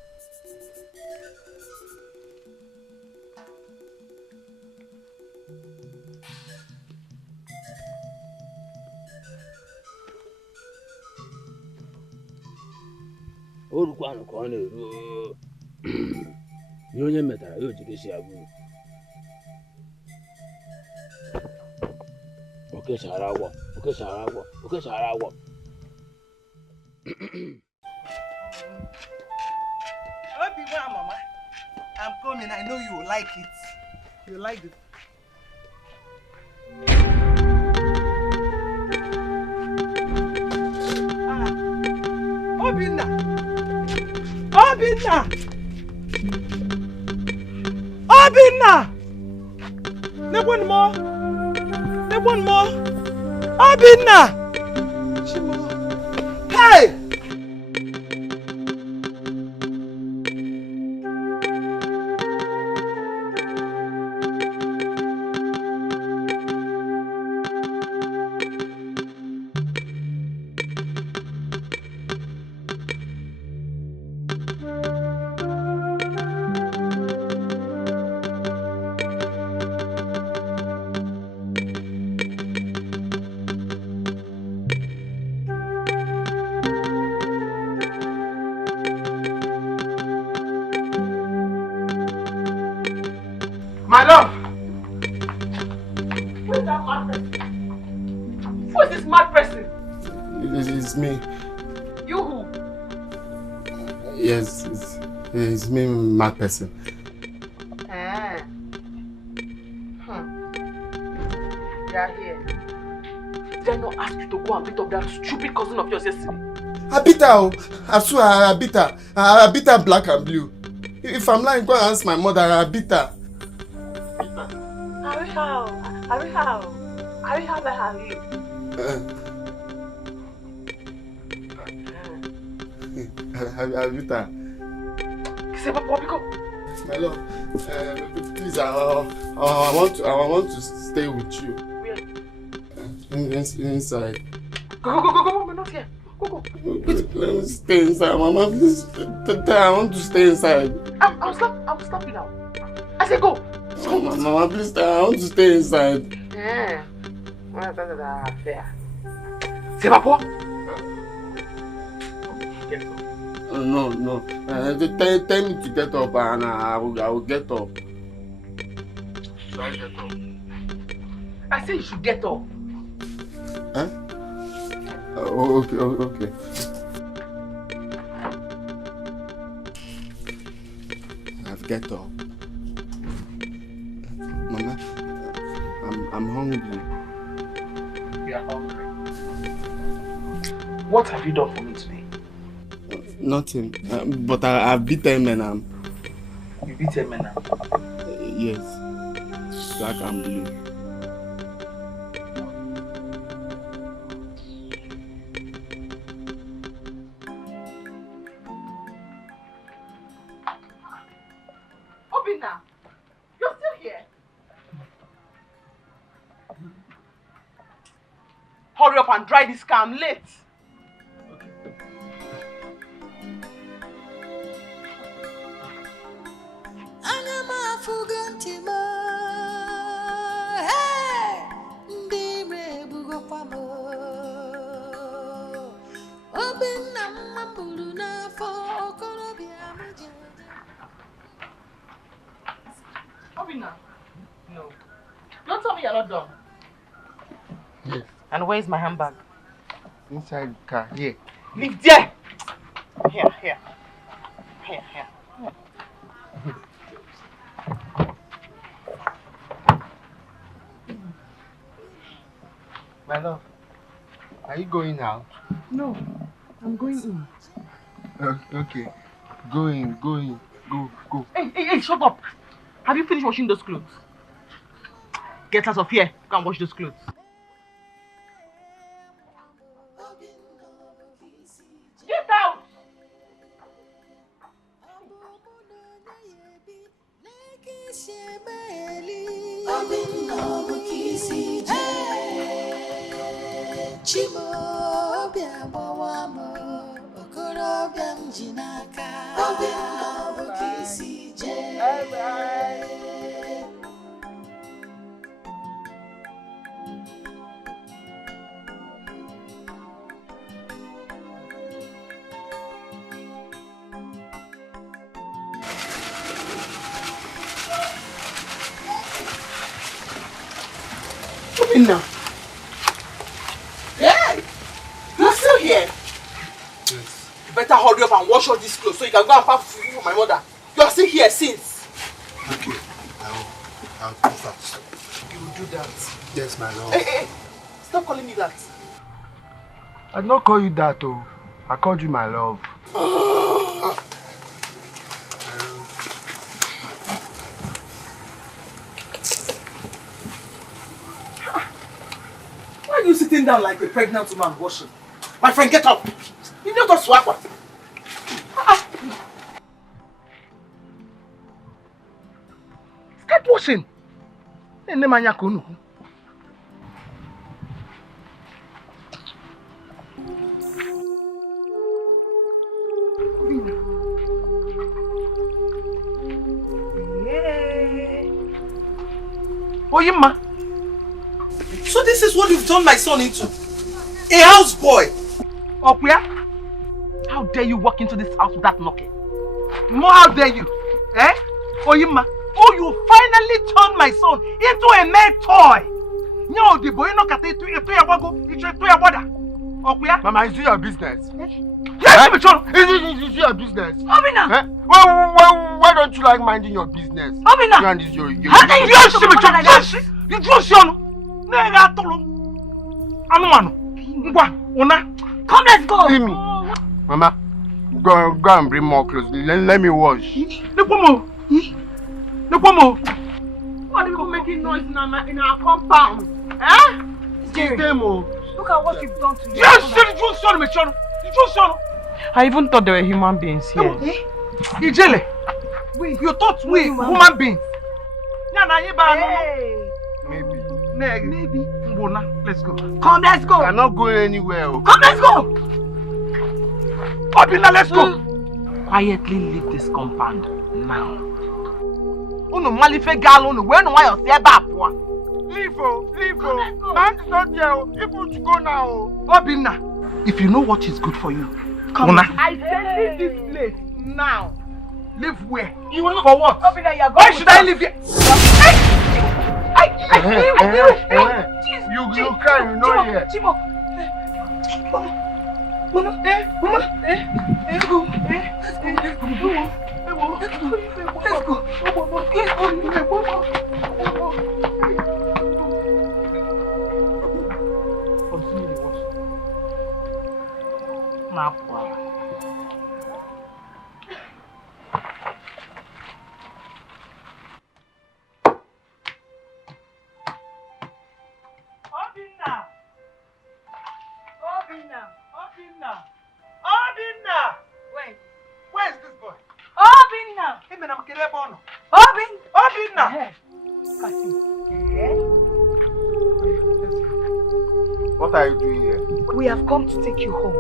Orukwanụ ka ọ na-eru ihe onye metara ya o jiri si abụ okechara agwọ. Obina, Mama, I'm coming. I know you will like it. You like it. Obina! Make one more. Obina! Hey! My love! Who is that mad person? Who is this mad person? It's me. You who? Yes, it's me, mad person. You are here. Did I not ask you to go and beat up that stupid cousin of yours yesterday? I beat her. I swear I beat her. I beat her black and blue. If I'm lying, go and ask my mother. I beat her. How are you? I beat her. My love, please, I want to stay with you. Where? Inside. Go, we're not here. Go. Let me stay inside, Mama. Please, I want to stay inside. I'll stop you now. I said go. Oh, Mama, please, I want to stay inside. Fair. C'est pas quoi? No. Tell me to get up and I will get up. Should I get up? I said you should get up. Huh? Okay. I've get up. Mama, I'm hungry. You are hungry. What have you done for me today? Nothing. But I've beaten men. You beaten men? Yes. Black and blue. Obina, you're still here? Hurry up and dry this car, I'm late. Obina, no. Don't tell me you're not done. Yes. And where's my handbag? Inside the car. Here. Leave there! Here. My love, are you going out? No, I'm going in. Okay. Go in. Go. Hey, shut up! Have you finished washing those clothes? Get out of here. Go and wash those clothes. Get out! Chimo, Obina. Yeah, you're still here. Yes. You better hurry up and wash all these clothes so you can go and pack food for my mother. You're still here since. Okay, I'll do that. You will do that. Yes, my love. Hey, stop calling me that. I did not call you that, oh. I called you my love. Why are you sitting down like a pregnant woman washing? My friend, get up. You need to swap. Start washing. Oyima. So this is what you've turned my son into? A houseboy? Okuya, how dare you walk into this house without knocking? More, how dare you? Eh? Oyima, oh, you finally turned my son into a mere toy. No, the boy no kata itu ya wago, itu ya wada. Okuya? Mama, is it your business? Yes, Michon. Is it your business? Obina. Eh? Why don't you like minding your business? Obina. You and this your How can you do this, Michon? Yes, you do Sion. Nega tolo. Anu. Ngwa, una. Come, let's go. See me. Mama, go and bring more clothes. Let me wash. Nepomo. What are you making noise in our compound? Eh? Jerry, look at what you've done to you. Yes, you son, Michon. I even thought they were human beings here. Ijele, you thought we human beings? Maybe. Maybe. Let's go. Come, let's go. I'm not going anywhere. Come, let's go. Obina, let's go. Quietly leave this compound now. Uno malife gal uno when why you say bapwa. Leave. Man is not here. If you go now. Obina, if you know what is good for you, come. Una. I say leave this place now. Live where? You will for what? Obina, you are going. Why should I live here? You cry, you know here. Chimo. Mama. Let's go. Obina! Where is this boy? Obina! Obina! What are you doing here? We have come to take you home.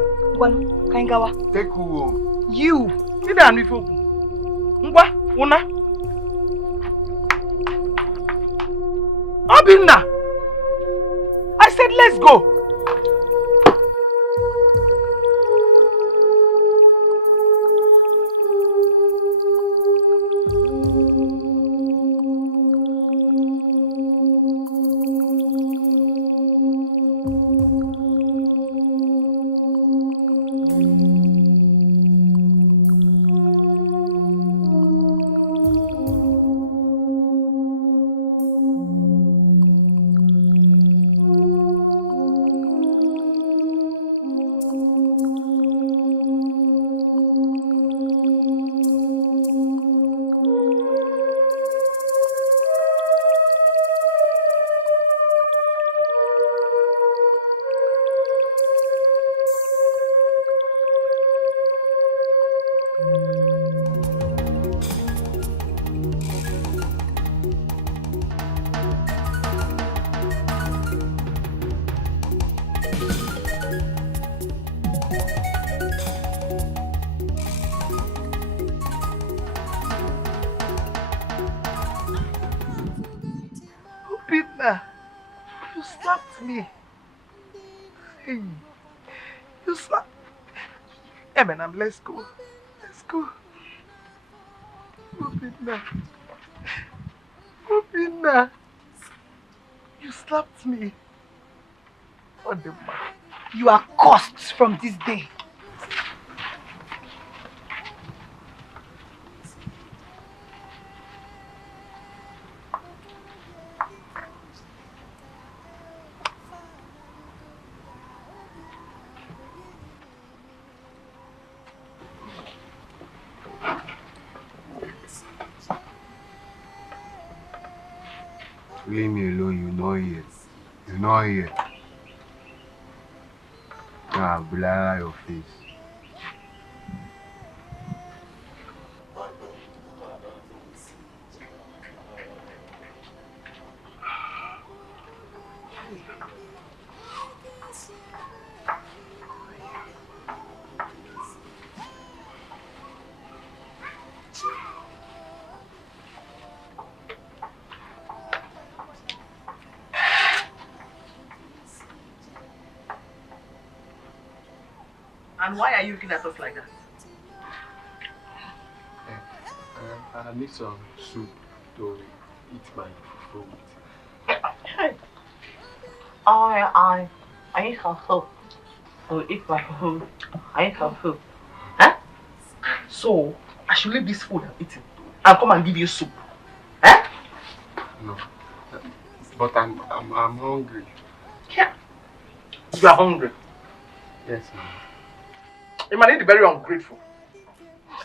Kaingawa. Take who home? You! Una! Obina! I said let's go! Obina, you slapped me. Hey, you slapped. Eminem, let's go. Let's go. Obina. Obina. You slapped me. On the mouth. You are cursed from this day. Leave me alone, you know here. You know here. Nah, blur your face. And why are you looking at us like that? I need some soup to eat my food. I need some soup to eat my food. I need some soup. Huh? So, I should leave this food I'm eating and come and give you soup. Huh? No. But I'm hungry. Yeah. You are hungry? Yes, ma'am. You might be very ungrateful.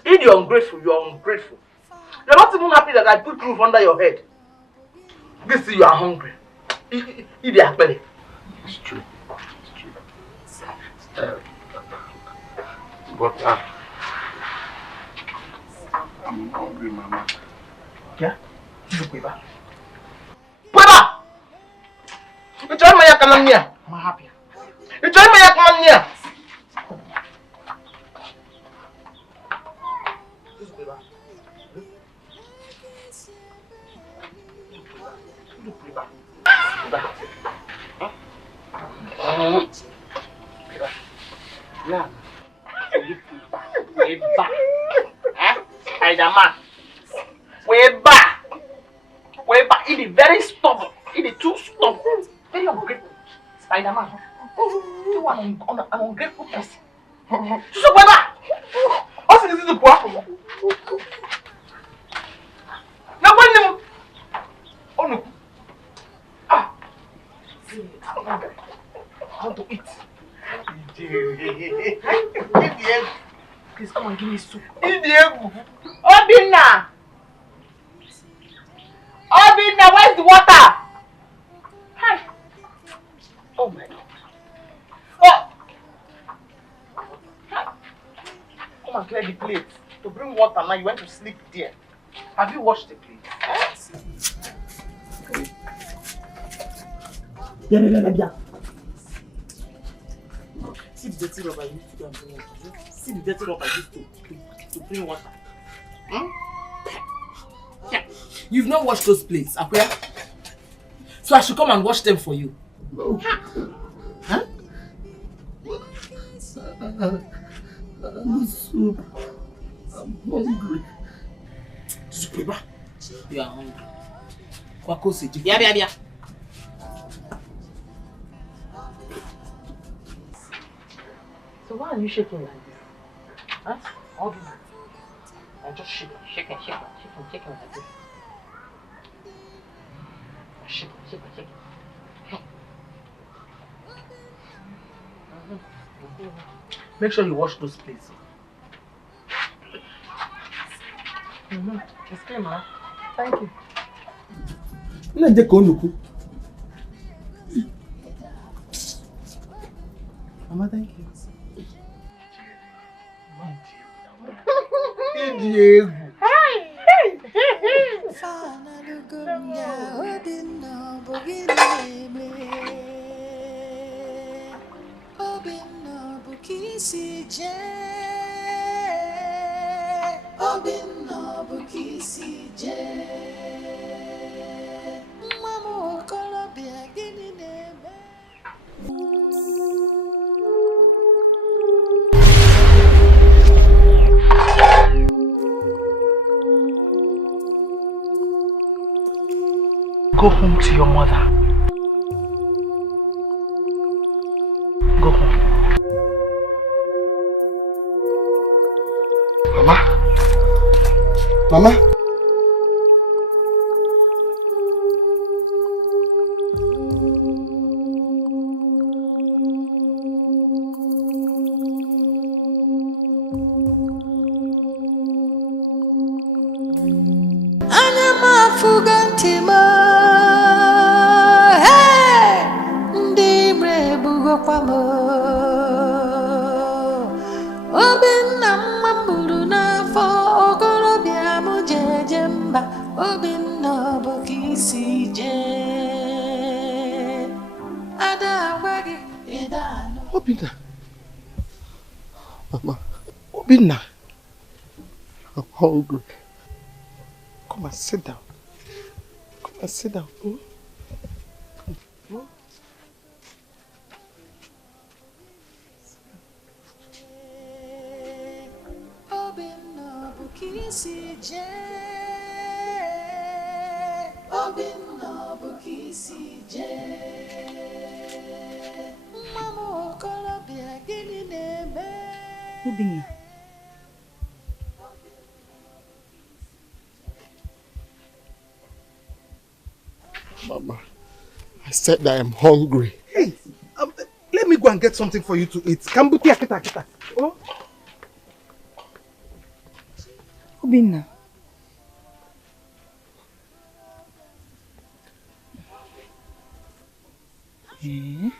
If you're ungrateful, you're ungrateful. You're not even happy that I put roof under your head. This is you are hungry. Eat the apple. It's true. It's true. But I'm hungry, Mama. Yeah? Pueba! Pueba! You join my yakananya. I'm happy. You join my yakananya. Yeah. Way back. Spider-Man. Way back. Way back. It is very stubborn. It is too stubborn. Very ungrateful. Spider-Man. You are an ungrateful person. So way back. Also, this is the poor. Now, when you. Oh no. Ah. How to eat? Please come and give me soup. Obina! Obina, where's the water? Hi. Oh my God. Oh! Hi. Come and clear the plate. To bring water now, you went to sleep there. Have you washed the plate? Yeah. See the dirty rubber you used to go and bring water. See the dirty rubber you used to bring water. Hmm? Yeah. You've not washed those plates, Akuya. So I should come and wash them for you. No. Huh? I need soup. I'm hungry. Soup, you are hungry. Kwako seji. Bia. So why are you shaking like this? Huh? All this. I'm just shaking like this. Shaking. Make sure you wash those plates. It's clean, man. Thank you. Let's go, Nuku. Mama, thank you. Obina bukisi je, mama Go home to your mother. Go home. Mama? Mama? Obina. Mama. Obina. I'm hungry. Come and sit down. Come and sit down. Oh. Oh. Obina. Mama, I said that I'm hungry. Hey, let me go and get something for you to eat. Kambuti akita akita. Oh. Obina. Eh?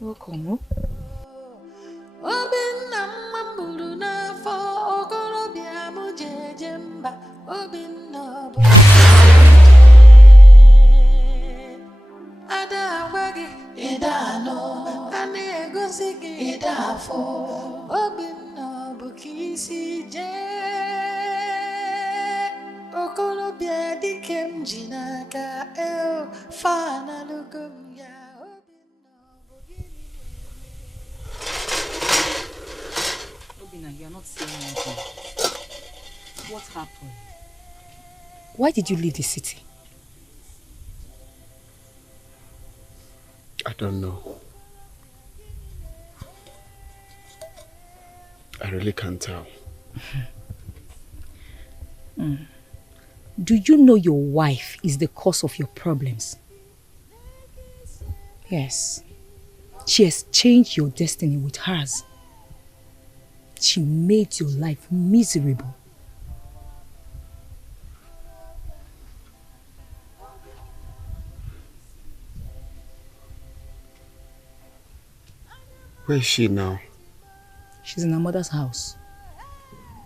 Welcome. Obina mambulu na fo okorobia mu jejemba Obina bo ada wagi idano ane gosigi idafo Obina bo kisi je okorobia dikem jinaka fana lugum ya You're not saying anything. What happened? Why did you leave the city? I don't know. I really can't tell. Do you know your wife is the cause of your problems? Yes. She has changed your destiny with hers. She made your life miserable. Where is she now? She's in her mother's house.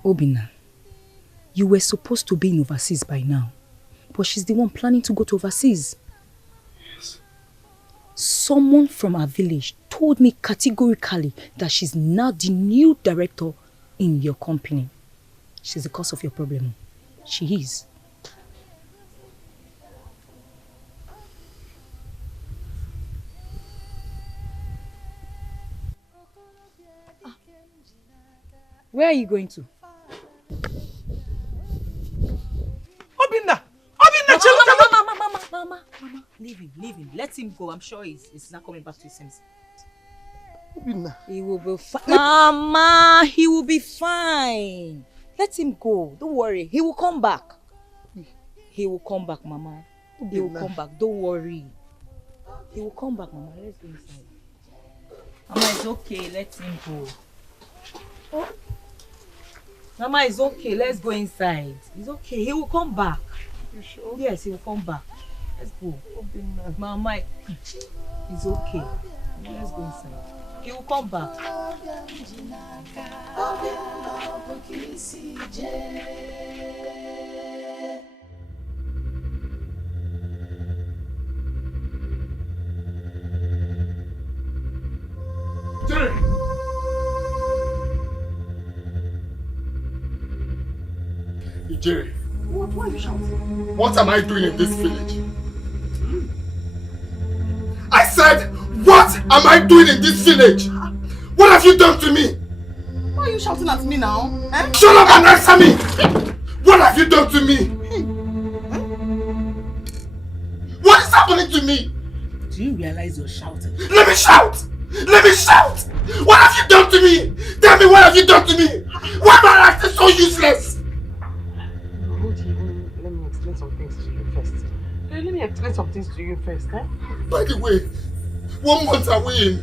Obina, you were supposed to be in overseas by now. But she's the one planning to go to overseas. Yes. Someone from our village told me categorically that she's now the new director in your company. She's the cause of your problem. She is. Where are you going to? Obina! Mama, leave him. Let him go. I'm sure he's not coming back to his senses. Obina. He will be fine. Mama, he will be fine. Let him go. Don't worry. He will come back. He will come back, Mama. He will come back. Don't worry. He will come back, Mama. Let's go inside. Mama, it's okay. Let him go. Oh. Mama, it's okay. Let's go inside. It's okay. He will come back. You sure? Yes, he will come back. Let's go. Mama, it's okay. Let's go inside. He will come back. Jerry! Jerry, why are you shouting? What am I doing in this village? I said, what am I doing in this village? What have you done to me? Why are you shouting at me now? Eh? Shut up and answer me! What have you done to me? What is happening to me? Do you realize you're shouting? Let me shout! Let me shout! What have you done to me? Tell me, what have you done to me? Why am I acting so useless? Let me explain some things to you first. Let me explain some things to you first, eh? By the way, 1 month are we in?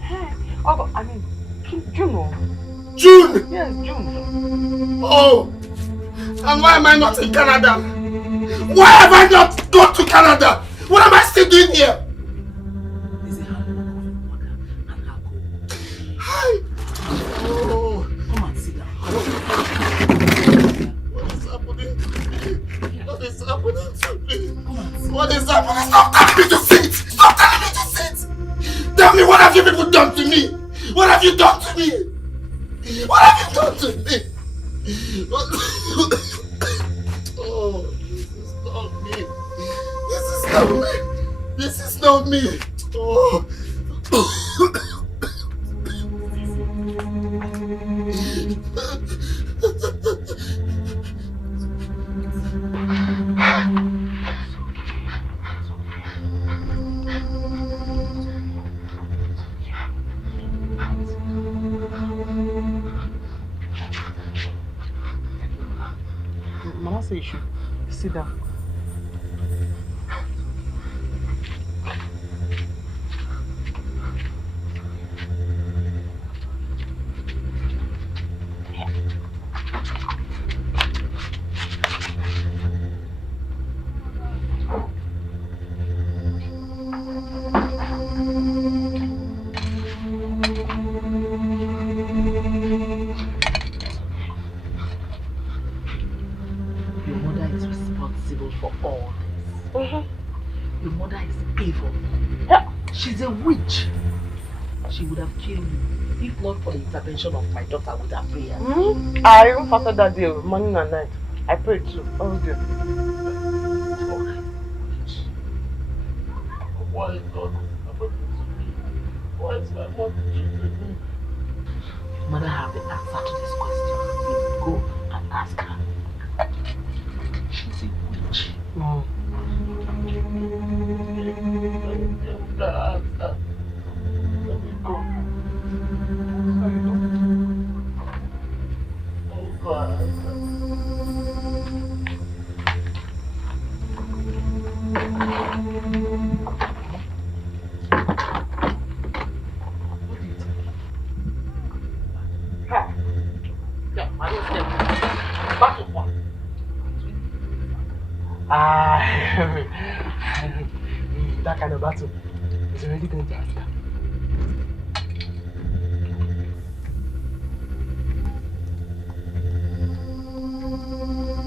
Hey, oh, I mean, June. June? Yes, June. Oh, and why am I not in Canada? Why have I not gone to Canada? What am I still doing here? There's a handful of water and alcohol. Hi. Oh. Come and sit down. What is happening? What is happening to me? What is happening? Stop telling me to sit! Stop telling me to sit! Tell me, what have you people done to me? What have you done to me? What have you done to me? Oh, this is not me. This is not me. This is not me. Oh. Mama said you should sit down. For all this. Your mother is evil. Yeah. She's a witch. She would have killed you if not for the intervention of my daughter with her prayer. I even fasted that day, morning and night. I prayed too. All good. Why is God happening to me? Why is my mother treating me? Your mother have the answer to this question. You go and ask her. She's a witch. No. Let me go. Oh God. That kind of battle is already going to happen.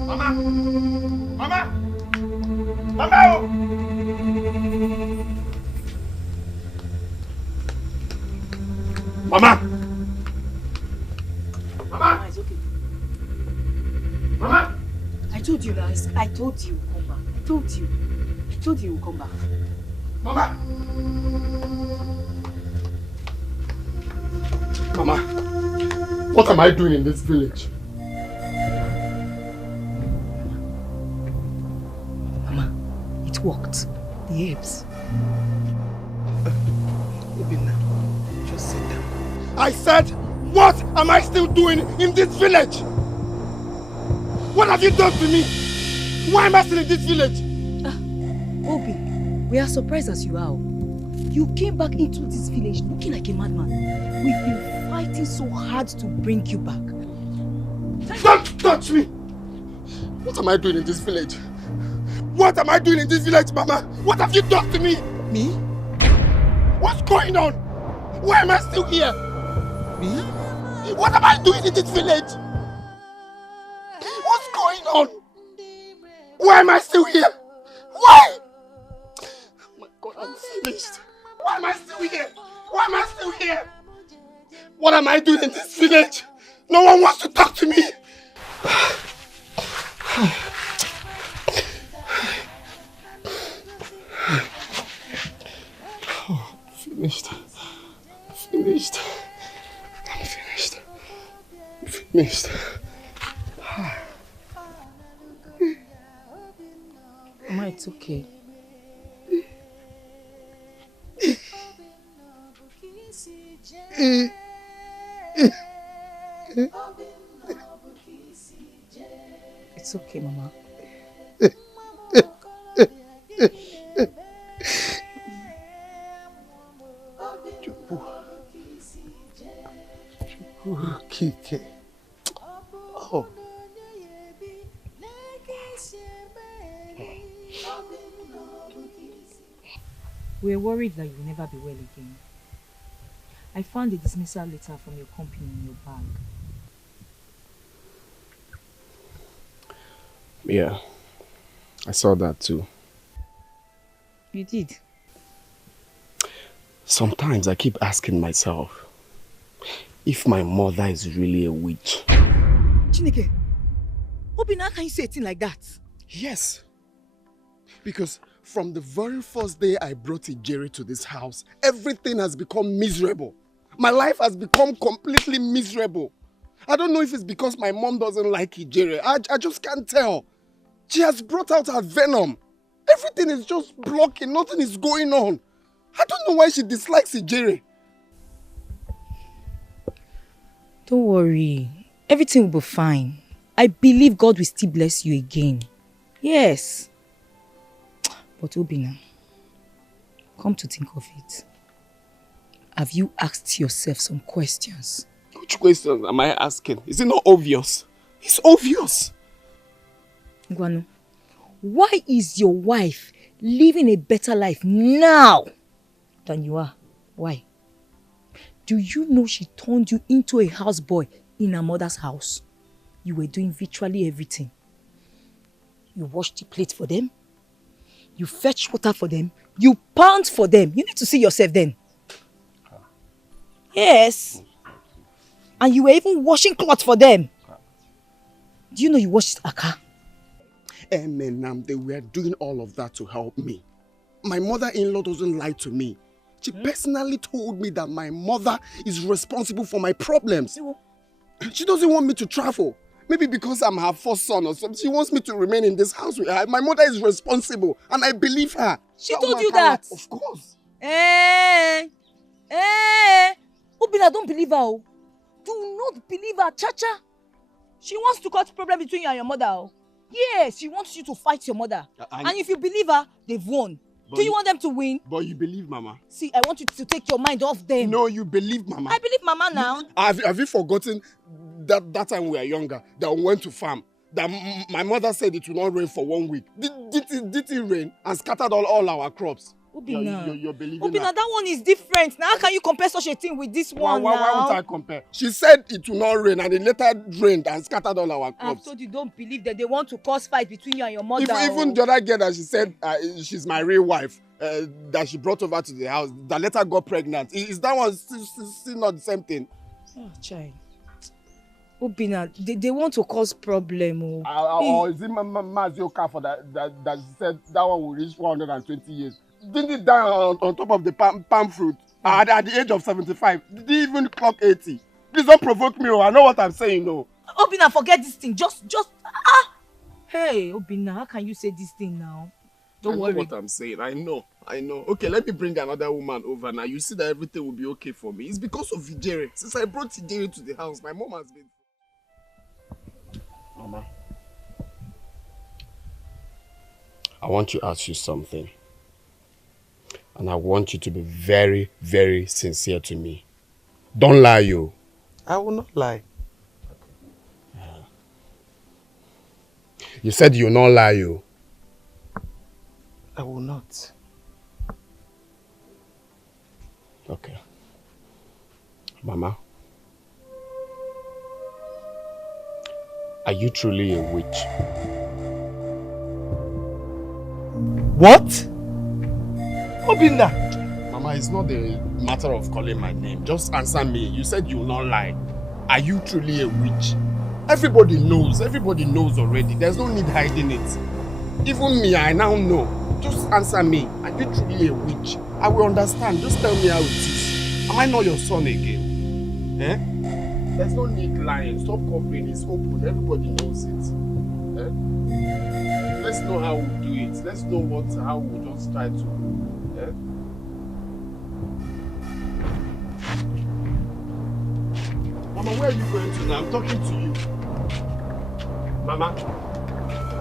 Mama! Mama! Mama! Mama! Mama! It's okay. Mama! I told you guys. I told you come back. I told you will come back. Mama! Mama, what am I doing in this village? Mama, it worked. The apes. Obina, just sit down. I said, what am I still doing in this village? What have you done to me? Why am I still in this village? Obi, we are surprised as you are. You came back into this village looking like a madman. We've been fighting so hard to bring you back. Don't touch me! What am I doing in this village? What am I doing in this village, Mama? What have you done to me? Me? What's going on? Why am I still here? Me? What am I doing in this village? What's going on? Why am I still here? Why? Oh my God, I'm finished. Why am I still here? Why am I still here? What am I doing in this village? No one wants to talk to me. Oh, finished. I'm finished. Mister. Mama, it's okay. It's okay, Mama. Kike. Oh. We were worried that you will never be well again. I found a dismissal letter from your company in your bag. Yeah, I saw that too. You did? Sometimes I keep asking myself if my mother is really a witch. Chineke, Obina, how can you say a thing like that? Yes. Because from the very first day I brought Ijeri to this house, everything has become miserable. My life has become completely miserable. I don't know if it's because my mom doesn't like Ijeri. I just can't tell. She has brought out her venom. Everything is just blocking. Nothing is going on. I don't know why she dislikes Ijeri. Don't worry. Everything will be fine. I believe God will still bless you again. Yes. But Obina, come to think of it, have you asked yourself some questions? Which questions am I asking? Is it not obvious? It's obvious. Guano, why is your wife living a better life now than you are? Why? Do you know she turned you into a houseboy in her mother's house? You were doing virtually everything. You washed the plate for them. You fetch water for them. You pound for them. You need to see yourself then. Yes. And you were even washing clothes for them. Do you know you washed a car? They were doing all of that to help me. My mother-in-law doesn't lie to me. She personally told me that my mother is responsible for my problems. She doesn't want me to travel. Maybe because I'm her first son or something. She wants me to remain in this house with her. My mother is responsible and I believe her. She told you that? Of course. Obina, don't believe her. Do not believe her, Chacha. She wants to cause problem between you and your mother. Yes, she wants you to fight your mother. And if you believe her, they've won. Do you want them to win? But you believe Mama. See, I want you to take your mind off them. No, you believe Mama. I believe Mama now. Have you forgotten that time we were younger, that we went to farm, that my mother said it will not rain for 1 week? Did it rain and scattered all our crops? Obina. You're believing Obina, that one is different. Now how can you compare such a thing with this one now? Why won't I compare? She said it will not rain and it later rained and scattered all our crops. I told you don't believe that they want to cause fight between you and your mother. Even the other girl that she said she's my real wife, that she brought over to the house, that later got pregnant. Is that one still not the same thing? Oh, child. Obina, they want to cause problem. Or is it Mazioka for that she said that one will reach 420 years? Didn't it die on top of the palm fruit at the age of 75? Did he even clock 80? Please don't provoke me. I know what I'm saying. No. Obina, forget this thing. Just Hey, Obina, how can you say this thing now? Don't worry. I know what I'm saying. I know. Okay, let me bring another woman over now. You see that everything will be okay for me. It's because of Ijeri. Since I brought Ijeri to the house, my mom has been... Mama, I want to ask you something. And I want you to be very, very sincere to me. Don't lie, you. I will not lie. You said you'll not lie, you. I will not. Okay. Mama, are you truly a witch? What? Obina! Mama, it's not a matter of calling my name. Just answer me. You said you'll not lie. Are you truly a witch? Everybody knows. Everybody knows already. There's no need hiding it. Even me, I now know. Just answer me. Are you truly a witch? I will understand. Just tell me how it is. Am I not your son again? There's no need lying. Stop covering. It's open. Everybody knows it. Eh? Let's know how we do it. Let's know how we just try to. Eh? Mama, where are you going to now? I'm talking to you. Mama.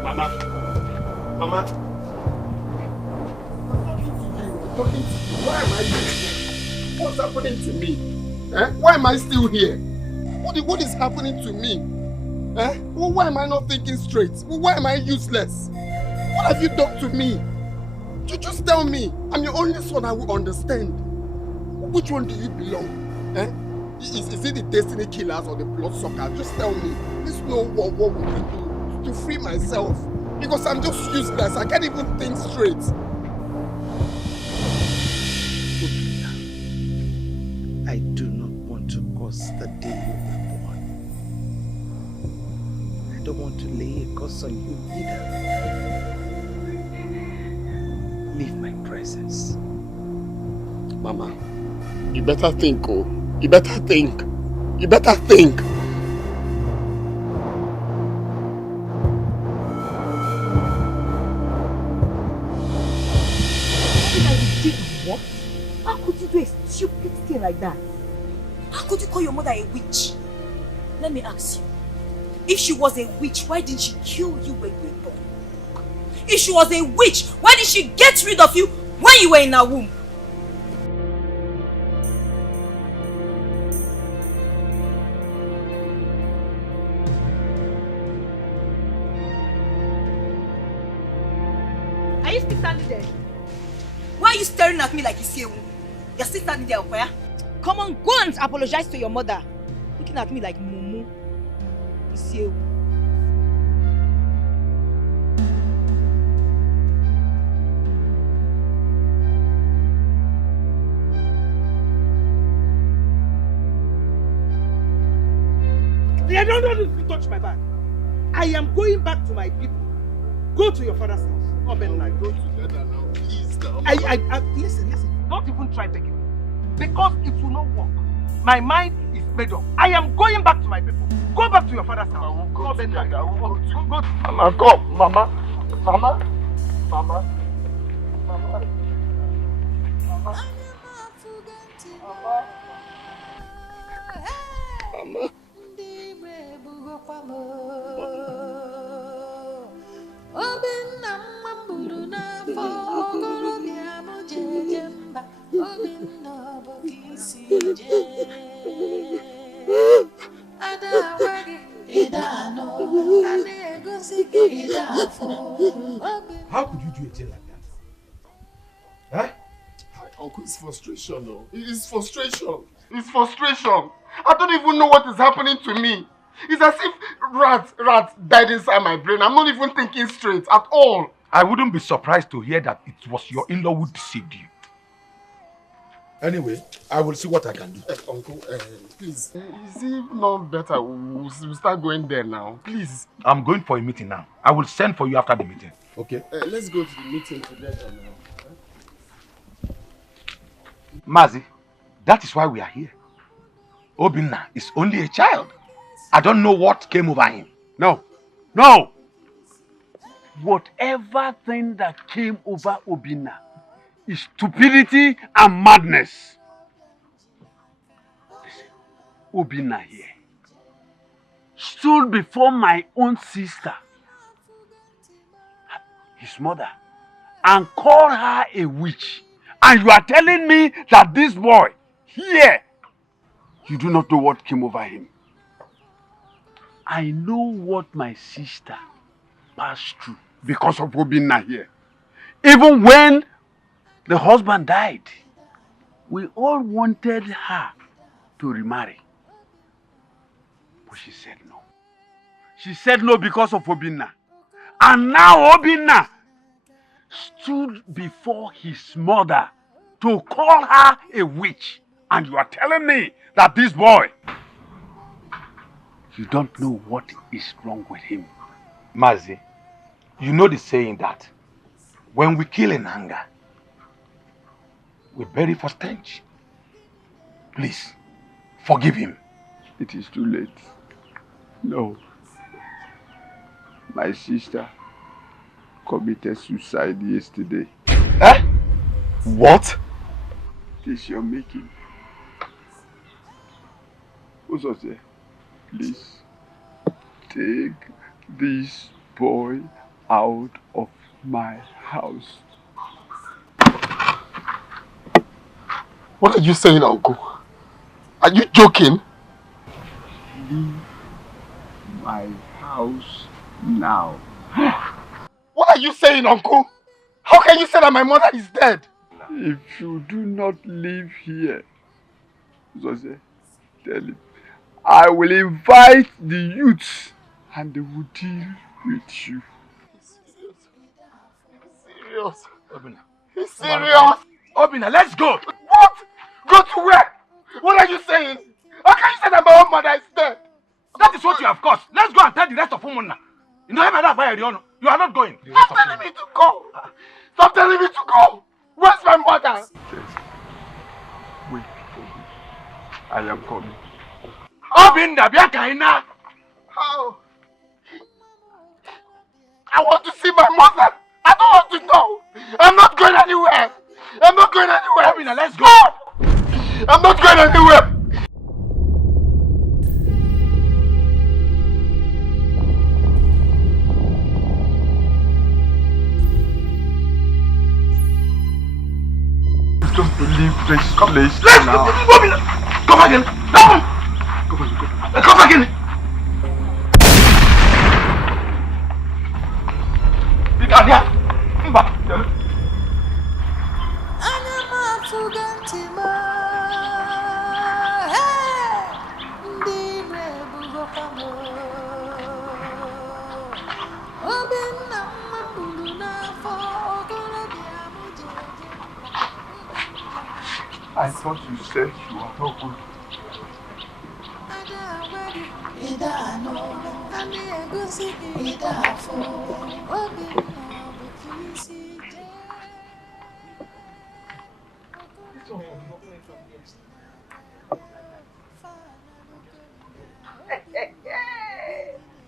Mama. Mama. I'm talking to you. Why am I here? What's happening to me? Eh? Why am I still here? What is happening to me? Eh? Well, why am I not thinking straight? Well, why am I useless? What have you done to me? You just tell me. I'm your only son. I will understand. Which one do you belong? Eh? Is it the destiny killers or the blood suckers? Just tell me. Let's know what we can do to free myself. Because I'm just useless. I can't even think straight. I do not want to cause the day you were born. I don't want to lay a curse on you either. Leave my presence. Mama, you better think, oh. You better think. You better think. What? How could you do a stupid thing like that? How could you call your mother a witch? Let me ask you. If she was a witch, why didn't she kill you when you were born? If she was a witch, why did she get rid of you when you were in her womb? Are you still standing there? Why are you staring at me like you see a woman? You're still standing there, Okoya? Come on, go and apologize to your mother. Looking at me like Mumu. You see a woman. I don't touch my bag. I am going back to my people. Go to your father's house. Obina, go together now, please. Now. Listen. Don't even try begging me. Because it will not work. My mind is made up. I am going back to my people. Go back to your father's house. Go together. Go. Mama, go. Mama. Mama. Mama. Mama. Mama. Obina mamburu n'afọ okorobịa m jeje mba Obinna bụ ka isi je ada agwaghị ịda anọ ada egosi gị ịda afọ. How could you do a thing like that? Uncle, it's frustration, no. It's frustration. It's frustration. I don't even know what is happening to me. It's as if rats died inside my brain. I'm not even thinking straight at all. I wouldn't be surprised to hear that it was your in-law who deceived you. Anyway, I will see what I can do. Uncle, please, is it not better we'll start going there now? Please. I'm going for a meeting now. I will send for you after the meeting. Okay? Let's go to the meeting together now. Mazi, that is why we are here. Obina is only a child. I don't know what came over him. No. Whatever thing that came over Obina is stupidity and madness. Listen, Obina here stood before my own sister, his mother, and called her a witch. And you are telling me that this boy here, you do not know what came over him. I know what my sister passed through because of Obina here. Even when the husband died, we all wanted her to remarry. But she said no. She said no because of Obina. And now Obina stood before his mother to call her a witch. And you are telling me that this boy, you don't know what is wrong with him. Mazi, you know the saying that when we kill in anger, we bury for stench. Please, forgive him. it is too late. No. My sister committed suicide yesterday. Eh? What? It is your making. Uzose, please take this boy out of my house. What are you saying, Uncle? Are you joking? Leave my house now. What are you saying, Uncle? How can you say that my mother is dead? If you do not live here, Uzose, tell him, I will invite the youths and they will deal with you. Serious? Obina. He's serious? Obina, let's go! What? Go to where? What are you saying? How can you say that my own mother is dead? That is what you have caused. Let's go and tell the rest of Umuna. You know, you are not going. Stop telling me to go. Stop telling me to go. Where's my mother? Yes. Wait for me. I am coming. Obina, Biakaina. How? I want to see my mother. I don't want to know. I'm not going anywhere. I'm not going anywhere. Obina, let's go. I'm not going anywhere. Just to leave this place Let's now. go. Obina, come again. Come again. I thought you said you are not good.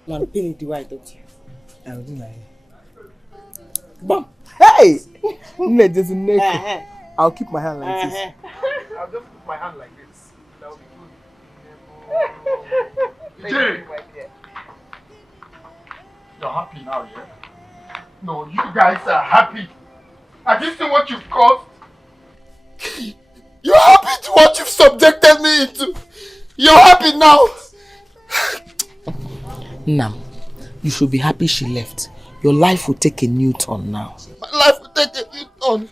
Man, penny the white out here. I will do my hair. Bam! Hey! There's a neck. I'll keep my hand like this. I'll just put my hand like this. That will be good. Jay! You're happy now, yeah? No, you guys are happy. Have you seen what you've caused? You're happy to what you've subjected me into. You're happy now. Nam, you should be happy she left. Your life will take a new turn now. My life will take a new turn.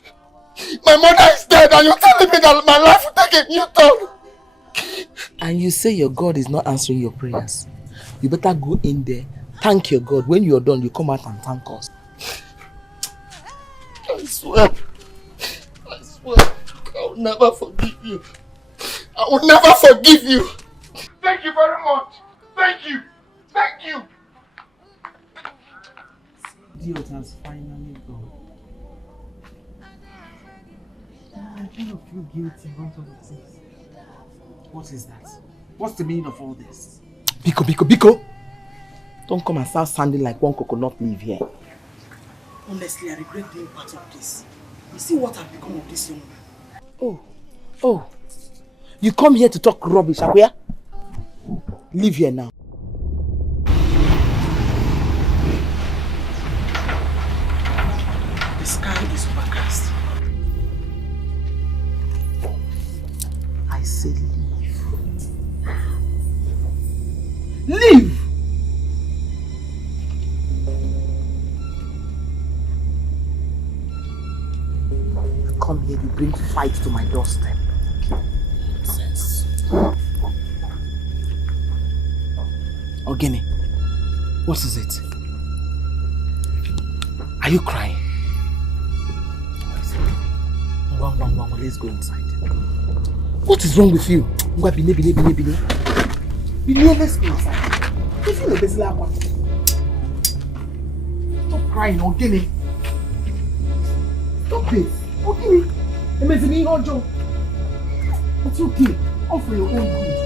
My mother is dead and you're telling me that my life will take a new turn. And you say your God is not answering your prayers. You better go in there, thank your God. When you're done, you come out and thank us. I swear, I will never forgive you. I will never forgive you. Thank you very much. Thank you. Thank you. Idiot has finally gone. I kind of feel guilty about all of this. What is that? What's the meaning of all this? Biko! Don't come and start sounding like one coconut leaf here. Honestly, I regret being part of this. You see what I've become of this young man. Oh. You come here to talk rubbish, Akwea? Leave here now. The sky is overcast. I say leave. Leave! You come here, you bring fight to my doorstep. Nonsense. Ogini, what is it? Are you crying? Let's go inside. What is wrong with you? Bine, let's go inside. You feel a bit like one. Stop crying, Ogini. Stop this. Ogini. It's okay. All for your own good.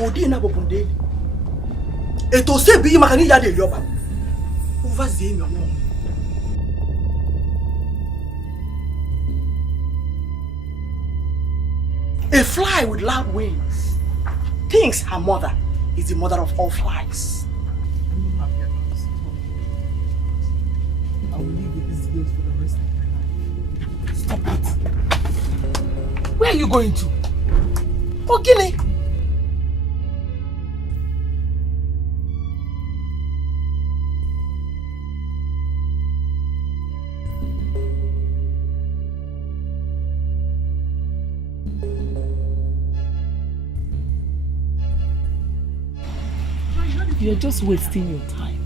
Odina Bobunde. Et aussi, Bi Makani Yade Yoba. Où vas-y, mon nom? A fly with loud wings thinks her mother is the mother of all flies. I will live with this guilt for the rest of my life. Stop it. Where are you going to? Ogini! You're just wasting your time.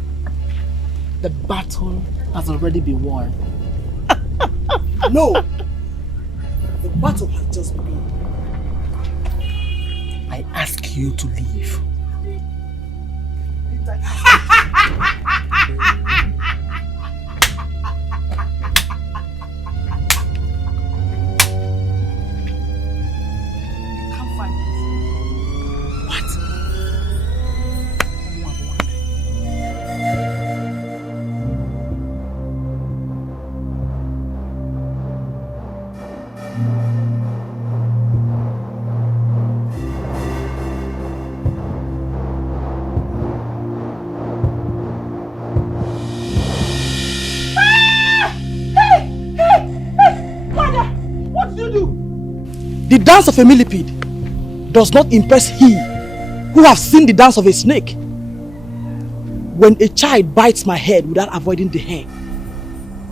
The battle has already been won. No! The battle has just begun. I ask you to leave. The dance of a millipede does not impress he who has seen the dance of a snake. When a child bites my head without avoiding the hair,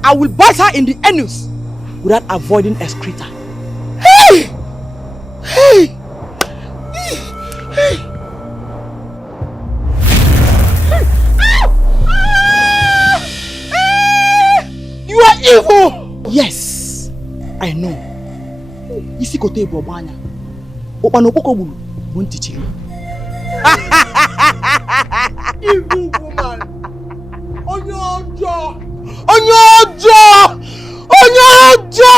I will bite her in the anus without avoiding excreta. Hey! Hey! Hey! You are evil! Yes, I know. Isi kote bobanya. Opano poko bulu. Won't chili. Evil woman. Onyojo. Onyojo. Onyojo.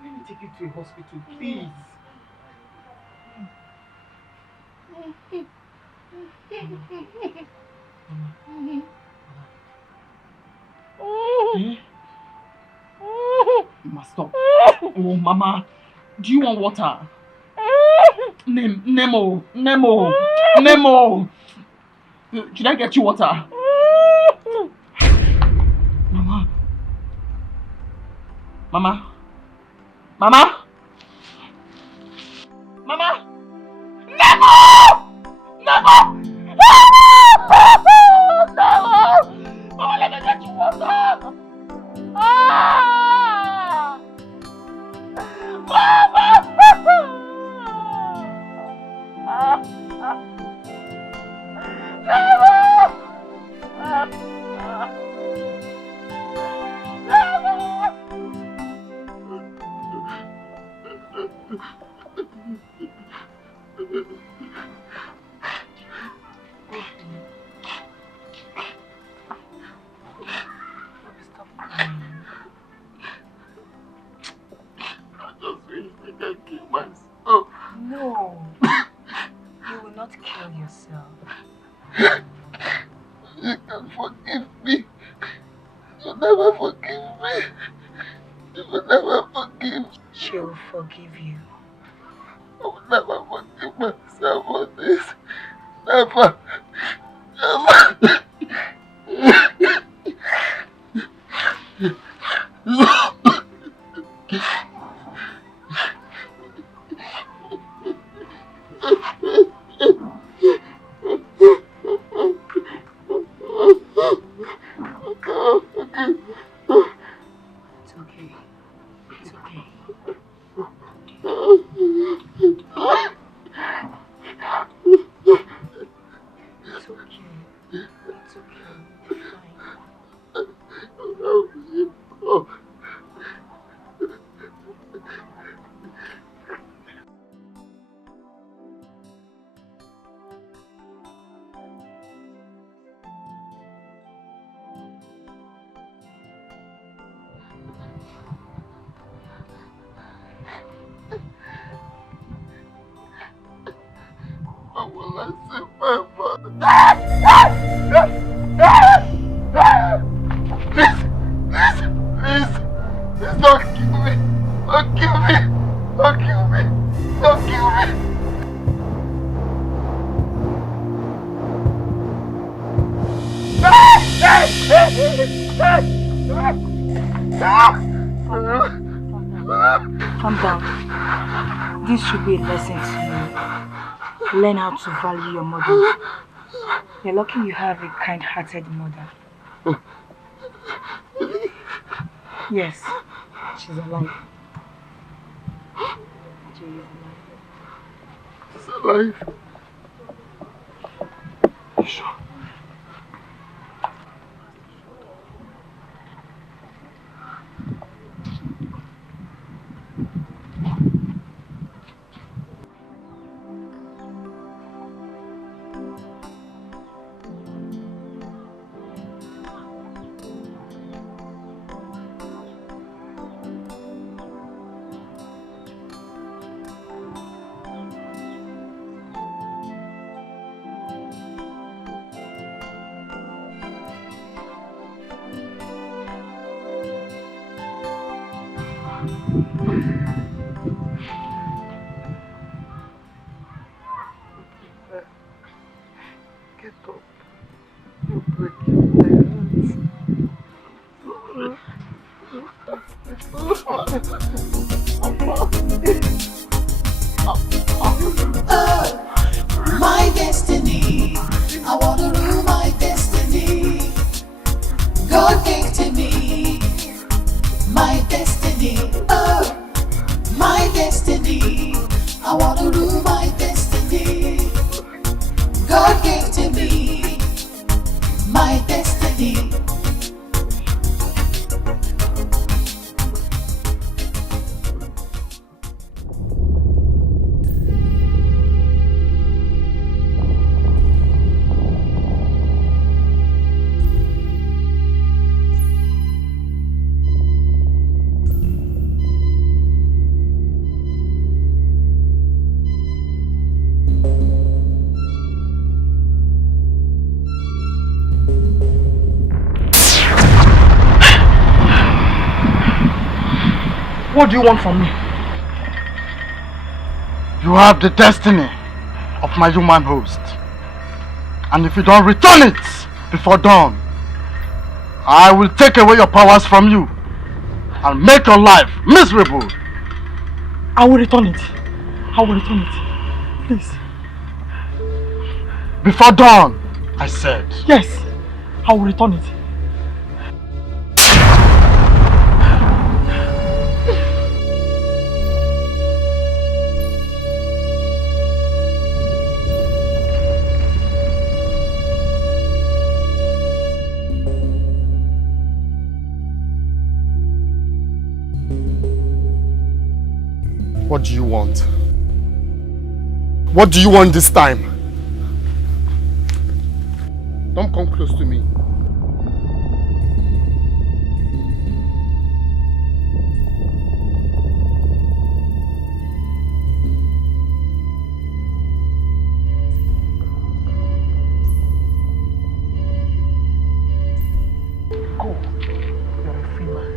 Let me take you to a hospital, please. Mama, stop. Oh, Mama, do you want water? Nemo. Should I get you water? Mama. Mama. Nemo! Mama, let me get you water! No, you will not kill yourself. You can forgive me. You never forgive me. You will never forgive. She will forgive you. I will never forgive myself for this. Never. Never. Please, don't kill me. Don't kill me. Don't kill me. Don't kill me. Calm down. This should be a lesson to you. Learn how to value your mother. You're lucky you have a kind-hearted mother. Yes, she's alive. She's alive. You sure? My destiny, I want to rule my destiny. God gave to me my destiny. My destiny, I want to rule my destiny. God gave to me my destiny. What do you want from me? You have the destiny of my human host. And if you don't return it before dawn, I will take away your powers from you and make your life miserable. I will return it. I will return it. Please. Before dawn, I said. Yes, I will return it. What do you want? What do you want this time? Don't come close to me. Go. You're a free man.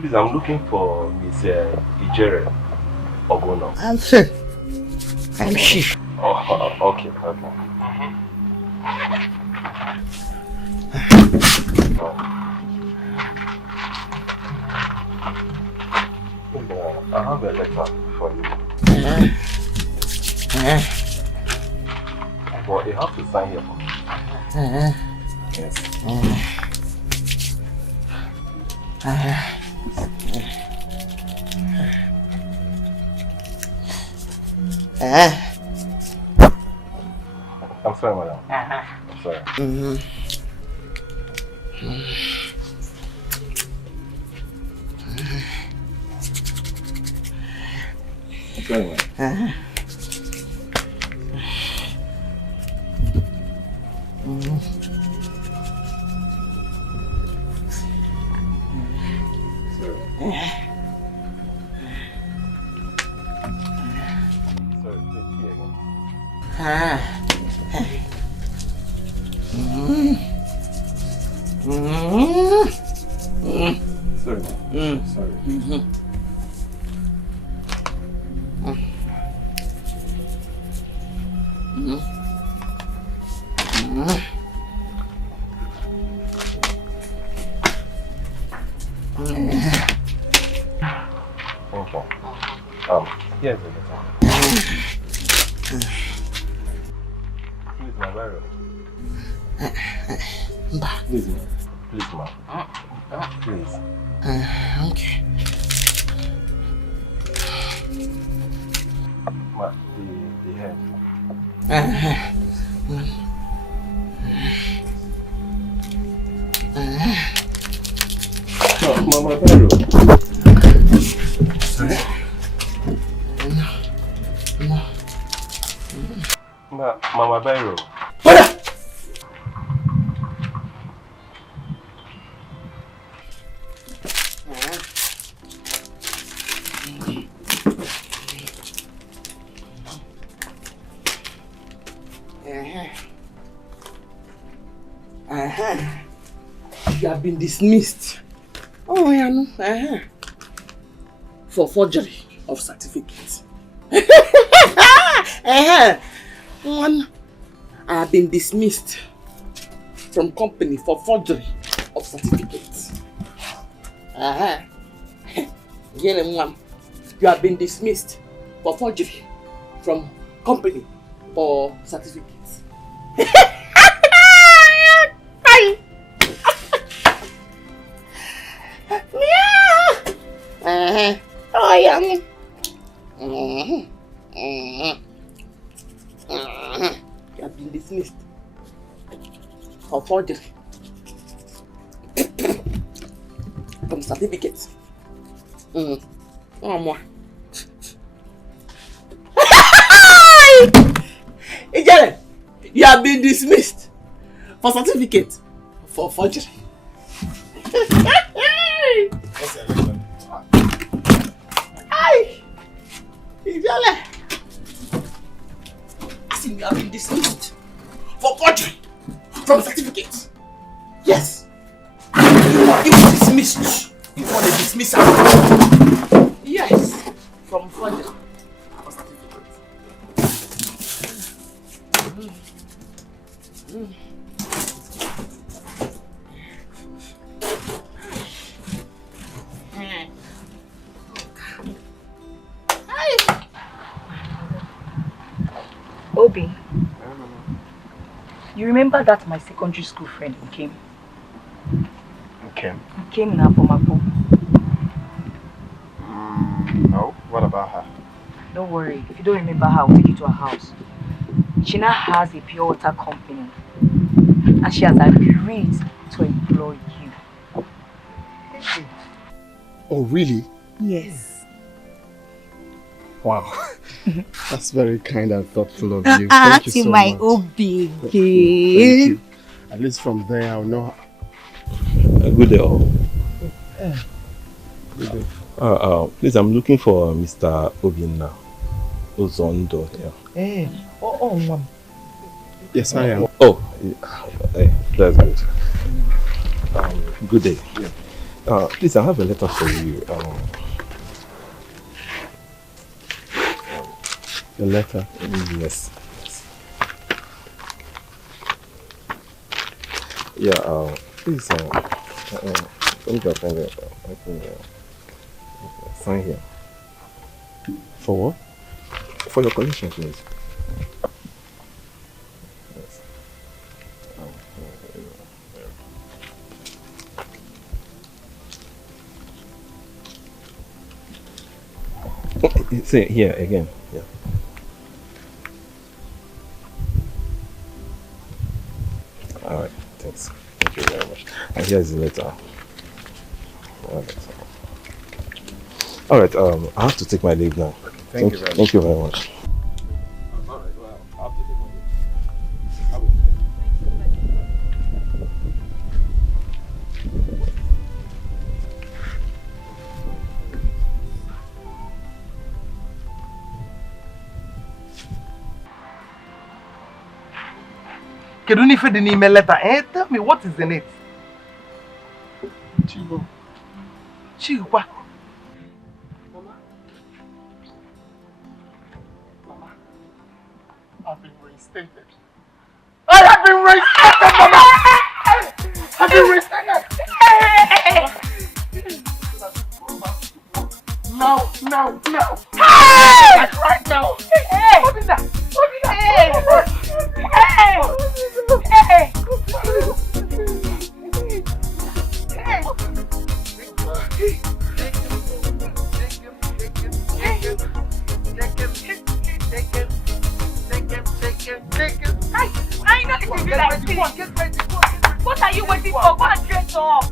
Please, I'm looking for Miss Ijere Ogono. I'm sure. I'm sure. Oh, okay. I have a letter for you. But you have to sign here for me. Yes. I'm sorry, madam. I'm sorry. I'm sorry, madam. Yes, please, my barrel. Please, ma'am. Please. Okay. The head. Mama barrel. Sorry. Mama Bairo. You have been dismissed. Oh, yeah, no. For forgery of certificates. One, I have been dismissed from company for forgery of certificates. You have been dismissed for forgery from company for certificates. Oh, yeah. You have been dismissed for forgery from certificates. Oh, more. You have been dismissed for certificate for forgery. You have been dismissed for forgery from certificates. Yes. You were dismissed. You want a dismissal. Yes. From forgery for certificates. Obi, you remember that my secondary school friend came? Okay. He came in Apomapo. No, what about her? Don't worry, if you don't remember her, I'll take you to her house. she now has a pure water company and she has agreed to employ you. Oh, really? Yes. Wow. That's very kind and thoughtful of you. Thank you so my much. Obi. Thank you. At least from there, I'll know. Good day, all. Good day. Please, I'm looking for Mr. Obina. Ozondo here. Mom. Yes, I am. Oh, that's good. Good day. Yeah. Please, I have a letter for you. A letter? Yes. Yeah, please, let me just find it. Sign here. For what? For your collection, please. Yes. See here again. Yeah. All right. Thanks. Thank you very much. And here's the letter. All right. I have to take my leave now. Thank you very much. Thank you very much. All right. Well, I have to take my leave. Kedunife the email letter, tell me what is in it? Chigo. Chigwa. Mama, I've been reinstated. I have been reinstated, Mama! I've been reinstated! No. Hey! Like right now! Hey! Obina! Hey! I know it will be like this. What are you waiting for? Go and dress up.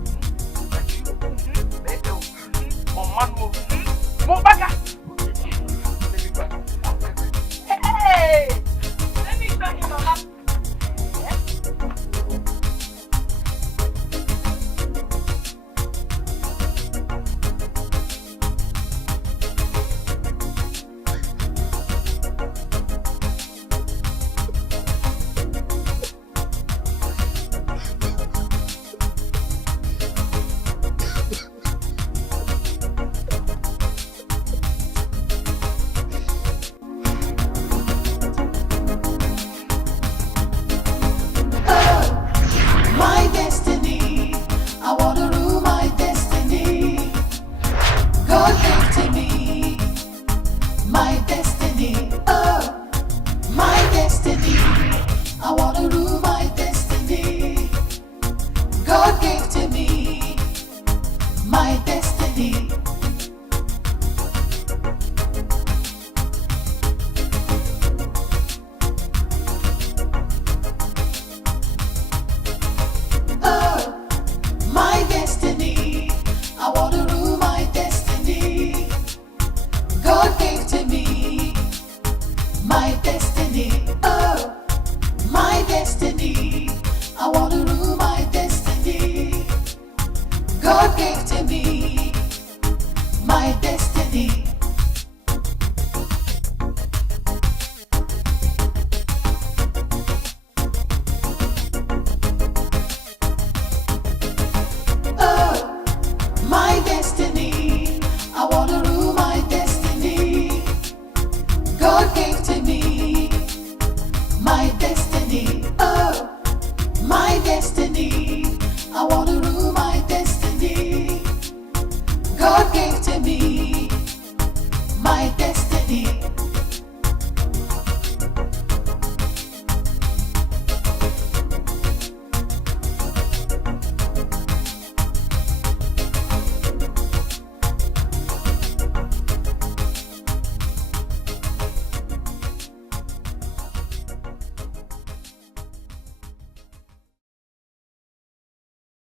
Hey! Let me show you, Mama. My destiny, I want to rule my destiny. God gave to me my destiny. Oh, my destiny, I want to rule my destiny. God gave to me my destiny. Oh, my destiny, I want to rule my destiny. God gave to me my destiny. Oh, my destiny, I want to rule my destiny. God gave to me my destiny. Oh, my destiny, I want to rule my destiny. God gave to me my destiny. Oh, my destiny,